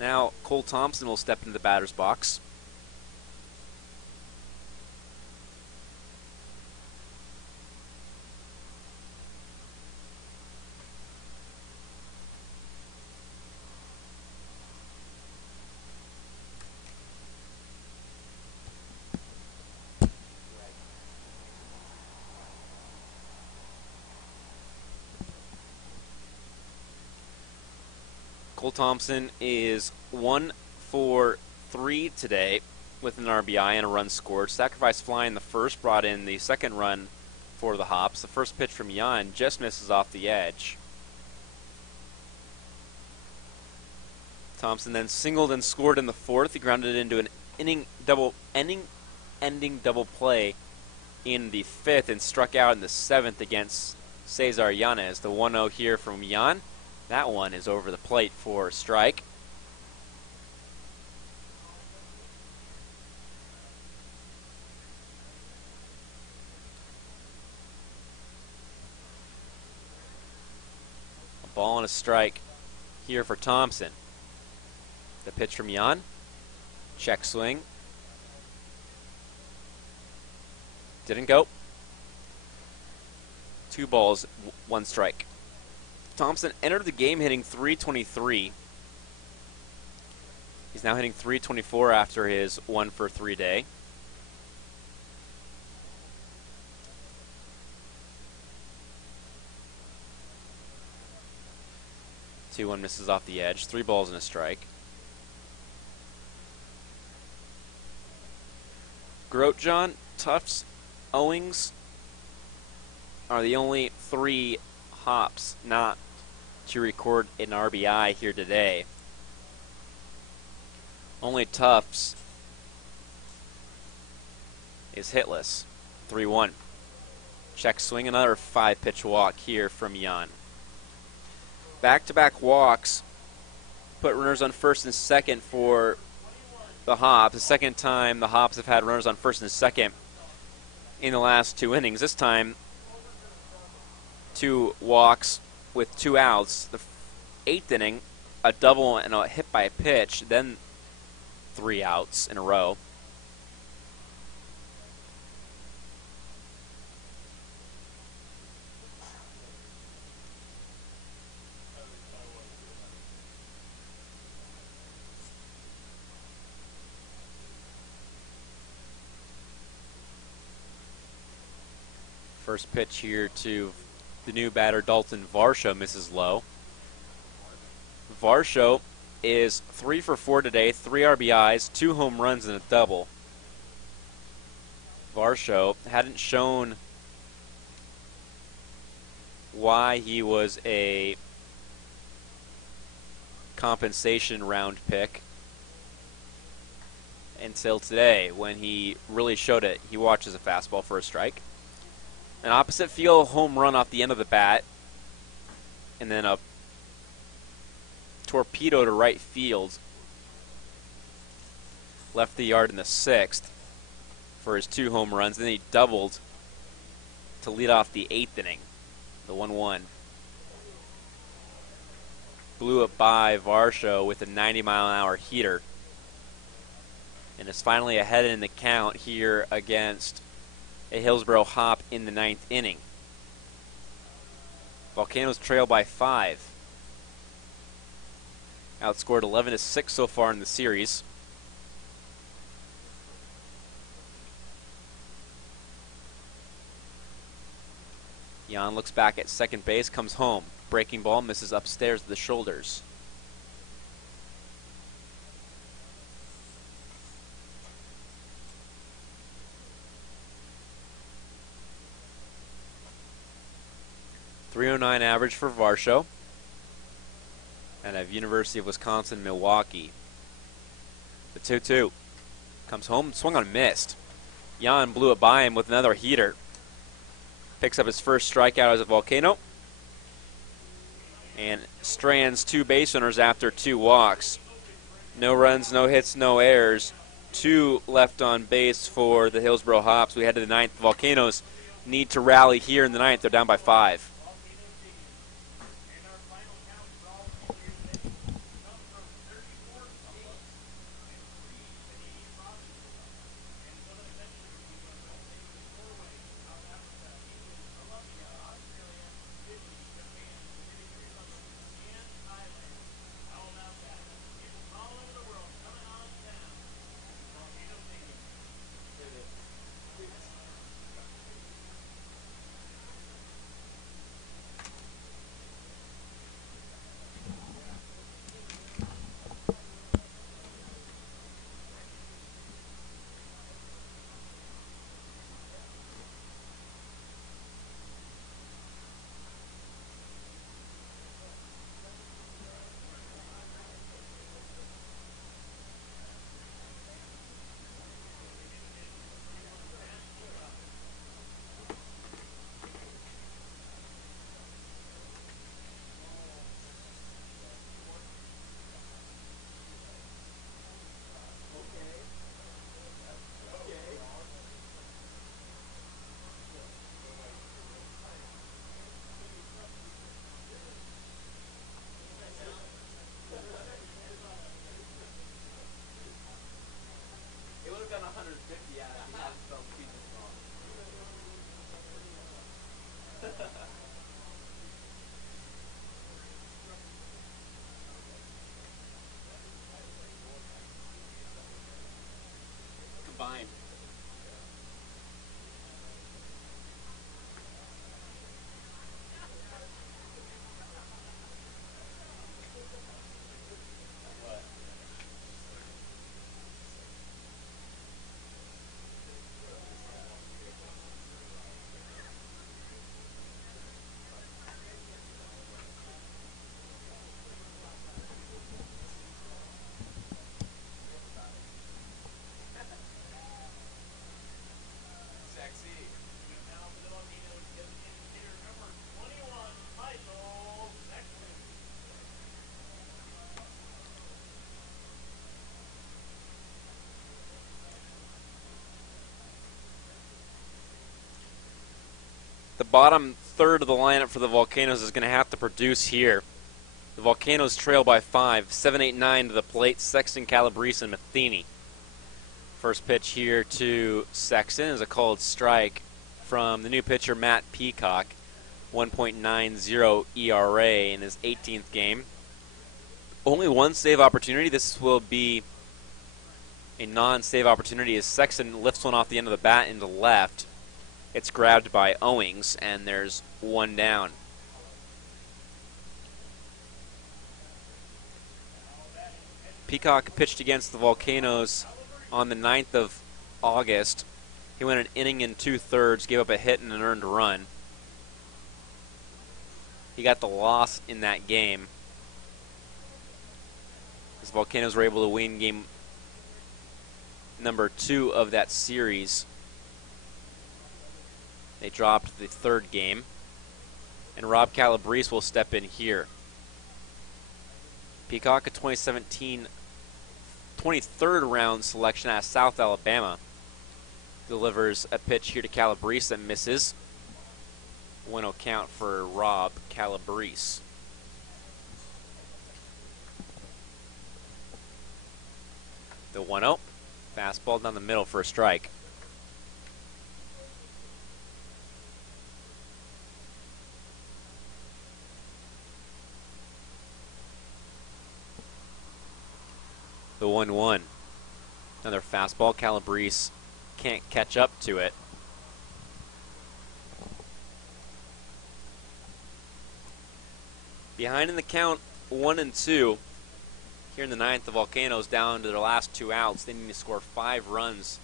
Now Cole Thompson will step into the batter's box. Cole Thompson is 1 for 3 today with an RBI and a run scored. Sacrifice fly in the first brought in the second run for the Hops. The first pitch from Jan just misses off the edge. Thompson then singled and scored in the fourth. He grounded it into an ending double play in the fifth and struck out in the seventh against Cesar Yanez. The 1-0 here from Yan. That one is over the plate for a strike. A ball and a strike here for Thompson. The pitch from Yan. Check swing. Didn't go. 2 balls, 1 strike. Thompson entered the game hitting .323. He's now hitting .324 after his 1-for-3 day. Two one misses off the edge. 3 balls and a strike. Grotjahn, Tufts, Owings are the only 3 hops not to record an RBI here today. Only Tufts is hitless. 3-1. Check swing, another 5-pitch walk here from Yan. Back-to-back walks put runners on first and second for the Hops. The second time the Hops have had runners on first and second in the last 2 innings. This time, 2 walks with 2 outs. The 8th inning, a double and a hit by a pitch, then 3 outs in a row. First pitch here to the new batter, Dalton Varsho, misses low. Varsho is 3 for 4 today, 3 RBIs, 2 home runs, and a double. Varsho hadn't shown why he was a compensation round pick until today, when he really showed it. He watches a fastball for a strike. An opposite field home run off the end of the bat, and then a torpedo to right field. Left the yard in the 6th for his 2 home runs. Then he doubled to lead off the 8th inning, the 1-1. Blew it by Varsho with a 90-mile-an-hour heater, and is finally ahead in the count here against a Hillsboro Hop in the 9th inning. Volcanoes trail by 5. Outscored 11-6 so far in the series. Yan looks back at second base, comes home. Breaking ball misses upstairs to the shoulders. .309 average for Varsho, and of University of Wisconsin-Milwaukee. The 2-2 comes home, swung on, missed. Yan blew it by him with another heater. Picks up his first strikeout as a Volcano, and strands 2 base runners after 2 walks. No runs, no hits, no errors. 2 left on base for the Hillsboro Hops. We head to the 9th. The Volcanoes need to rally here in the 9th. They're down by 5. The bottom third of the lineup for the Volcanoes is going to have to produce here. The Volcanoes trail by 5, 7, 8, 9 to the plate, Sexton, Calabrese, and Matheny. First pitch here to Sexton is a called strike from the new pitcher Matt Peacock. 1.90 ERA in his 18th game. Only one save opportunity. This will be a non-save opportunity as Sexton lifts one off the end of the bat into left. It's grabbed by Owings, and there's one down. Peacock pitched against the Volcanoes on the 9th of August. He went an inning and 2/3, gave up a hit and an earned run. He got the loss in that game. The Volcanoes were able to win game number 2 of that series. They dropped the 3rd game. And Rob Calabrese will step in here. Peacock, a 2017 23rd round selection out of South Alabama, delivers a pitch here to Calabrese that misses. 1-0 count for Rob Calabrese. The 1-0. Fastball down the middle for a strike. The 1-1. Another fastball. Calabrese can't catch up to it. Behind in the count, 1-2. Here in the 9th, the Volcanoes down to their last 2 outs. They need to score 5 runs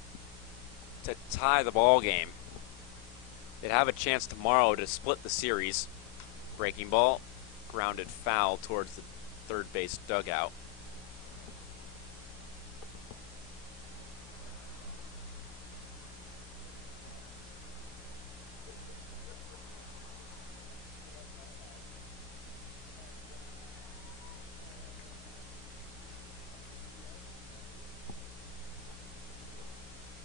to tie the ball game. They'd have a chance tomorrow to split the series. Breaking ball, grounded foul towards the third base dugout.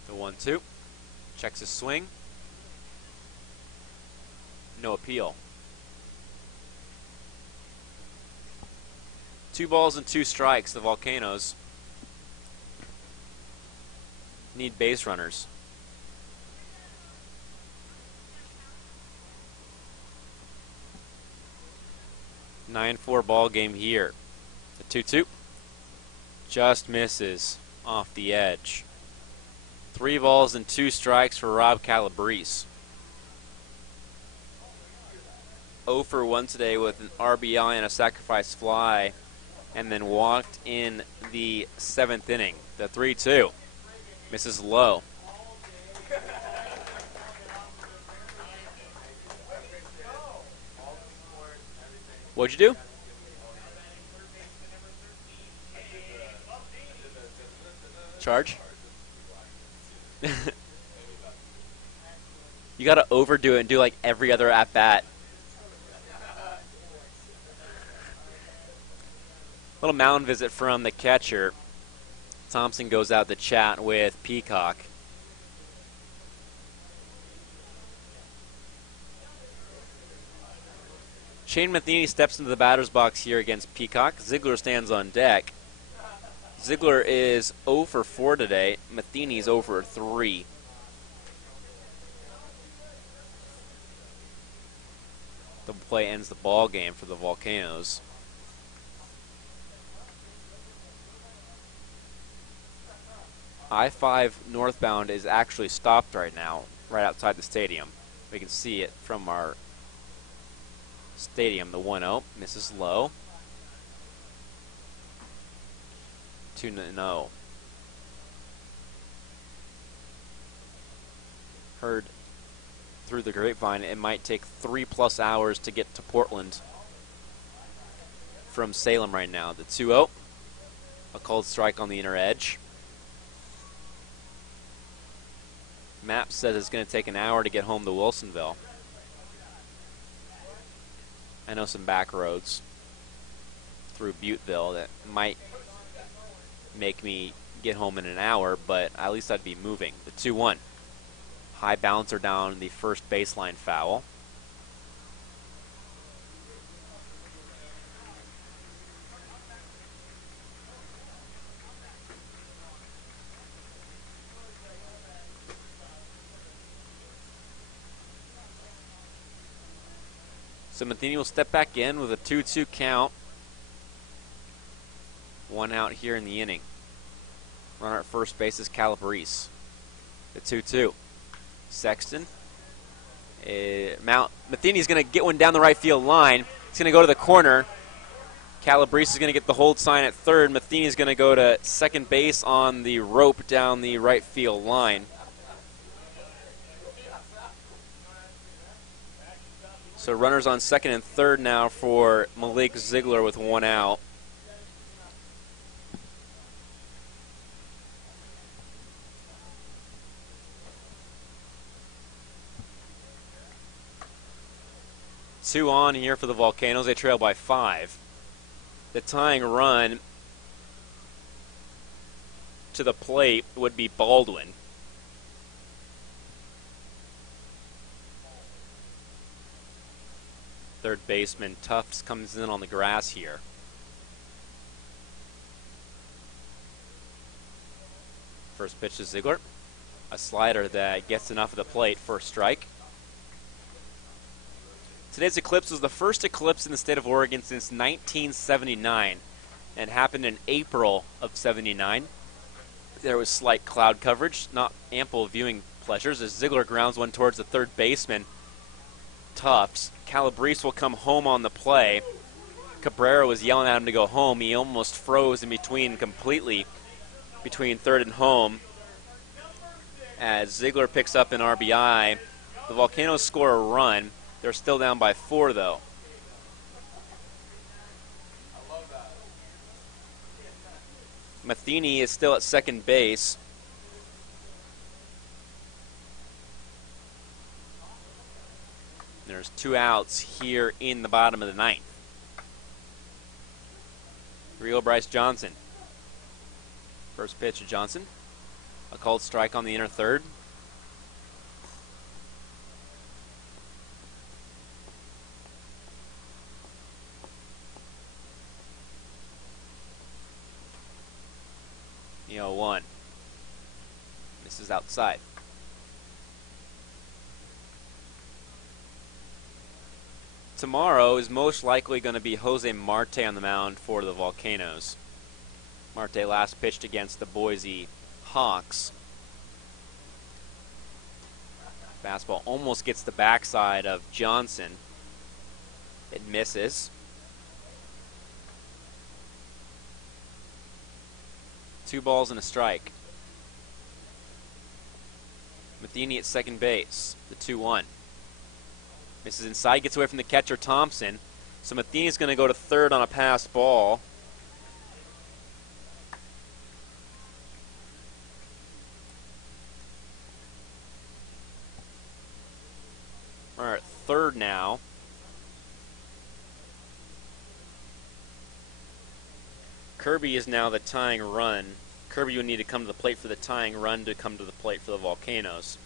The 1-2. Checks his swing. No appeal. 2 balls and 2 strikes. The Volcanoes need base runners. A 9-4 ball game here. The 2-2 just misses off the edge. 3 balls and 2 strikes for Rob Calabrese. 0 for 1 today with an RBI and a sacrifice fly, and then walked in the 7th inning. The 3-2 misses low. What'd you do? Charge? You gotta overdo it and do like every other at-bat. Little mound visit from the catcher. Thompson goes out to chat with Peacock. Shane Matheny steps into the batter's box here against Peacock. Ziegler stands on deck. Ziegler is 0 for 4 today. Matheny's 0 for 3. The play ends the ball game for the Volcanoes. I-5 northbound is actually stopped right now, right outside the stadium. We can see it from our stadium. The 1-0 misses low. 2-0. Heard through the grapevine it might take 3+ hours to get to Portland from Salem right now. The 2-0. A called strike on the inner edge. Map says it's going to take an hour to get home to Wilsonville. I know some back roads through Butteville that might make me get home in an hour, but at least I'd be moving. The 2-1. High bouncer down the first baseline foul. So Matheny will step back in with a 2-2 count. 1 out here in the inning. Runner at first base is Calabrese. The 2-2. Sexton. Matheny's going to get one down the right field line. He's going to go to the corner. Calabrese is going to get the hold sign at third. Matheny's going to go to second base on the rope down the right field line. So runners on second and third now for Malik Ziegler with 1 out. Two on here for the Volcanoes. They trail by 5. The tying run to the plate would be Baldwin. Third baseman Tufts comes in on the grass here. First pitch to Ziegler. A slider that gets enough of the plate for a strike. Today's eclipse was the first eclipse in the state of Oregon since 1979 and happened in April of 79. There was slight cloud coverage, not ample viewing pleasures, as Ziegler grounds one towards the third baseman, Tufts. Calabrese will come home on the play. Cabrera was yelling at him to go home. He almost froze in between completely between third and home. As Ziegler picks up an RBI, the Volcanoes score a run. They're still down by 4, though. Matheny is still at second base. There's 2 outs here in the bottom of the 9th. Rio Bryce Johnson. First pitch to Johnson. A called strike on the inner third. The 0-1. This is outside. Tomorrow is most likely going to be Jose Marte on the mound for the Volcanoes. Marte last pitched against the Boise Hawks. Fastball almost gets the backside of Johnson. It misses. 2 balls and a strike. Matheny at second base, the 2-1. Misses inside, gets away from the catcher Thompson. So Matheny's going to go to third on a pass ball. We're at third now. Kirby is now the tying run. Kirby would need to come to the plate for the tying run to come to the plate for the Volcanoes.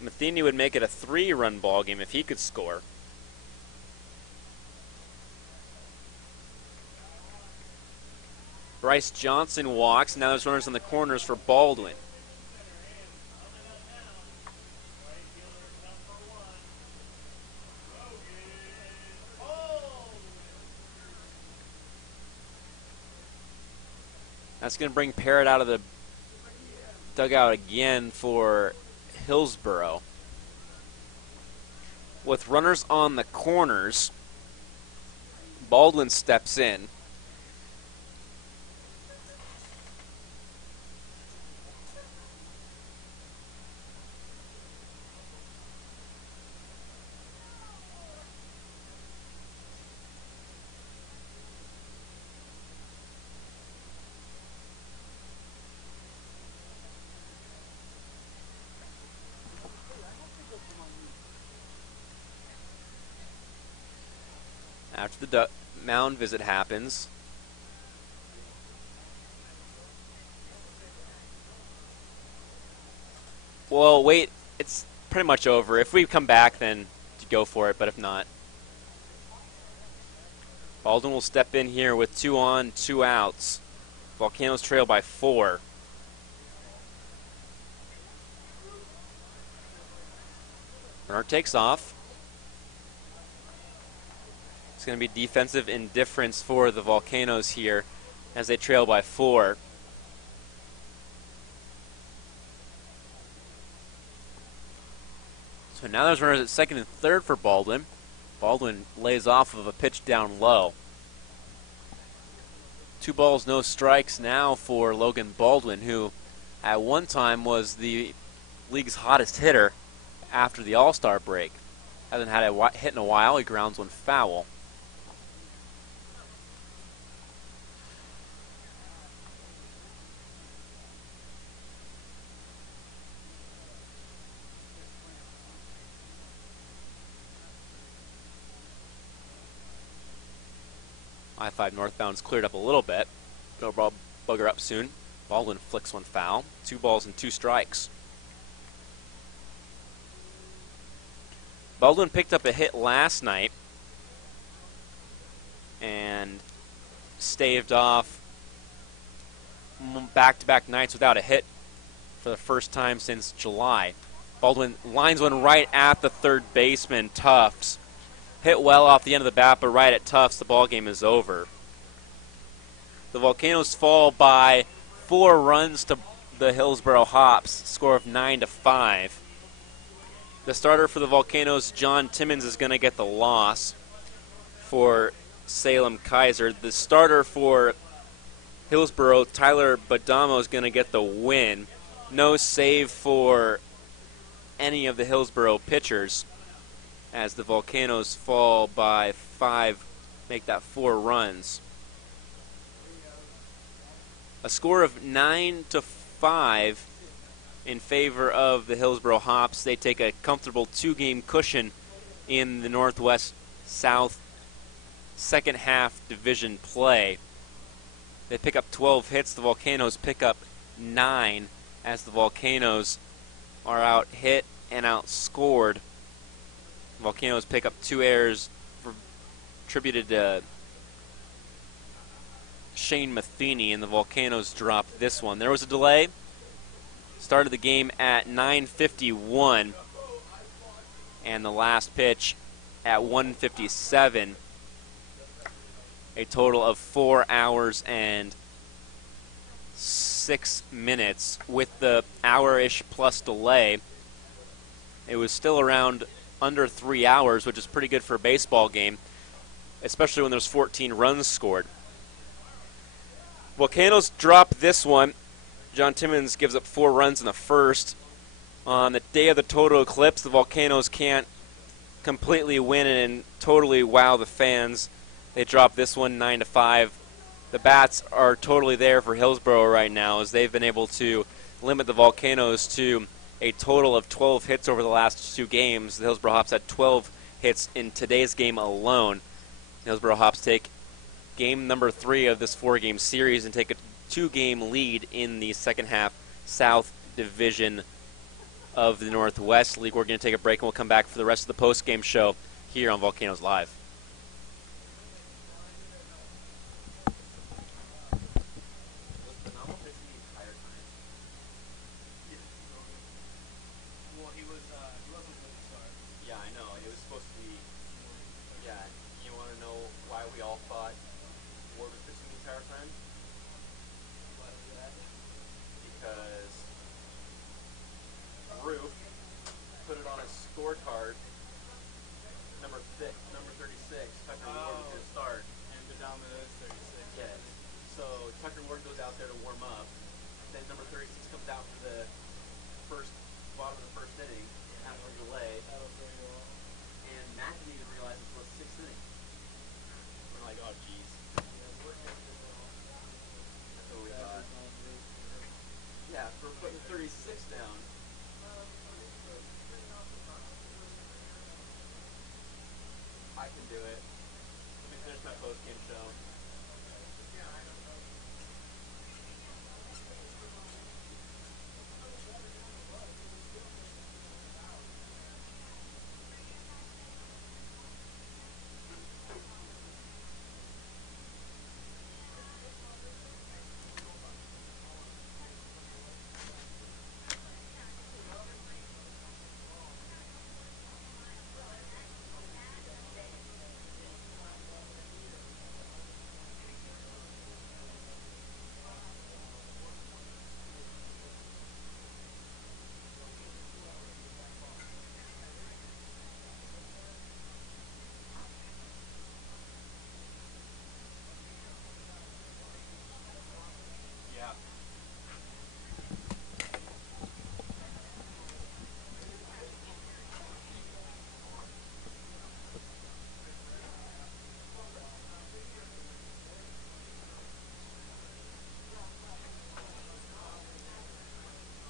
Matheny would make it a 3-run ball game if he could score. Bryce Johnson walks. Now there's runners on the corners for Baldwin. That's going to bring Perez out of the dugout again for Hillsborough. With runners on the corners, Baldwin steps in. After the mound visit happens, well, wait, it's pretty much over. If we come back, then go for it, but if not. Baldwin will step in here with 2 on, 2 outs. Volcanoes trail by 4. Runner takes off. It's going to be defensive indifference for the Volcanoes here as they trail by 4. So now there's runners at second and third for Baldwin. Baldwin lays off of a pitch down low. 2 balls, no strikes now for Logan Baldwin, who at one time was the league's hottest hitter after the All-Star break. Hasn't had a hit in a while. He grounds one foul. I-5 northbound's cleared up a little bit. It'll bugger up soon. Baldwin flicks one foul. 2 balls and 2 strikes. Baldwin picked up a hit last night and staved off back-to-back nights without a hit for the first time since July. Baldwin lines one right at the third baseman, Tufts. Hit well off the end of the bat, but right at Tufts, the ball game is over. The Volcanoes fall by 4 runs to the Hillsboro Hops, score of 9-5. The starter for the Volcanoes, John Timmons, is going to get the loss for Salem-Keizer. The starter for Hillsboro, Tyler Badamo, is going to get the win. No save for any of the Hillsboro pitchers as the Volcanoes fall by 5, make that 4 runs. A score of 9-5 in favor of the Hillsboro Hops. They take a comfortable 2-game cushion in the Northwest South second half division play. They pick up 12 hits. The Volcanoes pick up 9 as the Volcanoes are out hit and outscored. Volcanoes pick up 2 errors attributed to Shane Matheny, and the Volcanoes drop this one. There was a delay. Started the game at 9:51, and the last pitch at 1:57. A total of 4 hours and 6 minutes. With the hour-ish plus delay, it was still around under 3 hours, which is pretty good for a baseball game, especially when there's 14 runs scored. Volcanoes drop this one. John Timmons gives up 4 runs in the first. On the day of the total eclipse, the Volcanoes can't completely win and totally wow the fans. They drop this one 9-5. The bats are totally there for Hillsboro right now, as they've been able to limit the Volcanoes to a total of 12 hits over the last 2 games. The Hillsboro Hops had 12 hits in today's game alone. The Hillsboro Hops take game number 3 of this 4-game series and take a 2-game lead in the second half South Division of the Northwest League. We're going to take a break and we'll come back for the rest of the post-game show here on Volcanoes Live.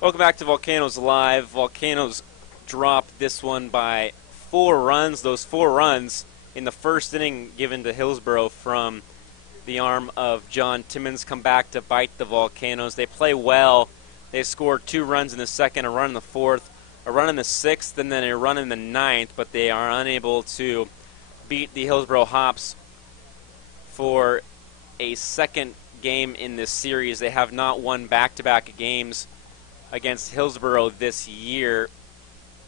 Welcome back to Volcanoes Live. Volcanoes dropped this one by 4 runs. Those 4 runs in the first inning given to Hillsborough from the arm of John Timmons come back to bite the Volcanoes. They play well. They scored 2 runs in the second, a run in the fourth, a run in the sixth, and then a run in the ninth, but they are unable to beat the Hillsborough Hops for a second game in this series. They have not won back-to-back games against Hillsborough this year,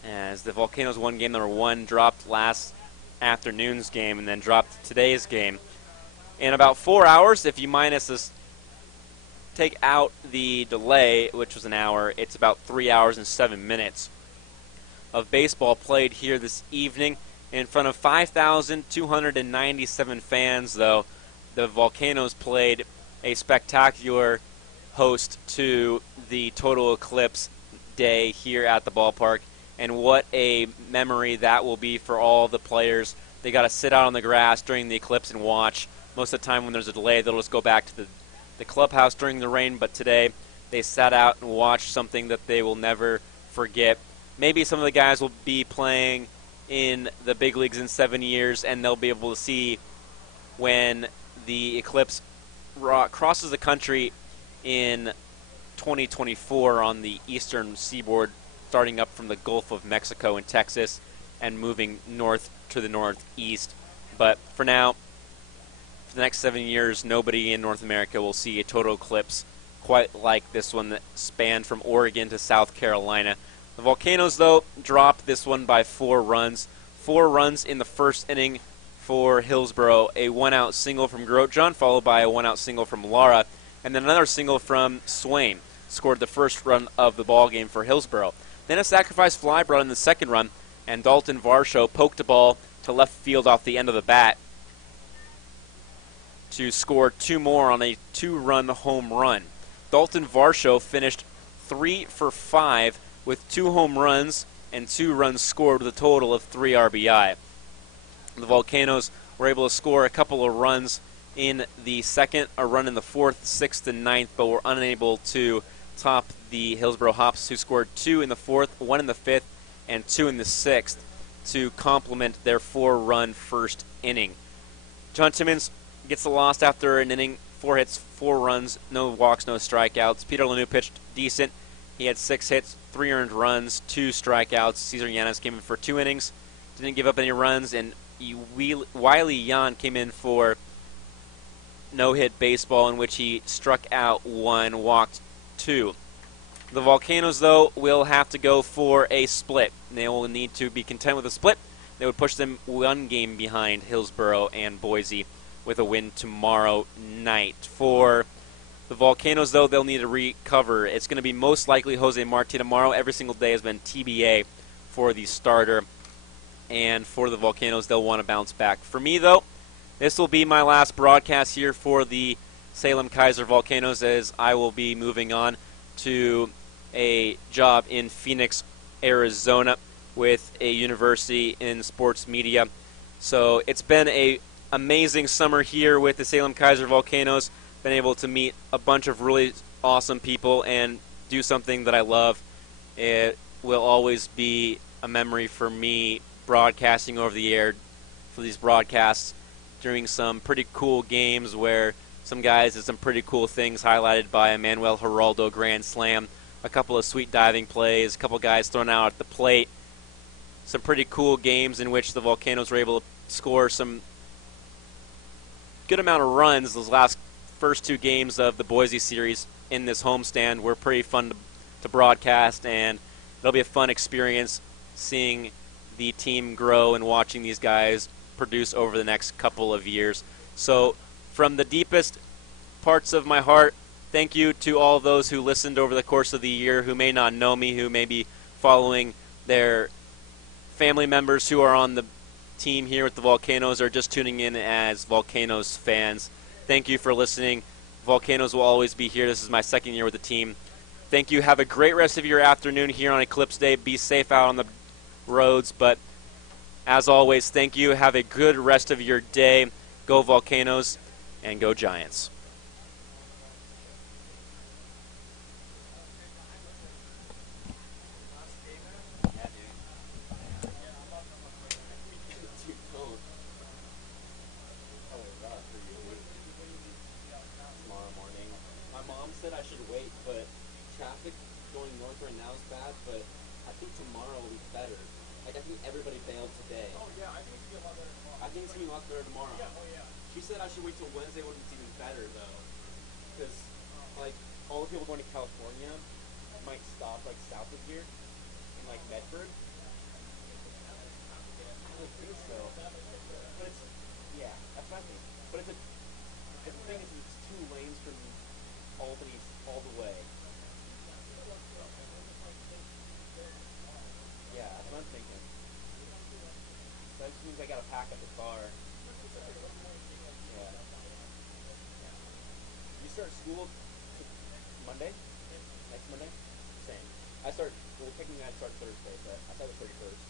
as the Volcanoes won game number 1, dropped last afternoon's game, and then dropped today's game. In about 4 hours, if you minus this, take out the delay, which was an hour, it's about 3 hours and 7 minutes of baseball played here this evening in front of 5,297 fans, though. The Volcanoes played a spectacular host to the total eclipse day here at the ballpark, and what a memory that will be for all the players. They got to sit out on the grass during the eclipse and watch. Most of the time when there's a delay, they'll just go back to the clubhouse during the rain, but today they sat out and watched something that they will never forget. Maybe some of the guys will be playing in the big leagues in 7 years, and they'll be able to see when the eclipse crosses the country in 2024 on the eastern seaboard, starting up from the Gulf of Mexico and Texas and moving north to the northeast. But for now, for the next 7 years, nobody in North America will see a total eclipse quite like this one that spanned from Oregon to South Carolina. The Volcanoes, though, dropped this one by 4 runs. 4 runs in the first inning for Hillsborough. A 1-out single from Grotjahn, followed by a 1-out single from Lara, and then another single from Swain. Scored the first run of the ball game for Hillsborough. Then a sacrifice fly brought in the second run, and Dalton Varsho poked a ball to left field off the end of the bat to score 2 more on a 2-run home run. Dalton Varsho finished 3 for 5 with 2 home runs and 2 runs scored with a total of 3 RBI. The Volcanoes were able to score a couple of runs in the second, a run in the fourth, sixth, and ninth, but were unable to top the Hillsborough Hops, who scored 2 in the fourth, 1 in the fifth, and 2 in the sixth to complement their 4-run first inning. John Timmons gets the loss after an inning, 4 hits, 4 runs, no walks, no strikeouts. Peter Lanoux pitched decent. He had 6 hits, 3 earned runs, 2 strikeouts. Cesar Yanez came in for 2 innings, didn't give up any runs, and Wiley Yan came in for no-hit baseball, in which he struck out 1, walked 2. The Volcanoes, though, will have to go for a split. They will need to be content with a split. They would push them 1 game behind Hillsborough and Boise with a win tomorrow night. For the Volcanoes, though, they'll need to recover. It's going to be most likely Jose Marti tomorrow. Every single day has been TBA for the starter. And for the Volcanoes, they'll want to bounce back. For me, though, this will be my last broadcast here for the Salem-Keizer Volcanoes, as I will be moving on to a job in Phoenix, Arizona, with a university in sports media. So it's been an amazing summer here with the Salem-Keizer Volcanoes. Been able to meet a bunch of really awesome people and do something that I love. It will always be a memory for me broadcasting over the air for these broadcasts, doing some pretty cool games where some guys did some pretty cool things, highlighted by a Manuel Geraldo grand slam, a couple of sweet diving plays, a couple guys thrown out at the plate. Some pretty cool games in which the Volcanoes were able to score some good amount of runs. Those first 2 games of the Boise series in this homestand were pretty fun to broadcast, and it'll be a fun experience seeing the team grow and watching these guys produce over the next couple of years. So from the deepest parts of my heart, thank you to all those who listened over the course of the year, who may not know me, who may be following their family members who are on the team here with the Volcanoes, or just tuning in as Volcanoes fans. Thank you for listening. Volcanoes will always be here. This is my 2nd year with the team. Thank you. Have a great rest of your afternoon here on Eclipse Day. Be safe out on the roads, but as always, thank you. Have a good rest of your day. Go Volcanoes and go Giants. but traffic going north right now is bad, but I think tomorrow will be better. Like, I think everybody bailed today. Oh yeah, I think it's gonna be a lot better tomorrow. I think it's going to be a lot better tomorrow. Yeah, oh yeah. She said I should wait till Wednesday when it's even better, though. Because, like, all the people going to California might stop, like, south of here, in, like, Medford. I don't think so. But it's, yeah, that's what I think. But it's a, the thing is, it's 2 lanes from Albany all the way. Yeah, that's what I'm thinking. That just means I gotta pack up the car. Yeah. You start school Monday? Next Monday? Same. Well, technically I start Thursday, but I start the 31st.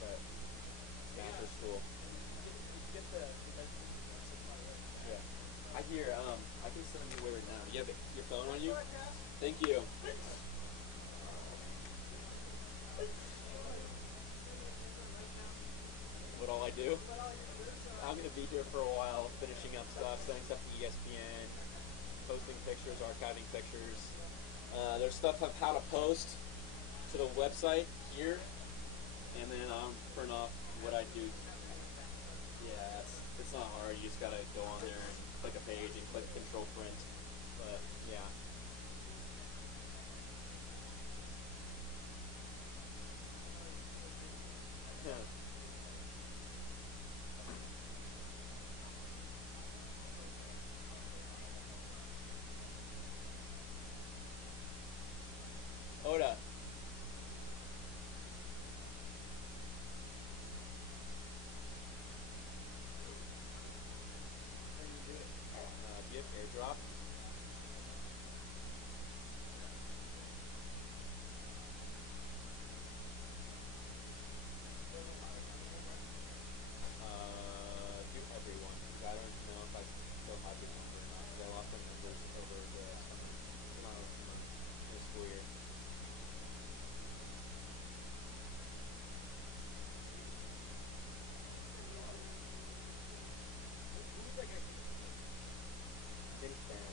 But, yeah, after school. Yeah. I hear, I can send you where now. You have your phone on you? Thank you. What all I do? I'm going to be here for a while, finishing up stuff, sending stuff to ESPN, posting pictures, archiving pictures. There's stuff of how to post to the website here, and then print off what I do. Yeah, it's not hard. You just got to go on there and click a page and click control print. But, yeah. Yeah. Oda. Do you have airdrop? Do everyone. I don't know if I still have your number or not. 'Cause I lost my numbers over the summer, this school year. Big fan.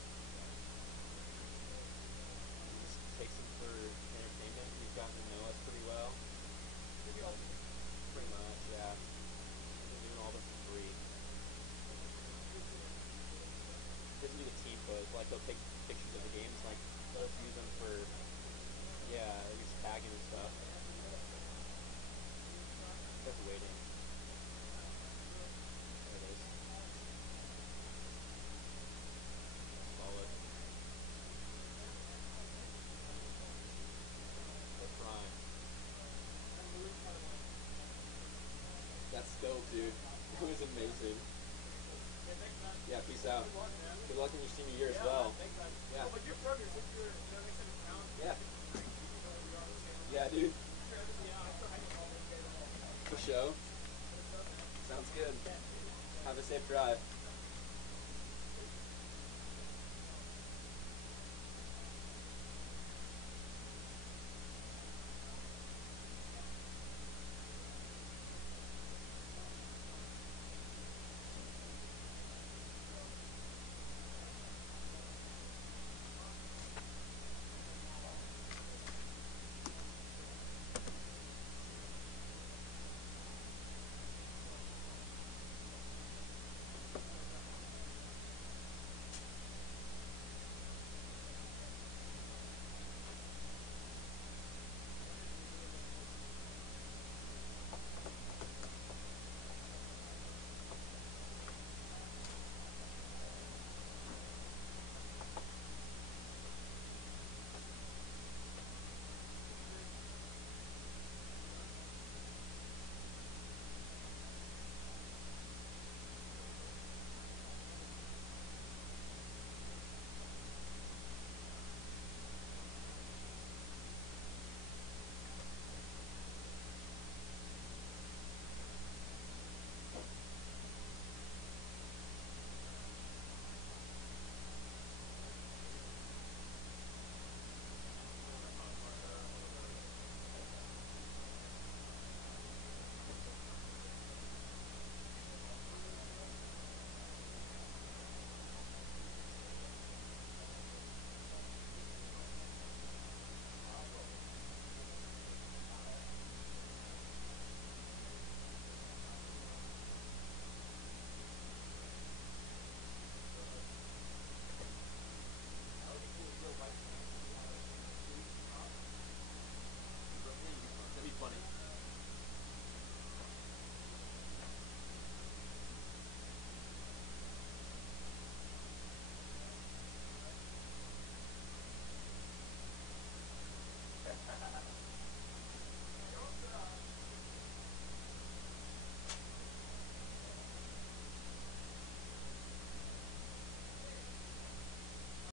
He just takes him for entertainment. He's gotten to know us pretty well. Pretty much, yeah. He's been doing all this for free. He doesn't do the team photos. Like, he'll take pictures of the games, like, let us use them for, yeah, he's tagging and stuff. Just waiting. There it is. Solid. That's prime. That's dope, dude. It was amazing. Yeah, peace out. Good luck in your senior year as well. Yeah. But you're from here, since you're next in town. Yeah. Yeah, dude. For show. Sounds good. Have a safe drive.